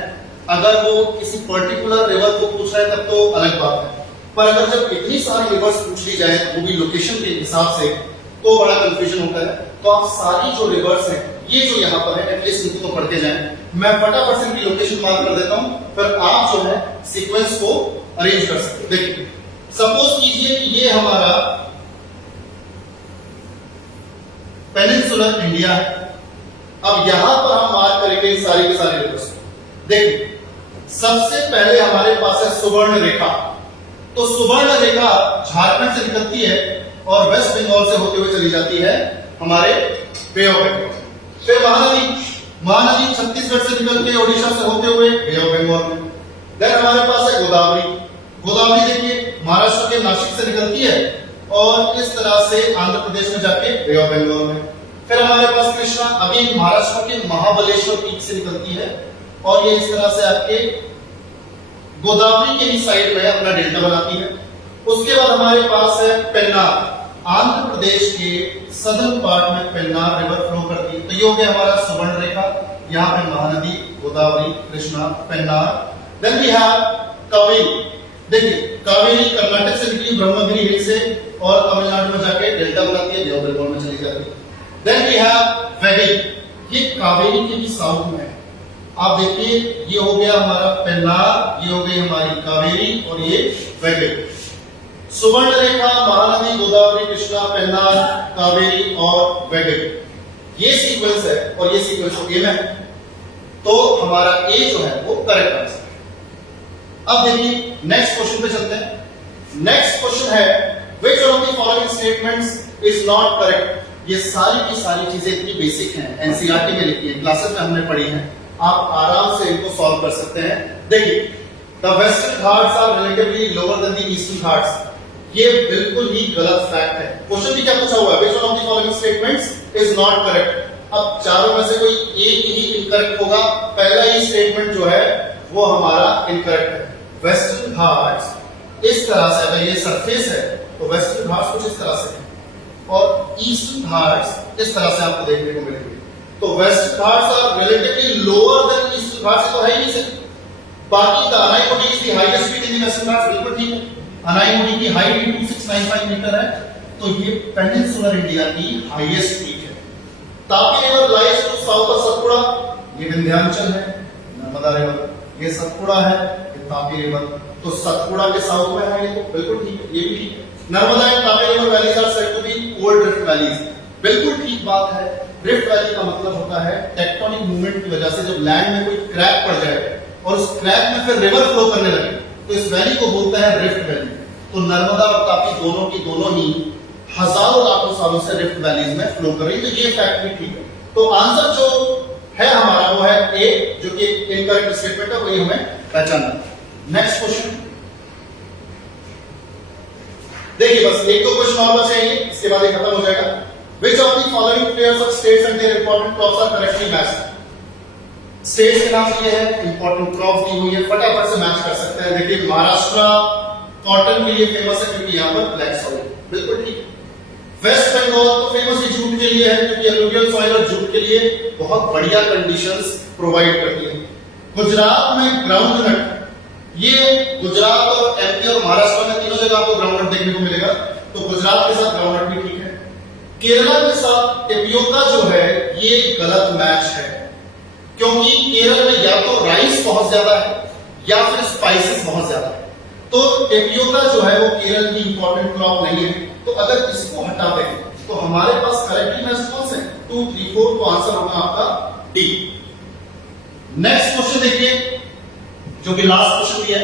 अगर वो किसी पर्टिकुलर रिवर को पूछ रहा है तब तो अलग बात है, पर अगर जब इतनी सारी रिवर्स पूछ ली जाए वो भी लोकेशन के हिसाब से, तो बड़ा कंफ्यूजन होता है। तो आप सारी जो रिवर्स हैं ये जो यहाँ पर है एटलीस्ट इनको तो पढ़ते जाएं। मैं फटाफट से इनकी लोकेशन मार्क कर देता हूं, फिर आप जो है सीक्वेंस को अरेंज कर सकते हो। देखिए सपोज कीजिए कि ये हमारा पेनिनसुलर इंडिया है। अब यहां पर हम मार्क करेंगे सारी के सारे रिवर्स। देखिए सबसे पहले हमारे पास है सुवर्ण रेखा। तो सुवर्ण रेखा झारखंड से निकलती है और वेस्ट बंगाल से होते हुए चली जाती है हमारे बे ऑफ बंगाल। फिर महानदी छत्तीसगढ़ से निकल के ओडिशा से होते हुए बे ऑफ बंगाल में। देन हमारे पास है गोदावरी देखिए महाराष्ट्र के नासिक से निकलती है और इस तरह से आंध्र प्रदेश में जाके बे ऑफ बंगाल में। फिर हमारे पास कृष्णा अभी महाराष्ट्र के महाबलेश्वर पीक से निकलती है और ये इस तरह से आपके गोदावरी के ही साइड में अपना डेल्टा बनाती है। उसके बाद हमारे पास है पेन्नार, आंध्र प्रदेश के सदर्न पार्ट में पेन्नार रिवर फ्लो करती है। तो ये हो गया हमारा सुवर्ण रेखा, यहाँ पे Mahanadi, Godavari, Krishna, Pennar. Then we have Kaveri. देखिए कावेरी कर्नाटक से निकली ब्रह्मगिरी हिल से और तमिलनाडु में जाके डेल्टा बनाती है, बे ऑफ बंगाल में चली जाती है। देन वी हैव वेगई, ये कावेरी के भी साउथ में है। आप देखिए ये हो गया हमारा पेन्नार, ये हो गई हमारी कावेरी और ये वेगई। सुवर्ण रेखा महानदी, गोदावरी, कृष्णा, पेन्नार, कावेरी और वेगई, ये सीक्वेंस है और ये सीक्वेंस ए में है। तो हमारा ए जो है वो करेक्ट आंसर है। अब देखिए नेक्स्ट क्वेश्चन पे चलते हैं। नेक्स्ट क्वेश्चन है which of the following statements is not correct. ये सारी की सारी चीजें इतनी बेसिक हैं, एनसीईआरटी में लिखी है, क्लासेस में हमने पढ़ी हैं, आप आराम से इनको सॉल्व कर सकते हैं। देखिए the Western Ghats are relatively lower than the Eastern Ghats, ये बिल्कुल ही गलत फैक्ट है। क्वेश्चन भी क्या पूछा हुआ है, which of the following statements is not correct. अब चारों में से कोई एक ही इनकरेक्ट होगा, पहला ही स्टेटमेंट जो है वो हमारा इनकरेक्ट है। वेस्टर्न घाट्स इस तरह से, अगर ये सरफेस है तो वेस्टर्न घाट्स कुछ इस तरह से है और ईस्टर्न घाट्स इस तरह से आपको देखने को मिलेंगे। तो Western Ghats are relatively lower than Eastern Ghats, तो है ही नहीं सर। बाकी the Anaimudi is the highest peak in the Western Ghats, बिल्कुल ठीक है। अनाईमोडी की हाइट 2695 मीटर है, तो ये पेनिनसुलर इंडिया की हाईएस्ट पीक है। Tapi river lies to south of Satpura, ये विंध्याचल है, नर्मदा रिवर ये सतपुड़ा है, ये तापी रिवर, तो सतपुड़ा के साउथ में है, ये तो बिल्कुल ठीक है, ये भी ठीक है। Narmada and Tapi river valleys are said to be old drift valleys, बिल्कुल ठीक बात है। ड्रिफ्ट वैली का मतलब होता है टेक्टोनिक मूवमेंट की वजह से जब लैंड में कोई क्रैक पड़ जाए और उस क्रैक में फिर रिवर फ्लो करने लगे, तो इस वैली को बोलते हैं रिफ्ट वैली। तो नर्मदा और तापी दोनों की दोनों ही हजारों लाखों सालों से रिफ्ट वैलीज में फ्लो कर रही है, तो ये फैक्ट भी ठीक है। तो आंसर जो है हमारा वो है ए, जो कि इनकरेक्ट स्टेटमेंट है, वही हमें पहचानना। नेक्स्ट क्वेश्चन देखिए, बस एक दो क्वेश्चन और बचेंगे, इसके बाद ये खत्म हो जाएगा। Which of the following pairs of states and their important crops are correctly matched? States के नाम दिए हैं, इंपॉर्टेंट क्रॉप दी हुई है, फटाफट से मैच कर सकते हैं। देखिए महाराष्ट्र कॉटन के लिए फेमस है क्योंकि यहाँ पर ब्लैक सॉइल, बिल्कुल ठीक है। वेस्ट बंगाल तो फेमस ही जूट के लिए है क्योंकि एलुवियल सॉइल और जूट के लिए बहुत बढ़िया कंडीशंस प्रोवाइड करती है। गुजरात में ग्राउंडनट, ये गुजरात और एमपी और महाराष्ट्र में तीनों जगह आपको ग्राउंडनट देखने को मिलेगा, तो गुजरात के साथ ग्राउंडनट भी ठीक है। केरला के साथ टेपियोका जो है ये गलत मैच है, क्योंकि केरल में या तो राइस बहुत ज्यादा है या फिर स्पाइसेस बहुत ज्यादा है, तो टेपियोका जो है वो केरल की इंपॉर्टेंट क्रॉप नहीं है। तो अगर इसको हटा दें तो हमारे पास करेक्टली मैच कौन से 2, 3, 4, तो आंसर होगा आपका डी। नेक्स्ट क्वेश्चन देखिए, जो कि लास्ट क्वेश्चन भी है।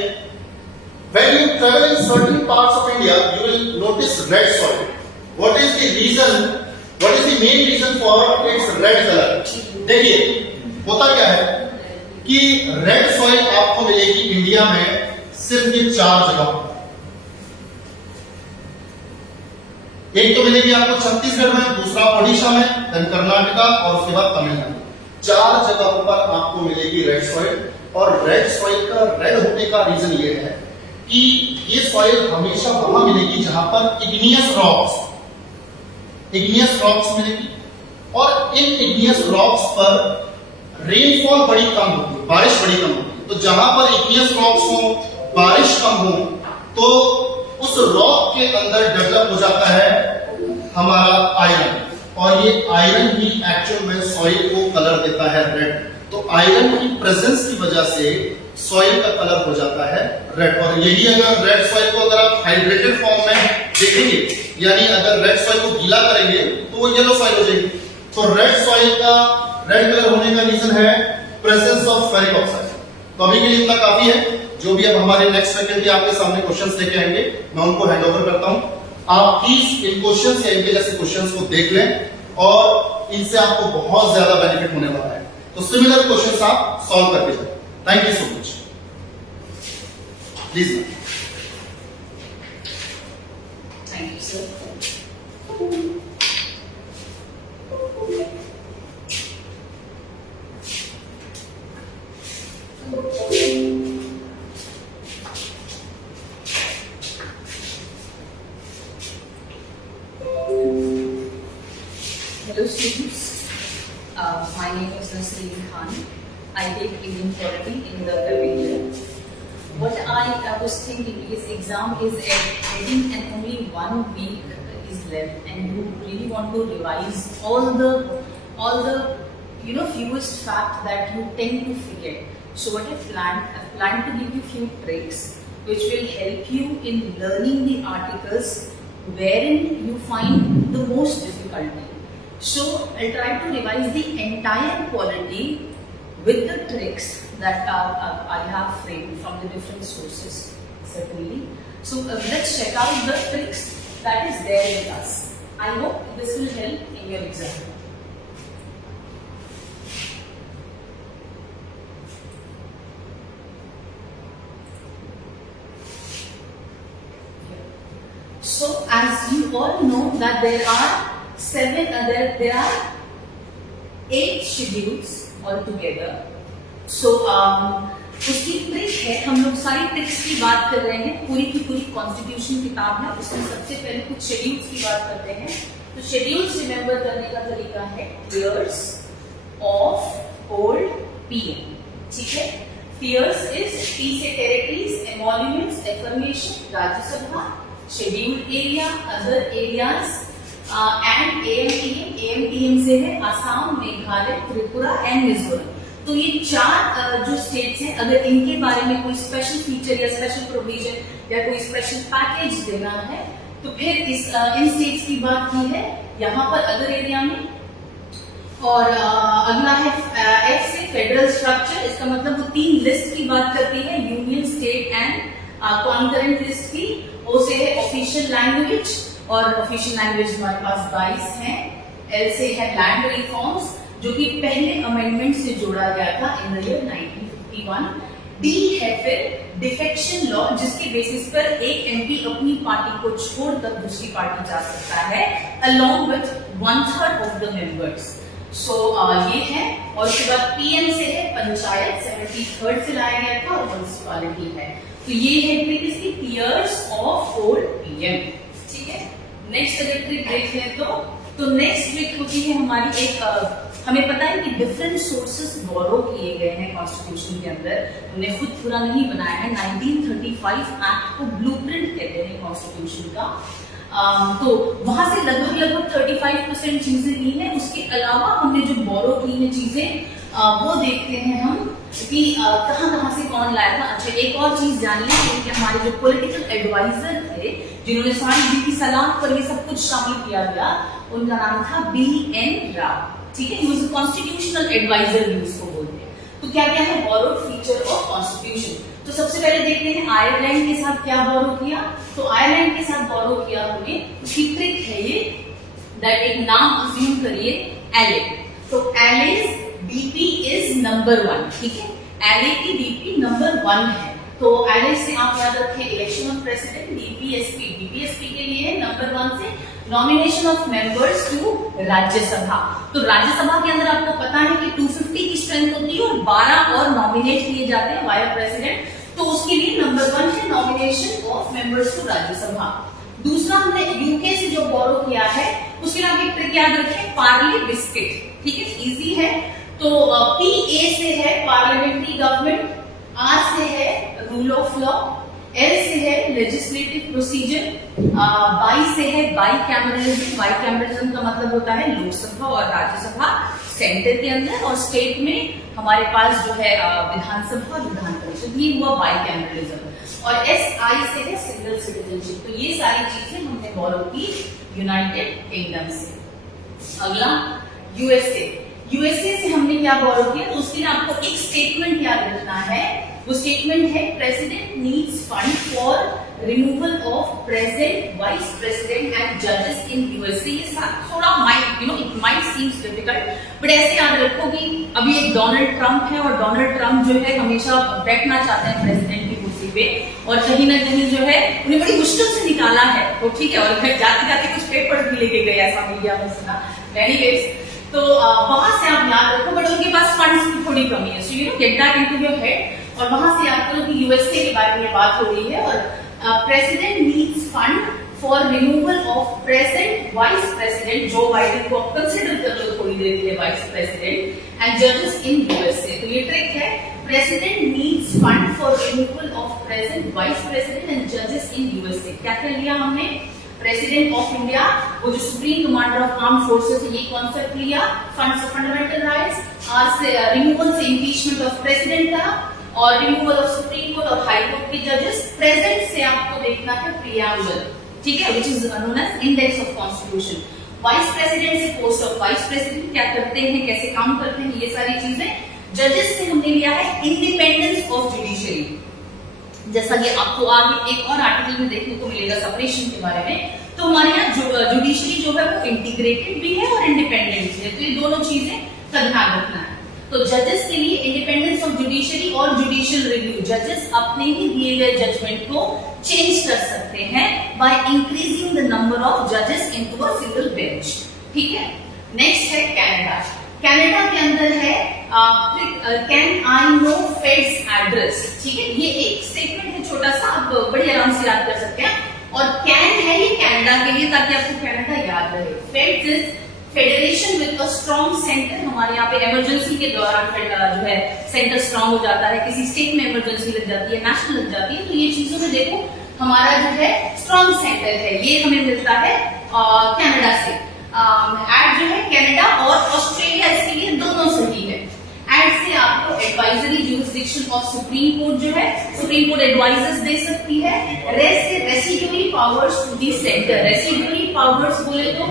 When you travel in certain parts of India, you will notice red soil. What is the reason? What is the main reason for its red color? देखिए होता क्या है कि रेड सॉइल आपको मिलेगी इंडिया में सिर्फ ये 4 जगह। एक तो मिलेगी आपको छत्तीसगढ़ में, दूसरा ओडिशा में, देन कर्नाटका और उसके बाद तमिलनाडु। 4 जगहों पर आपको मिलेगी रेड सॉइल, और रेड सॉइल का रेड होने का रीजन ये है कि ये सॉइल हमेशा वहां मिलेगी जहां पर इग्नियस रॉक्स मिलेगी, और इन इग्नियस रॉक्स पर रेनफॉल बड़ी कम होती है, बारिश बड़ी कम होती है। तो जहां पर इग्नियस रॉक्स हो, बारिश कम हो, तो उस रॉक के अंदर डेवलप हो जाता है हमारा आयरन, और ये आयरन ही एक्चुअल में सॉइल को कलर देता है रेड। तो आयरन की प्रेजेंस की वजह से सॉइल का कलर हो जाता है रेड। और यही अगर रेड सॉइल को अगर आप हाइड्रेटेड फॉर्म में देखेंगे, यानी अगर रेड सॉइल को गीला करेंगे तो वो येलो सॉइल हो जाएगी। तो रेड सॉइल का रेड कलर होने का रीजन है प्रेजेंस ऑफ फेरिक ऑक्साइड। तो अभी के लिए इतना काफी है। जो भी अब हमारे नेक्स्ट फैकल्टी आपके सामने क्वेश्चंस लेके आएंगे, मैं उनको हैंड ओवर करता हूं। आप प्लीज इन क्वेश्चंस या इनके जैसे क्वेश्चंस को देख लें, और इनसे आपको बहुत ज्यादा बेनिफिट होने वाला है। तो सिमिलर क्वेश्चंस आप सॉल्व करके जाए। Thank you so much. Please Thank you, sir. Hello students, my name is Nasreen Khan. I take Indian Polity in the current year. What I was thinking is exam is ending and only 1 week is left, and you really want to revise all the fewest fact that you tend to forget. So what I've planned to give you few tricks which will help you in learning the articles wherein you find the most difficulty. So I'll try to revise the entire polity with the tricks that I have framed from the different sources, certainly. So let's check out the tricks that is there with us. I hope this will help in your exam. So as you all know that there are 8 schedules altogether. So उसकी trick है, हम लोग सारी tricks की बात कर रहे हैं, पूरी की पूरी कॉन्स्टिट्यूशन किताब है, उसमें सबसे पहले कुछ शेड्यूल्स की बात करते हैं। तो शेड्यूल्स रिमेंबर करने का तरीका है ईयर्स ऑफ ओल्ड पीएम, ठीक है। ईयर्स इज टी से territories, emoluments, affirmation, Rajya Sabha, scheduled area, other areas, and AM AMPM से है असम, मेघालय, त्रिपुरा एंड मिजोरम। तो ये 4 जो स्टेट्स हैं, अगर इनके बारे में कोई स्पेशल फीचर या स्पेशल प्रोविजन या कोई स्पेशल पैकेज देना है तो फिर इन स्टेट्स की बात की है यहाँ पर अदर एरिया में। और अगला है F से फेडरल स्ट्रक्चर, इसका मतलब वो 3 लिस्ट की बात करती है, union, state and concurrent list की। O से है ऑफिशियल लैंग्वेज, और ऑफिशियल लैंग्वेज हमारे पास 22 हैं। L से है लैंड रिफॉर्म्स, जो कि पहले अमेंडमेंट से जोड़ा गया था इन द ईयर 1951। D है फिर डिफेक्शन लॉ, जिसके बेसिस पर एक MP अपनी पार्टी को छोड़कर दूसरी पार्टी जा सकता है along with 1/3 of the members. So ये है। और उसके बाद PM से है पंचायत, 73rd से लाया गया था, और म्युनिसिपैलिटी है। तो ये है किसकी टीयर्स ऑफ ओल्ड PM। ठीक है, नेक्स्ट अगर ट्रिक देख लें तो नेक्स्ट ट्रिक होती है हमारी एक, हमें पता है कि डिफरेंट सोर्सेस बोरो किए गए हैं कॉन्स्टिट्यूशन के अंदर, हमने खुद पूरा नहीं बनाया है। 1935 एक्ट को ब्लूप्रिंट कहते हैं कॉन्स्टिट्यूशन का। तो वहां से लगभग 35% चीजें ली हैं। उसके अलावा हमने जो बोरो की हैं चीजें वो देखते हैं हम कि कहाँ से कौन लाया था। अच्छा, एक और चीज जान ली कि हमारे जो पॉलिटिकल एडवाइजर थे जिन्होंने सारी की सलाह पर ये सब कुछ शामिल किया गया, उनका नाम था BN राव। ठीक है, यूज कॉन्स्टिट्यूशनल एडवाइजर भी उसको बोलते हैं। तो क्या क्या है बोरोड फीचर ऑफ कॉन्स्टिट्यूशन। तो सबसे पहले देखते हैं आयरलैंड के साथ क्या बोरो किया। तो आयरलैंड के साथ बोरो किया हमने, उसकी ट्रिक है ये दैट एक नाम अज्यूम करिए एले। तो एलेज DP इज नंबर 1। ठीक है, एले की DP नंबर 1 है। तो एले से आप याद रखें इलेक्शन ऑफ प्रेसिडेंट, DPSP के लिए नंबर 1 से nomination of members to Rajya Sabha. तो राज्यसभा के अंदर आपको पता है कि 250 की स्ट्रेंथ होती है और 12 और नॉमिनेट किए जाते हैं वाया प्रेसिडेंट। तो उसके लिए नंबर 1 है nomination of members to Rajya Sabha. दूसरा हमने यूके से जो बोरो किया है उसके लिए आप एक ट्रिक याद रखें, पार्ले बिस्किट। ठीक है, इजी है। तो PA से है पार्लियामेंट्री गवर्नमेंट, R से है रूल ऑफ लॉ, L से है लेजिस्लेटिव प्रोसीजर, बाई से है बाईकैमरलिज्म। बाईकैमरलिज्म का मतलब होता है लोकसभा और राज्यसभा सेंटर के अंदर, और स्टेट में हमारे पास जो है विधानसभा और विधान परिषद। ये हुआ बाईकैमरलिज्म। और SI से है सिंगल सिटीजनशिप। तो ये सारी चीजें हमने बोरो की यूनाइटेड किंगडम से। अगला USA से हमने क्या बोरो किया, तो उसके लिए आपको एक स्टेटमेंट याद रखना है। वो स्टेटमेंट है president needs fund for removal of president, vice president and जजेस इन USA। ये थोड़ा it might seems difficult, but ऐसे याद रखो कि अभी एक डोनाल्ड ट्रंप है और डोनाल्ड ट्रंप जो है हमेशा बैठना चाहते हैं प्रेसिडेंट की कुर्सी पे, और कहीं ना कहीं जो है उन्हें बड़ी मुश्किल से निकाला है। तो ठीक है, और जाते जाते कुछ पेपर्स भी लेके गए, ऐसा मीडिया में सुना। एनीवेज, तो वहां से आप याद रखो, बट उनके पास फंड्स की थोड़ी कमी है। So you know get that into your head, और वहां से याद करो कि USA के बारे में बात हो रही है, और president needs fund for removal of present vice president, Joe Biden को कंसिडर कर लो थोड़ी देर के लिए वाइस प्रेसिडेंट, एंड जजेस इन USA। तो ये ट्रिक है, president needs fund for removal of present vice president and जजेस इन USA। क्या क्या लिया हमने, प्रेसिडेंट ऑफ इंडिया, वो जो supreme commander of arm forces है, ये कॉन्सेप्ट लिया। Funds of fundamental rights, R से रिमूवल से इम्पीचमेंट ऑफ प्रेसिडेंट का, और रिमूवल ऑफ सुप्रीम कोर्ट और हाई कोर्ट के जजेस। प्रेजेंट से आपको देखना है प्रियम्बल, ठीक है, which is known as index of constitution. Vice president से पोस्ट ऑफ वाइस प्रेसिडेंट, क्या करते हैं, कैसे काम करते हैं, ये सारी चीजें। जजेस से हमने लिया है इंडिपेंडेंस ऑफ जुडिशरी, जैसा कि आपको आगे एक और आर्टिकल में देखने को मिलेगा सेपरेशन के बारे में। तो हमारे यहाँ जुडिशरी जो है वो इंटीग्रेटेड भी है और इंडिपेंडेंट भी है, तो ये दोनों चीजें का ध्यान रखना है। तो जजेस के लिए इंडिपेंडेंस ऑफ जुडिशरी और जुडिशियल रिव्यू, जजेस अपने ही दिए गए जजमेंट को चेंज कर सकते हैं by increasing the number of जजेस इनटू अ सिंगल बेंच। ठीक है, नेक्स्ट है कनाडा। कनाडा के अंदर है can I know fades address. ठीक है, ये एक स्टेटमेंट है छोटा सा, आप बड़े आराम से याद कर सकते हैं। और कैन है ये कनाडा के लिए, ताकि आपको कनाडा याद रहे। Fades is federation with a strong centre. हमारे यहाँ पे इमरजेंसी के दौरान जो है सेंटर स्ट्रॉन्ग हो जाता है, किसी स्टेट में इमरजेंसी लग जाती है, नेशनल लग जाती है, तो ये चीजों में देखो हमारा जो है स्ट्रॉन्ग सेंटर है, ये हमें मिलता है कनाडा से। एड जो है Canada jurisdiction of Supreme Court जो है, Supreme Court advices दे सकती है. Res से residuary powers to the center. Residuary powers बोले तो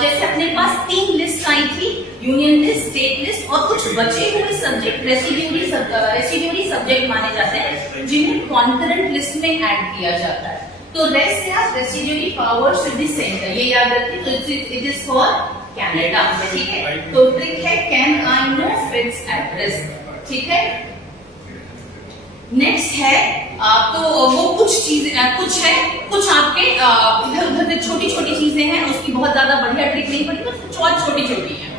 जैसे अपने पास 3 लिस्ट आई थी, यूनियन लिस्ट, स्टेट लिस्ट और कुछ बचे हुए सब्जेक्ट रेसिड्यूरी सब्जेक्ट माने जाते हैं जिन्हें कॉन्करेंट लिस्ट में ऐड किया जाता है. तो रेस से आप residuary powers to the centre, ये याद रखिए. तो इट इज फॉर कनाडा, ठीक है. तो ट्रिक है can I know fits at risk, ठीक है. नेक्स्ट है तो वो कुछ चीजें कुछ आपके इधर उधर से छोटी छोटी चीजें हैं, उसकी बहुत ज्यादा बढ़िया ट्रिक नहीं पड़ी, बस कुछ और छोटी छोटी है.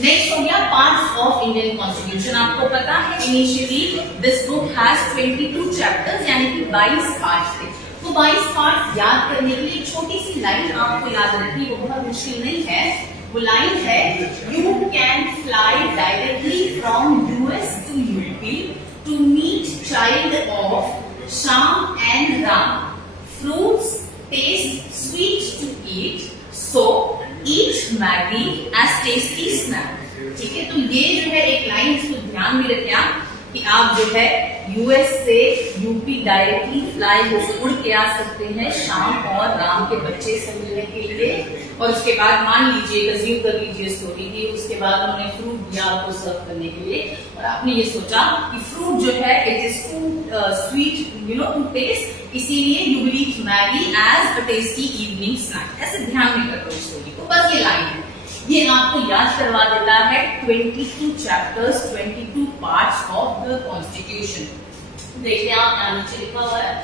नेक्स्ट हो गया पार्ट्स ऑफ इंडियन कॉन्स्टिट्यूशन. आपको पता है initially this book has 22 chapters यानी कि 22 पार्ट्स थे. तो 22 पार्ट्स याद करने के लिए छोटी सी लाइन आपको याद रखनी, वो बहुत मुश्किल नहीं है. वो लाइन है you can fly directly from US to UP to meet child of Sham and Ram. Fruits taste sweet to eat, so eat Maggie as tasty snack. ठीक है. तो ये जो है एक लाइन, इसको ध्यान में रखें आप कि आप जो है यूएस से यूपी डायरेक्टली फ्लाई होकर उड़ के आ सकते हैं शाम और राम के बच्चे से मिलने के लिए. और उसके बाद मान लीजिए, कंज्यूम कर लीजिए स्टोरी की, उसके बाद उन्होंने फ्रूट दिया आपको सर्व करने के लिए और आपने ये सोचा कि फ्रूट जो है it is too sweet to taste, इसीलिए you will eat Maggi as a tasty evening snack. ऐसे ध्यान में रखो स्टोरी को. बस ये लाइन है, ये आपको याद करवा देता है 22 chapters, 22 parts of the constitution. देखिए आप यहाँ नीचे लिखा हुआ है.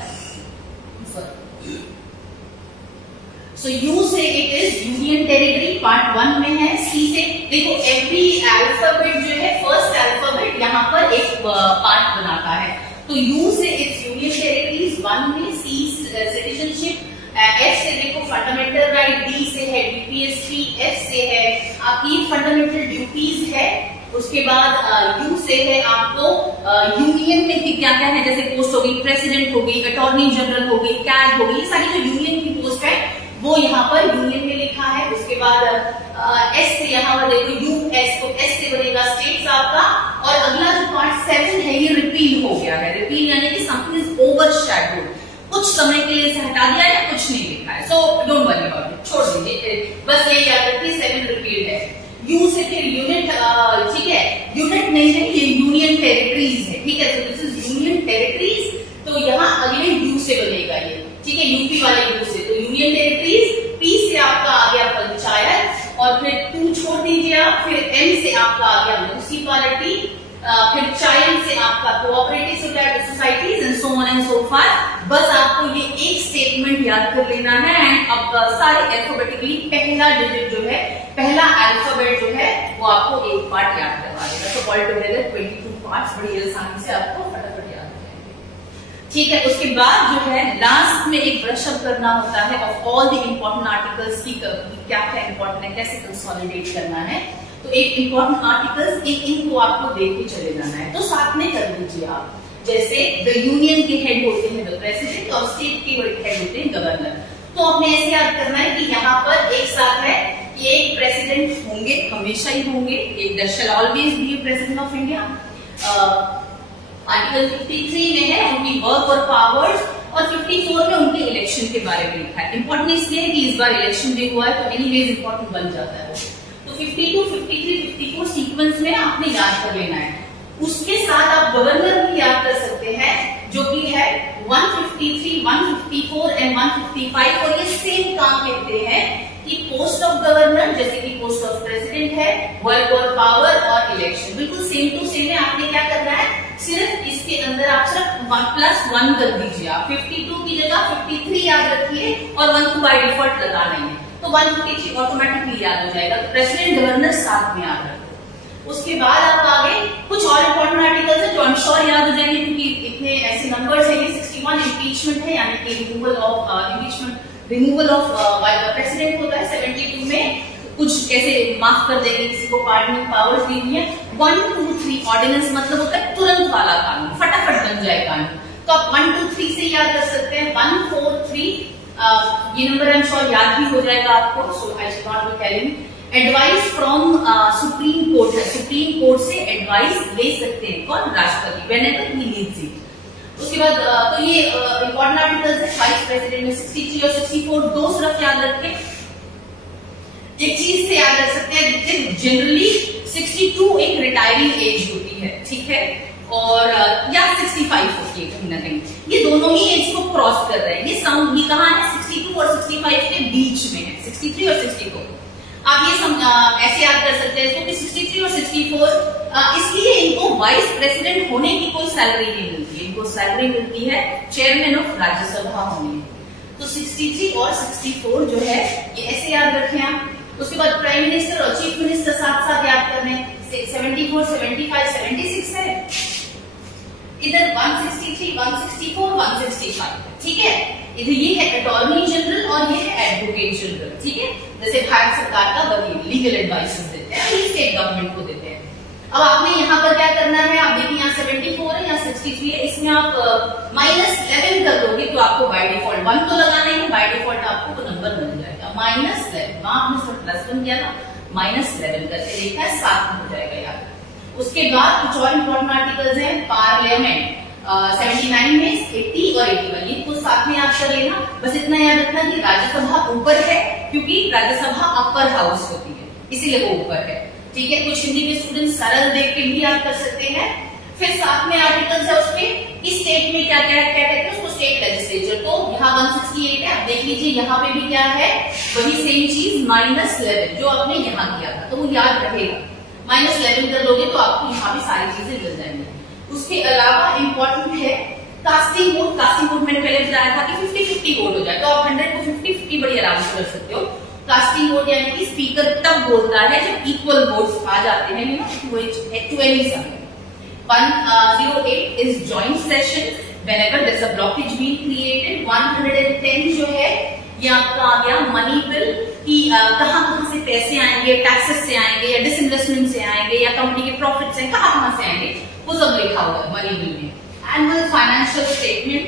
सो यू से it is union territory, part 1 में है. सी से देखो एवरी अल्फाबेट जो है, फर्स्ट अल्फाबेट यहाँ पर एक पार्ट बनाता है. तो यू से इट्स यूनियन टेरिटरीज 1 में, सी सिटीजनशिप, एफ से देखो फंडामेंटल राइट, डी से है यूपीएससी, एफ से है आपकी फंडामेंटल ड्यूटीज है. उसके बाद यू से है आपको यूनियन में क्या क्या है, जैसे पोस्ट होगी, प्रेसिडेंट होगी, अटॉर्नी जनरल होगी, कैग होगी, ये सारी जो यूनियन की पोस्ट है वो यहाँ पर यूनियन में लिखा है. उसके बाद एस से यहाँ पर देखो यूएस, तो एस से बनेगा स्टेट्स आपका. और अगला जो पार्ट 7 है ये रिपील हो गया है. रिपील यानी कि समथिंग इज ओवरशैडोड, कुछ समय के लिए इसे हटा दिया या कुछ नहीं लिखा है. So don't worry about it, छोड़ दीजिए. बस ये याद रखिए 7 रिपील है. यू से फिर यूनिट, ठीक है, यूनिट नहीं है ये यूनियन टेरिटरीज है. ठीक है, तो दिस इज यूनियन टेरिटरीज. तो यहाँ अगले यू से बनेगा ये, ठीक है, यूपी वाले यू से. तो यूनियन टेरिटरीज, पी से आपका आ गया पंचायत और फिर 2 छोड़ दीजिए आप. फिर एम से आपका आ गया म्युनिसिपैलिटी, फिर चाइल्ड से आपका cooperative societies and so on and so for. बस आपको ये एक स्टेटमेंट याद कर लेना है. एंड अब सारे अल्फाबेटिकली पहला डिजिट जो है, पहला अल्फाबेट जो है वो आपको एक पार्ट याद करवा देगा. तो ऑल टुगेदर 22 पार्ट्स बड़ी आसानी से आपको फटाफट याद हो जाएंगे. ठीक है. उसके बाद जो है लास्ट में एक ब्रश अप करना होता है of all the important articles की क्या क्या इंपॉर्टेंट है, कैसे कंसोलिडेट करना है. तो एक इंपॉर्टेंट आर्टिकल्स एक इनको आपको देख के चले जाना है. तो साथ में कर दीजिए आप. जैसे द यूनियन के हेड होते हैं द प्रेसिडेंट और स्टेट के हेड होते हैं गवर्नर. तो आपने ऐसे याद करना है कि यहाँ पर एक साथ है कि एक प्रेसिडेंट होंगे, हमेशा ही होंगे, एक there shall always be president of India. Article 53 में है उनकी वर्क और पावर्स, और 54 में उनके इलेक्शन के बारे में लिखा है. इंपॉर्टेंट इसलिए है कि इस बार इलेक्शन भी हुआ है तो एनीवेज इंपॉर्टेंट बन जाता है. तो 52, 53, 54 सीक्वेंस में आपने याद कर लेना है. उसके साथ आप गवर्नर भी याद कर सकते हैं जो कि है 153, 154 एंड 155. और ये सेम काम कहते हैं कि पोस्ट ऑफ गवर्नर जैसे कि पोस्ट ऑफ प्रेसिडेंट है, वर्क और पावर और इलेक्शन बिल्कुल सेम टू सेम है. आपने क्या करना है, सिर्फ इसके अंदर आप सिर्फ 1+1 कर दीजिए. आप 52 की जगह 53 याद रखिए और 1 को बाय डिफॉल्ट लगा लेंगे तो 153 ऑटोमेटिकली याद हो जाएगा. प्रेसिडेंट गवर्नर साथ में याद रखो. उसके बाद आप आगे कुछ और इंपॉर्टेंट आर्टिकल्स है जो अनश्योर याद हो जाएंगे क्योंकि इतने ऐसे नंबर्स है. 61 इम्पीचमेंट है यानी कि रिमूवल ऑफ प्रेसिडेंट होता है. 72 में कुछ कैसे माफ कर देंगे किसी को, पार्डनिंग पावर्स दी हुई है. 1, 2, 3 ऑर्डिनेंस मतलब होता है तुरंत वाला कानून, फटाफट बन जाए कानून. तो आप 1, 2, 3 से याद कर सकते हैं. 1, 4, 3 ये नंबर आई एम श्योर याद भी हो जाएगा आपको. So I should not be telling. Advice from Supreme Court है, सुप्रीम कोर्ट से एडवाइस ले सकते हैं कौन? राष्ट्रपति, व्हेनेवर ही लीड्स इट। उसके बाद तो ये इंपॉर्टेंट आर्टिकल्स है वाइस प्रेसिडेंट में 63 और 64, दो सिर्फ याद रखें। एक चीज से याद रख सकते हैं, जनरली 62 एक रिटायरी एज होती है, ठीक है, और या 65 होती है कहीं ना कहीं, ये दोनों ही एज को क्रॉस कर रहे हैं। ये साउंड ये कहाँ है? 62 और 65 के बीच में है, 63 और 64। आप ये ऐसे याद कर सकते हैं इसको कि 63 और 64 इसलिए इनको वाइस प्रेसिडेंट होने की कोई सैलरी नहीं मिलती है, इनको सैलरी मिलती है चेयरमैन ऑफ राज्यसभा होने की। तो 63 और 64 जो है ये ऐसे याद रखें आप। उसके बाद प्राइम मिनिस्टर और चीफ मिनिस्टर साथ साथ याद करने, 74, 75, 76 है, इधर 163, 164, 165, ठीक है। इधर ये है अटॉर्नी जनरल और ये है एडवोकेट जनरल, ठीक है। जैसे भारत सरकार का वकील लीगल एडवाइस देते हैं, ये स्टेट गवर्नमेंट को देते हैं। अब आपने यहाँ पर क्या करना है, आप देखिए यहाँ 74 है, यहाँ 63 है, इसमें आप -11 कर दोगे तो आपको बाय डिफॉल्ट 1 तो लगाना ही है, बाय डिफॉल्ट आपको वो नंबर मिल जाएगा -11। वहां आपने +1 किया ना, -11 करके देखा है, 7 हो जाएगा यार। उसके बाद कुछ और इम्पोर्टेंट आर्टिकल्स हैं, पार्लियामेंट 79 में 80 और 81, ये तो साथ में याद कर लेना। बस इतना याद रखना कि राज्यसभा ऊपर है क्योंकि राज्यसभा अपर हाउस होती है, इसीलिए वो ऊपर है, ठीक है। कुछ हिंदी के स्टूडेंट सरल देख के भी याद कर सकते हैं। फिर साथ में आर्टिकल्स है उसमें इस स्टेट में क्या कहते हैं उसको, स्टेट लेजिस्लेचर। तो यहाँ 168 है, आप देख लीजिए यहाँ पे भी क्या है, वही सेम चीज -11 जो आपने यहाँ किया था, तो वो याद रहेगा। -11 कर लोगे तो आपको यहाँ भी सारी चीजें मिल जाएंगी। उसके अलावा इंपॉर्टेंट है कास्टिंग वोट। कास्टिंग वोट मैंने पहले बताया था कि 50-50 वोट हो जाए, तो आप 100 को 50-50 बड़ी आराम से कर सकते हो। कास्टिंग वोट यानी कि स्पीकर तब बोलता है जब इक्वल वोट्स आ जाते हैं, 108 is joint session whenever there is a blockage being created. 110 जो है ये आपका आ गया मनी बिल कि कहां से पैसे आएंगे, टैक्सेस से आएंगे या डिसइन्वेस्टमेंट से आएंगे या कंपनी के प्रॉफिट से कहां से आएंगे, वो सब लिखा हुआ है मनी बिल में। एनुअल फाइनेंशियल स्टेटमेंट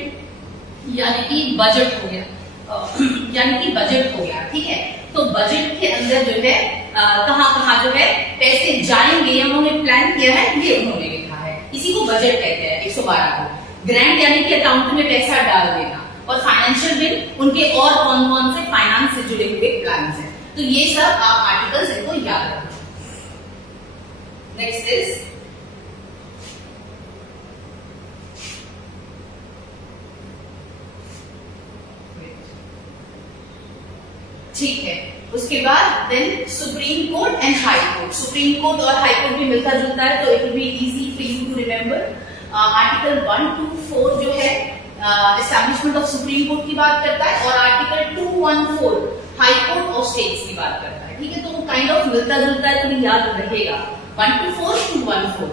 यानी कि बजट हो गया, ठीक है। तो बजट के अंदर जो है कहां जो है पैसे जाएंगे या उन्होंने प्लान किया है, ये उन्होंने लिखा है, इसी को बजट कहते हैं। 112 को ग्रांट यानी कि अकाउंट में पैसा डाल देना, और फाइनेंशियल बिल उनके और कौन कौन से फाइनेंस से जुड़े हुए प्लान है। तो ये सब आप आर्टिकल्स इनको याद रखो। नेक्स्ट इज ठीक है। उसके बाद then supreme court and high court. Supreme court और हाई कोर्ट भी मिलता जुलता है, तो it will be easy for you to remember. Article 1 to 4 जो है एस्टैब्लिशमेंट ऑफ सुप्रीम कोर्ट की बात करता है, और article 214 high court of states की बात करता है, ठीक है। तो वो काइंड ऑफ मिलता जुलता है, तो याद रहेगा 1 to 4, 214।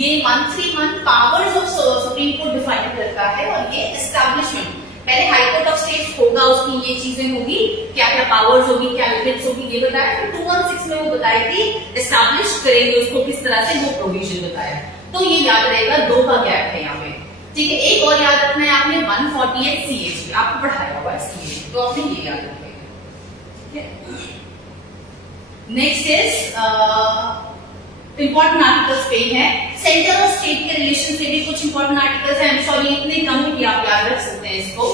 ये 131 powers of supreme court define करता है, और ये एस्टैब्लिशमेंट पहले हाई कोर्ट ऑफ स्टेट्स होगा, उसकी ये चीजें होगी, क्या क्या पावर्स होगी, क्या लिमिट्स होगी, ये बताया। फिर 216 में वो बताया कि एस्टैब्लिश करेंगे उसको किस तरह से, वो प्रोविजन बताया। तो ये याद रहेगा, 2 का गैप है यहाँ पे, ठीक है। एक और याद रखना है आपने 148 CAG, आपको पढ़ाया हुआ है CAG, तो आपने ये याद रखेगा, ठीक है। नेक्स्ट इज इंपॉर्टेंट आर्टिकल्स पे है, सेंटर और स्टेट के रिलेशन से भी कुछ इंपॉर्टेंट आर्टिकल्स हैं। सॉरी इतने कम है कि आप याद रख सकते हैं इसको।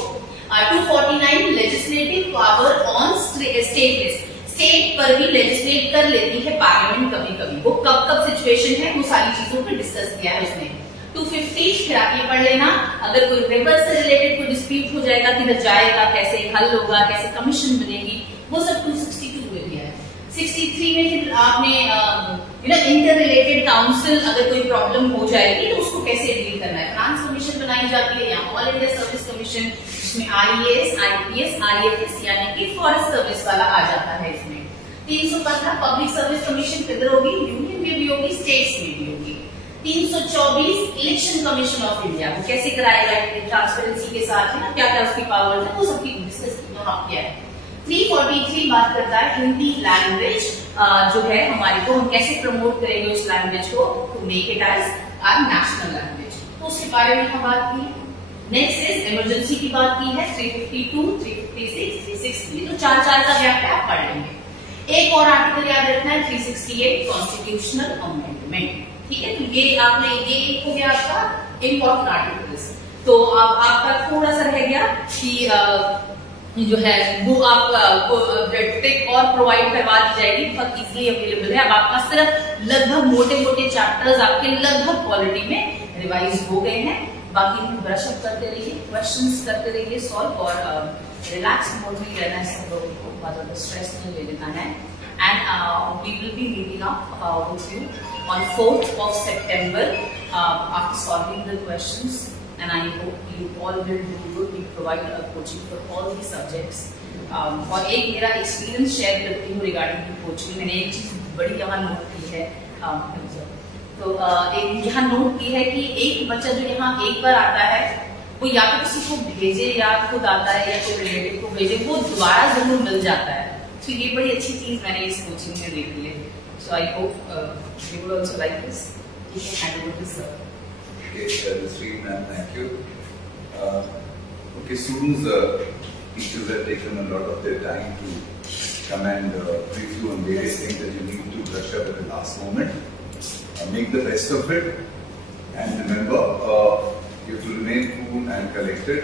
249 legislative power on state list. State पर भी लेजिस्लेट कर लेती है पार्लियामेंट कभी कभी, वो कब कब सिचुएशन है वो सारी चीजों पर डिस्कस किया है उसने। 250 फिर आप ये पढ़ लेना, अगर कोई रिवर से रिलेटेड कोई डिस्प्यूट हो जाएगा, किधर जाएगा, कैसे हल होगा, कैसे कमीशन बनेगी, वो सब 262 में दिया है। 63 में फिर आपने इंटर रिलेटेड काउंसिल, अगर कोई प्रॉब्लम हो जाएगी तो उसको कैसे डील करना है। फाइनेंस कमीशन बनाई जाती है, या ऑल इंडिया सर्विस कमीशन, जिसमें IAS, IPS, IFS यानी कि फॉरेस्ट सर्विस वाला आ जाता है इसमें। 315 पब्लिक सर्विस कमीशन किधर होगी, यूनियन में भी होगी, स्टेट्स में भी होगी। 324 इलेक्शन कमीशन ऑफ इंडिया, वो कैसे कराएगा ट्रांसपेरेंसी के साथ, है ना, क्या क्या उसकी पावर है, वो सबकी डिस्कस यहाँ किया है। 343 बात करता है हिंदी लैंग्वेज जो है हमारी को, हम कैसे प्रमोट करेंगे उस लैंग्वेज को, to make it as our national language, तो उसके बारे में हम बात की। नेक्स्ट इज इमरजेंसी की बात की है, 352, 356, 360, तो 4 का गैप है, आप पढ़ लेंगे। एक और आर्टिकल याद रखना है 368 कॉन्स्टिट्यूशनल अमेंडमेंट। ठीक है, तो ये आपने ये एक हो गया आपका इम्पोर्टेंट आर्टिकल्स। तो अब आपका थोड़ा सा रह गया कि जो है वो आपको ट्रिक और प्रोवाइड करवा दी जाएगी, बहुत इजीली अवेलेबल है। अब आपका सिर्फ लगभग मोटे मोटे चैप्टर्स आपके लगभग क्वालिटी में रिवाइज हो गए हैं। बाकी ब्रश अप करते रहिए, क्वेश्चंस करते रहिए सॉल्व, और रिलैक्स मोड में रहना है सब लोगों को, बहुत ज्यादा स्ट्रेस नहीं ले लेना है। And we will be meeting up with you on 4th of September after solving the questions, and I hope you all will do good. We provide a coaching for all the subjects. और एक मेरा experience share करती हूँ regarding coaching. मैंने एक चीज बड़ी यहाँ नोट की है, तो एक यहाँ नोट की है कि एक बच्चा जो यहाँ एक बार आता है वो या तो किसी को भेजे या खुद आता है या कोई रिलेटिव को भेजे, वो दोबारा जरूर मिल जाता है। तो ये बड़ी अच्छी चीज मैंने इस कोचिंग में देखी है। So I hope you would also like this. You can hand over this, sir. Okay, Sri ma'am, thank you. Okay, students, teachers have taken a lot of their time to come and brief you on various things that you need to brush up at the last moment. Make the best of it, and remember, you have to remain cool and collected.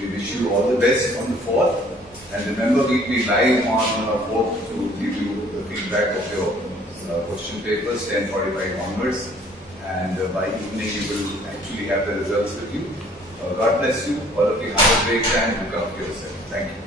We wish you all the best on the 4th, and remember, we'll be live on 4th to give you the feedback of your question papers 10:45 onwards, and by evening you will actually have the results with you. God bless you. All of you have a great time. Look after yourself. Thank you.